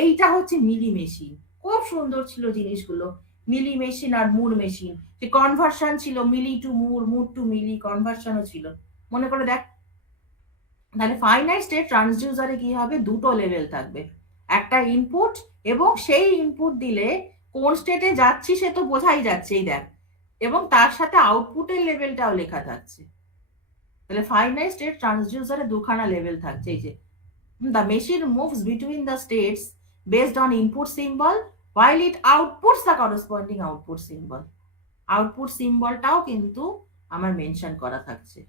এইটা হচ্ছে মিলি মেশিন, খুব সুন্দর ছিল জিনিসগুলো। মিলি মেশিন আর মুর মেশিন, যে কনভার্সন ছিল মিলি টু মুর, মুর টু মিলি, কনভার্সনও ছিল, মনে করে দেখ। তাহলে ফাইনাইট স্টেট ট্রান্সডিউসারে কি হবে, দুটো লেভেল থাকবে, একটা ইনপুট এবং সেই ইনপুট দিলে কোন স্টেটে যাচ্ছি সে তো বোঝাই যাচ্ছে এই দেখ, এবং তার সাথে আউটপুটের লেভেলটাও লেখা থাকছে। তাহলে ফাইনাইট স্টেট ট্রান্সডিউসারে দুখানা লেভেল থাকছে। এই যে the machine moves between the states based on input symbol while it outputs the corresponding output symbol। Output সিম্বলটাও কিন্তু আমার মেনশন করা থাকছে।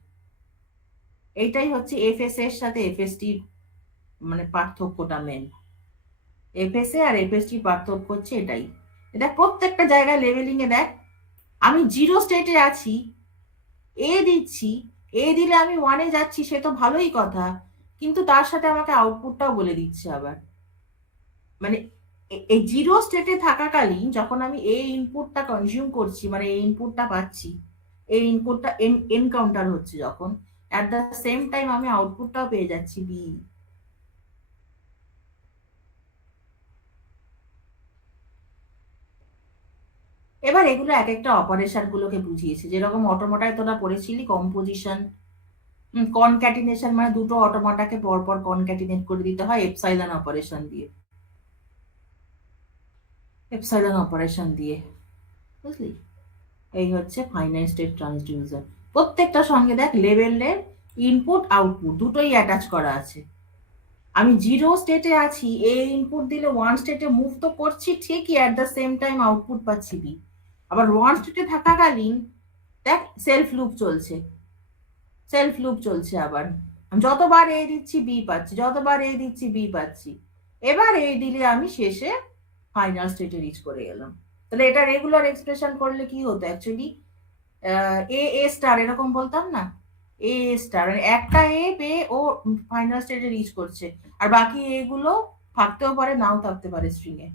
এইটাই হচ্ছে এফএস এর সাথে এফএসটি মানে পার্থক্যটা মেন। এফএসএ আর এফএসটি পার্থক্য হচ্ছে এটাই। এটা প্রত্যেকটা জায়গায় লেভেলিং এ দেখ, আমি 0 স্টেটে আছি, এ দিচ্ছি, এ দিলে আমি 1-এ যাচ্ছি সে তো ভালোই কথা, কিন্তু তার সাথে আমাকে আউটপুটটাও বলে দিচ্ছে আবার। মানে এই 0 স্টেটে থাকাকালীন যখন আমি এই ইনপুটটা কনজিউম করছি, মানে এই ইনপুটটা পাচ্ছি, এই ইনপুটটা এনকাউন্টার হচ্ছে যখন, অ্যাট দ্য সেম টাইম আমি আউটপুটটাও পেয়ে যাচ্ছি বি। এবার এগুলো এক একটা অপারেশন গুলোকে বুঝিয়েছে, যেরকম অটোমাটায় তোরা পড়েছিলি কম্পোজিশন, কনক্যাটিনেশন, মানে দুটো অটোমাটাকে পরপর কনক্যাটিনেট করে দিতে হয় এপসাইলন অপারেশন দিয়ে, এপসাইলন অপারেশন দিয়ে, বুঝলি। এই হচ্ছে ফাইনাইট স্টেট ট্রান্সডিউসার। প্রত্যেকটা সঙ্গে দেখ লেভেলের ইনপুট আউটপুট দুটোই অ্যাটাচ করা আছে। আমি 0 স্টেটে আছি, এ ইনপুট দিলে 1 স্টেটে মুভ তো করছি ঠিকই, at the same time output পাচ্ছি বি। আবার 1 স্টেটে থাকাকালীন দেখ সেলফ লুপ চলছে, সেলফ লুপ চলছে, আবার যতবার এ দিচ্ছি বি পাচ্ছি, যতবার এ দিচ্ছি বি পাচ্ছি। এবার এ দিলে আমি শেষে ফাইনাল স্টেটে রিচ করে গেলাম। তাহলে এটা রেগুলার এক্সপ্রেশন করলে কি হতো অ্যাকচুয়ালি, এ এ স্টার এরকম বলতাম না, এ স্টার মানে একটা এ পেয়ে ও ফাইনাল স্টেজে রিচ করছে, আর বাকি এগুলো থাকতেও পারে নাও থাকতে পারে স্ট্রিং এ।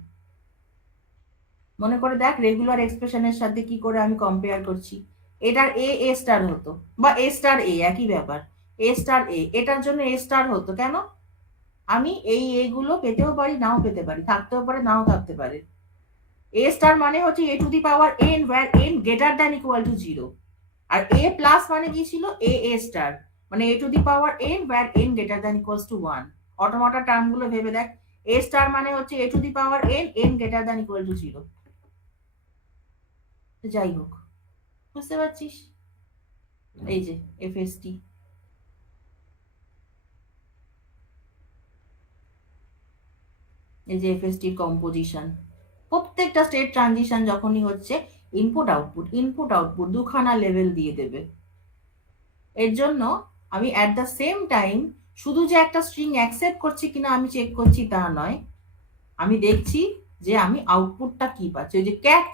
মনে করে দেখ রেগুলার এক্সপ্রেশনের সাথে কি করে আমি কম্পেয়ার করছি, এটার এ এ স্টার হতো, বা এ স্টার এ একই ব্যাপার, এ স্টার এ, এটার জন্য এ স্টার হতো কেন, আমি এই এগুলো পেতেও পারি নাও পেতে পারি, থাকতেও পারে নাও থাকতে পারে। এ স্টার মানে হচ্ছে a to the power n where n greater than equal to 0, আর এ প্লাস মানে কি ছিল, এ স্টার মানে a to the power n where n greater than equals to 1। Automata term গুলো ভেবে দেখ, এ স্টার মানে হচ্ছে a to the power n n greater than equal to 0। যাই হোক, বুঝতে পারছিস? এই যে এফএসটি, এই যে এফএসটির কম্পোজিশন, প্রত্যেকটা স্টেট ট্রানজিশন যখনই হচ্ছে ইনপুট আউটপুট ইনপুট আউটপুট দুখানা লেভেল দিয়ে দেবে। এর জন্য আমি অ্যাট দ্য সেম টাইম শুধু যে একটা স্ট্রিং অ্যাকসেপ্ট করছি কিনা আমি চেক করছি তা নয়, আমি দেখছি যে আমি আউটপুটটা কি পাচ্ছি। ওই যে ক্যাট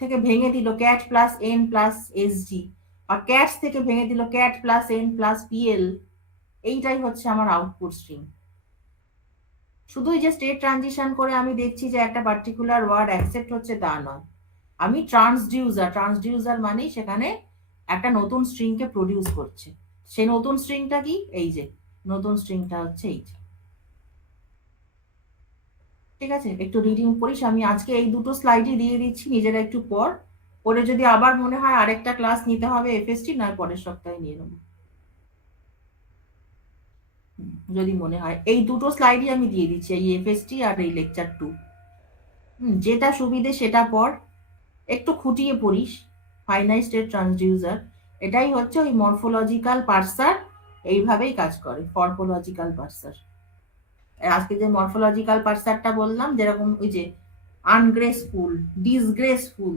থেকে ভেঙে দিল cat plus N plus SG, আর ক্যাটস থেকে ভেঙে দিল cat plus N plus PL, এইটাই হচ্ছে আমার আউটপুট স্ট্রিং। শুধুই যে স্টেট ট্রানজিশন করে আমি দেখছি যে একটা পার্টিকুলার ওয়ার্ড অ্যাকসেপ্ট হচ্ছে তা নয়, আমি ট্রান্সডিউসার মানেই সেখানে একটা নতুন স্ট্রিংকে প্রডিউস করছে। সেই নতুন স্ট্রিংটা কি, এই যে নতুন স্ট্রিংটা হচ্ছে এই যে। ঠিক আছে, একটু রিডিং করিস, আমি আজকে এই দুটো স্লাইডই দিয়ে দিচ্ছি, নিজেরা একটু পর, পরে যদি আবার মনে হয় আরেকটা ক্লাস নিতে হবে এফএসটি, নয় পরের সপ্তাহে নিয়ে নেবো যদি মনে হয়। এই দুটো স্লাইডই আমি দিয়ে দিচ্ছি, এই এফএসটি আর এই লেকচার 2, যেটা সুবিধে সেটা পর, একটু খুঁটিয়ে পড়িস। ফাইনাইট স্টেট ট্রান্সডিউসার এটাই হচ্ছে ওই মরফোলজিক্যাল পার্সার, এইভাবেই কাজ করে ফর্মোলজিক্যাল পার্সার। আজকে যে মরফোলজিক্যাল পার্সারটা বললাম, যেরকম ওই যে আনগ্রেসফুল, ডিসগ্রেসফুল,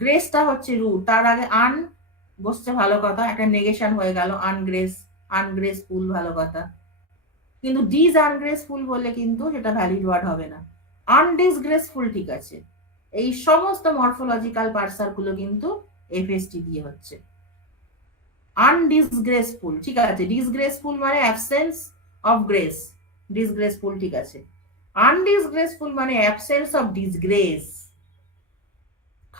গ্রেসটা হচ্ছে রুট, তার আগে আন বসছে ভালো কথা, একটা নেগেশন হয়ে গেল, আনগ্রেসফুল ভালো কথা, কিন্তু ডিস আনগ্রেসফুল বললে কিন্তু সেটা ভ্যালিড ওয়ার্ড হবে না। আনডিসগ্রেসফুল ঠিক আছে। এই সমস্ত মরফোলজিক্যাল পার্সার গুলো কিন্তু এফএসটি দিয়ে হচ্ছে। আনডিসগ্রেসফুল ঠিক আছে, ডিসগ্রেসফুল মানে অ্যাবসেন্স অফ গ্রেস, ডিসগ্রেসফুল ঠিক আছে। আনডিসগ্রেসফুল মানে অ্যাবসেন্স অফ ডিসগ্রেস,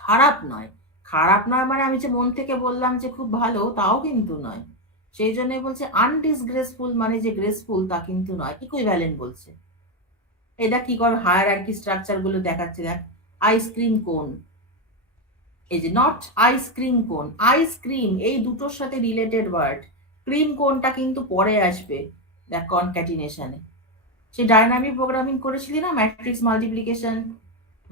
খারাপ নয়। খারাপ নয় মানে আমি যে মন থেকে বললাম যে খুব ভালো, তাও কিন্তু নয়। সেই জন্য বলছে আনডিসগ্রেসফুল মানে যে গ্রেসফুল তা কিন্তু নয়, ইকুইভ্যালেন্ট বলছে। এটা কি করে হায়ারার্কি স্ট্রাকচার গুলো দেখাচ্ছে, দেখ আইসক্রিম কোন, এই যে নট আইসক্রিম কোন, আইসক্রিম এই দুটোর সাথে রিলেটেড ওয়ার্ড, ক্রিম কোনটা কিন্তু পরে আসবে, দেখ কনক্যাটিনেশনে। সে ডায়নামিক প্রোগ্রামিং করেছিলি না ম্যাট্রিক্স মাল্টিপ্লিকেশন,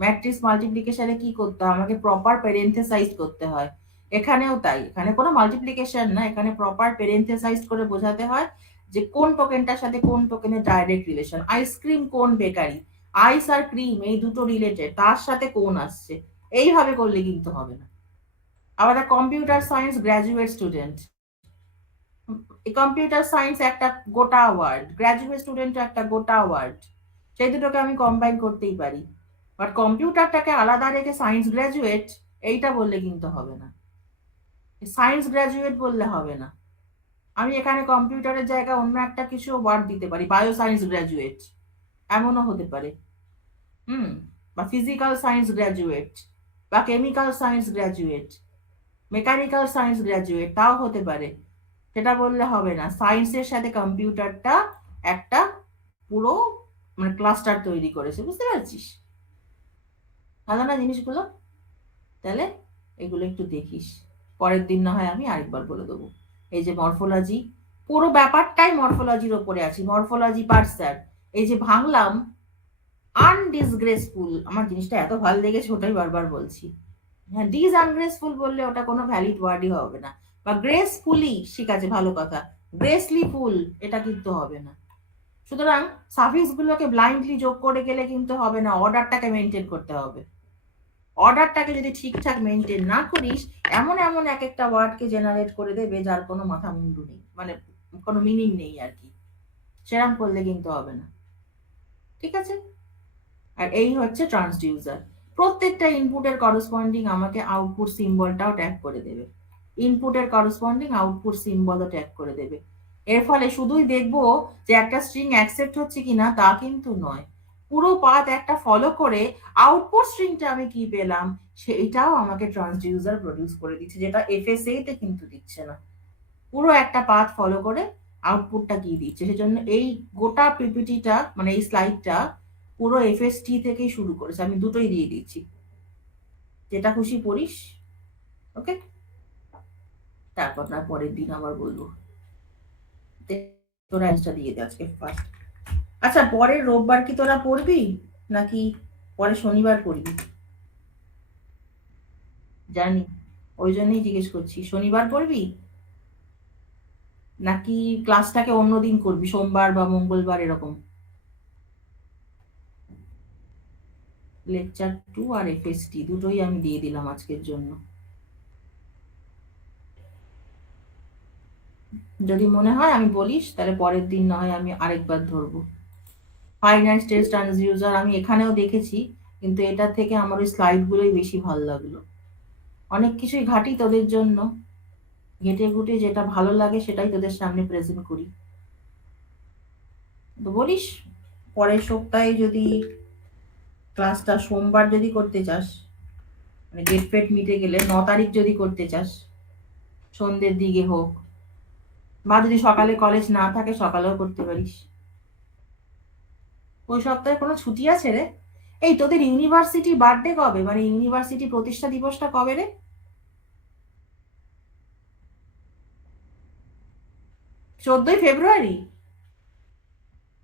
ম্যাট্রিক্স মাল্টিপ্লিকেশনে কি করতে হয়, আমাকে প্রপার প্যারেন্থেসাইজ করতে হয়। এখানেও তাই, এখানে কোনো মাল্টিপ্লিকেশন না, এখানে প্রপার প্যারেন্থেসাইজ করে বোঝাতে হয় যে কোন টোকেনটার সাথে কোন টোকেনের ডাইরেক্ট রিলেশন। আইসক্রিম কোন বেকারি, আইস আর ক্রিম এই দুটো রিলেটেড, তার সাথে কোন আসছে, এইভাবে করলে কিন্তু হবে না। আবার computer science graduate student, computer science একটা গোটা ওয়ার্ড, গ্র্যাজুয়েট স্টুডেন্ট একটা গোটা ওয়ার্ড, সেই দুটোকে আমি কম্বাইন করতেই পারি। বাট কম্পিউটারটাকে আলাদা রেখে সায়েন্স গ্র্যাজুয়েট এইটা বললে কিন্তু হবে না, সায়েন্স গ্র্যাজুয়েট বললে হবে না। আমি এখানে কম্পিউটারের জায়গায় অন্য একটা কিছু ওয়ার্ড দিতে পারি, বায়ো সায়েন্স গ্র্যাজুয়েট এমনও হতে পারে, হুম, বা ফিজিক্যাল সায়েন্স গ্র্যাজুয়েট, বা chemical science graduate, mechanical science graduate তাও হতে পারে। সেটা বললে হবে না, সায়েন্সের সাথে কম্পিউটারটা একটা পুরো মানে ক্লাস্টার তৈরি করেছে, বুঝতে পারছিস? ভালো না জিনিসগুলো? তাহলে এগুলো একটু দেখিস, পরের দিন না হয় আমি আরেকবার বলে দেবো। এই যে মরফোলজি, পুরো ব্যাপারটাই মরফোলজির ওপরে আছি, মরফোলজি পার্সার। এই যে ভাঙলাম আনডিসগ্রেসফুল, আমার জিনিসটা এত ভালো লেগেছে ওটাই বারবার বলছি। হ্যাঁ, ডিস আনগ্রেসফুল বললে ওটা কোনো ভ্যালিড ওয়ার্ডই হবে না, বা গ্রেসফুলি ঠিক আছে ভালো কথা, গ্রেসলি ফুল এটা কিন্তু হবে না। সুতরাং সাফিক্স গুলোকে ব্লাইন্ডলি যোগ করে গেলে কিন্তু হবে না, অর্ডারটাকে মেনটেন করতে হবে। অর্ডারটাকে যদি ঠিকঠাক মেনটেন না করিস, এমন এমন এক একটা ওয়ার্ডকে জেনারেট করে দেবে যার কোনো মাথা মুন্ডু নেই, মানে কোনো মিনিং নেই আর কি, সেরকম করলে কিন্তু হবে না। ঠিক আছে, আর এই হচ্ছে ট্রান্সডিউসার, প্রত্যেকটা ইনপুটের করসপন্ডিং আমাকে আউটপুট সিম্বলটাও ট্যাগ করে দেবে, ইনপুটের করসপন্ডিং আউটপুট সিম্বলও ট্যাগ করে দেবে। এর ফলে শুধুই দেখবো যে একটা স্ট্রিং অ্যাকসেপ্ট হচ্ছে কিনা তা কিন্তু নয়, পুরো পাথ একটা ফলো করে আউটপুট স্ট্রিংটা আমি কি পেলাম সেইটাও আমাকে ট্রান্সডিউসার প্রডিউস করে দিচ্ছে, যেটা এফএসএ তে কিন্তু দিচ্ছে না। পুরো একটা পাথ ফলো করে আউটপুটটা কি দিচ্ছে, সেজন্য এই গোটা পিপিটিটা মানে এই স্লাইডটা পুরো এফএসটি থেকেই শুরু করেছে, আমি দুটোই দিয়ে দিচ্ছি, যেটা খুশি পড়িস। ওকে, তারপর না পরের দিন আবার বলবো। তোরা অ্যান্সার দিয়ে দে আজকে ফার্স্ট। আচ্ছা, পরের রোববার কি তোরা পড়বি নাকি পরে শনিবার পড়বি? জানি, ওই জন্যই জিজ্ঞেস করছি, শনিবার পড়বি নাকি ক্লাসটাকে অন্যদিন করবি, সোমবার বা মঙ্গলবার এরকম? লেকচার 2 আর এফএসটি দুটোই আমি দিয়ে দিলাম আজকের জন্য। যদি মনে হয় আমি বলিস, তাহলে পরের দিন না হয় আমি আরেকবার ধরবো। ফাইন্যান্স টেস্ট ট্রান্সডিউসার আমি এখানেও দেখেছি, কিন্তু এটা থেকে আমার ওই স্লাইডগুলোই বেশি ভালো লাগলো। অনেক কিছুই ঘাটি তোদের জন্য, ঘেটে ঘুটে যেটা ভালো লাগে সেটাই তোদের সামনে প্রেজেন্ট করি। তো বলিস, পরের সপ্তাহে যদি ক্লাসটা সোমবার যদি করতে চাস, মানে ডেট ফেট মিটে গেলে 9 তারিখ যদি করতে চাস, সন্ধ্যের দিকে হোক, বা যদি সকালে কলেজ না থাকে সকালেও করতে পারিস। ওই সপ্তাহে কোনো ছুটি আছে রে? এই তোদের ইউনিভার্সিটি বার্থডে কবে, মানে ইউনিভার্সিটি প্রতিষ্ঠা দিবসটা কবে রে? 14ই ফেব্রুয়ারি?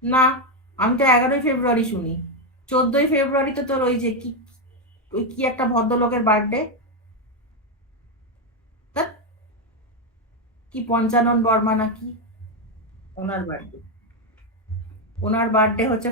না, আমি তো 11ই ফেব্রুয়ারি শুনি। 14ই ফেব্রুয়ারি তো তোর ওই যে কি, ওই কি একটা ভদ্রলোকের বার্থডে, তা কি পঞ্চানন বর্মা নাকি, ওনার বার্থডে। ওনার বার্থডে হচ্ছে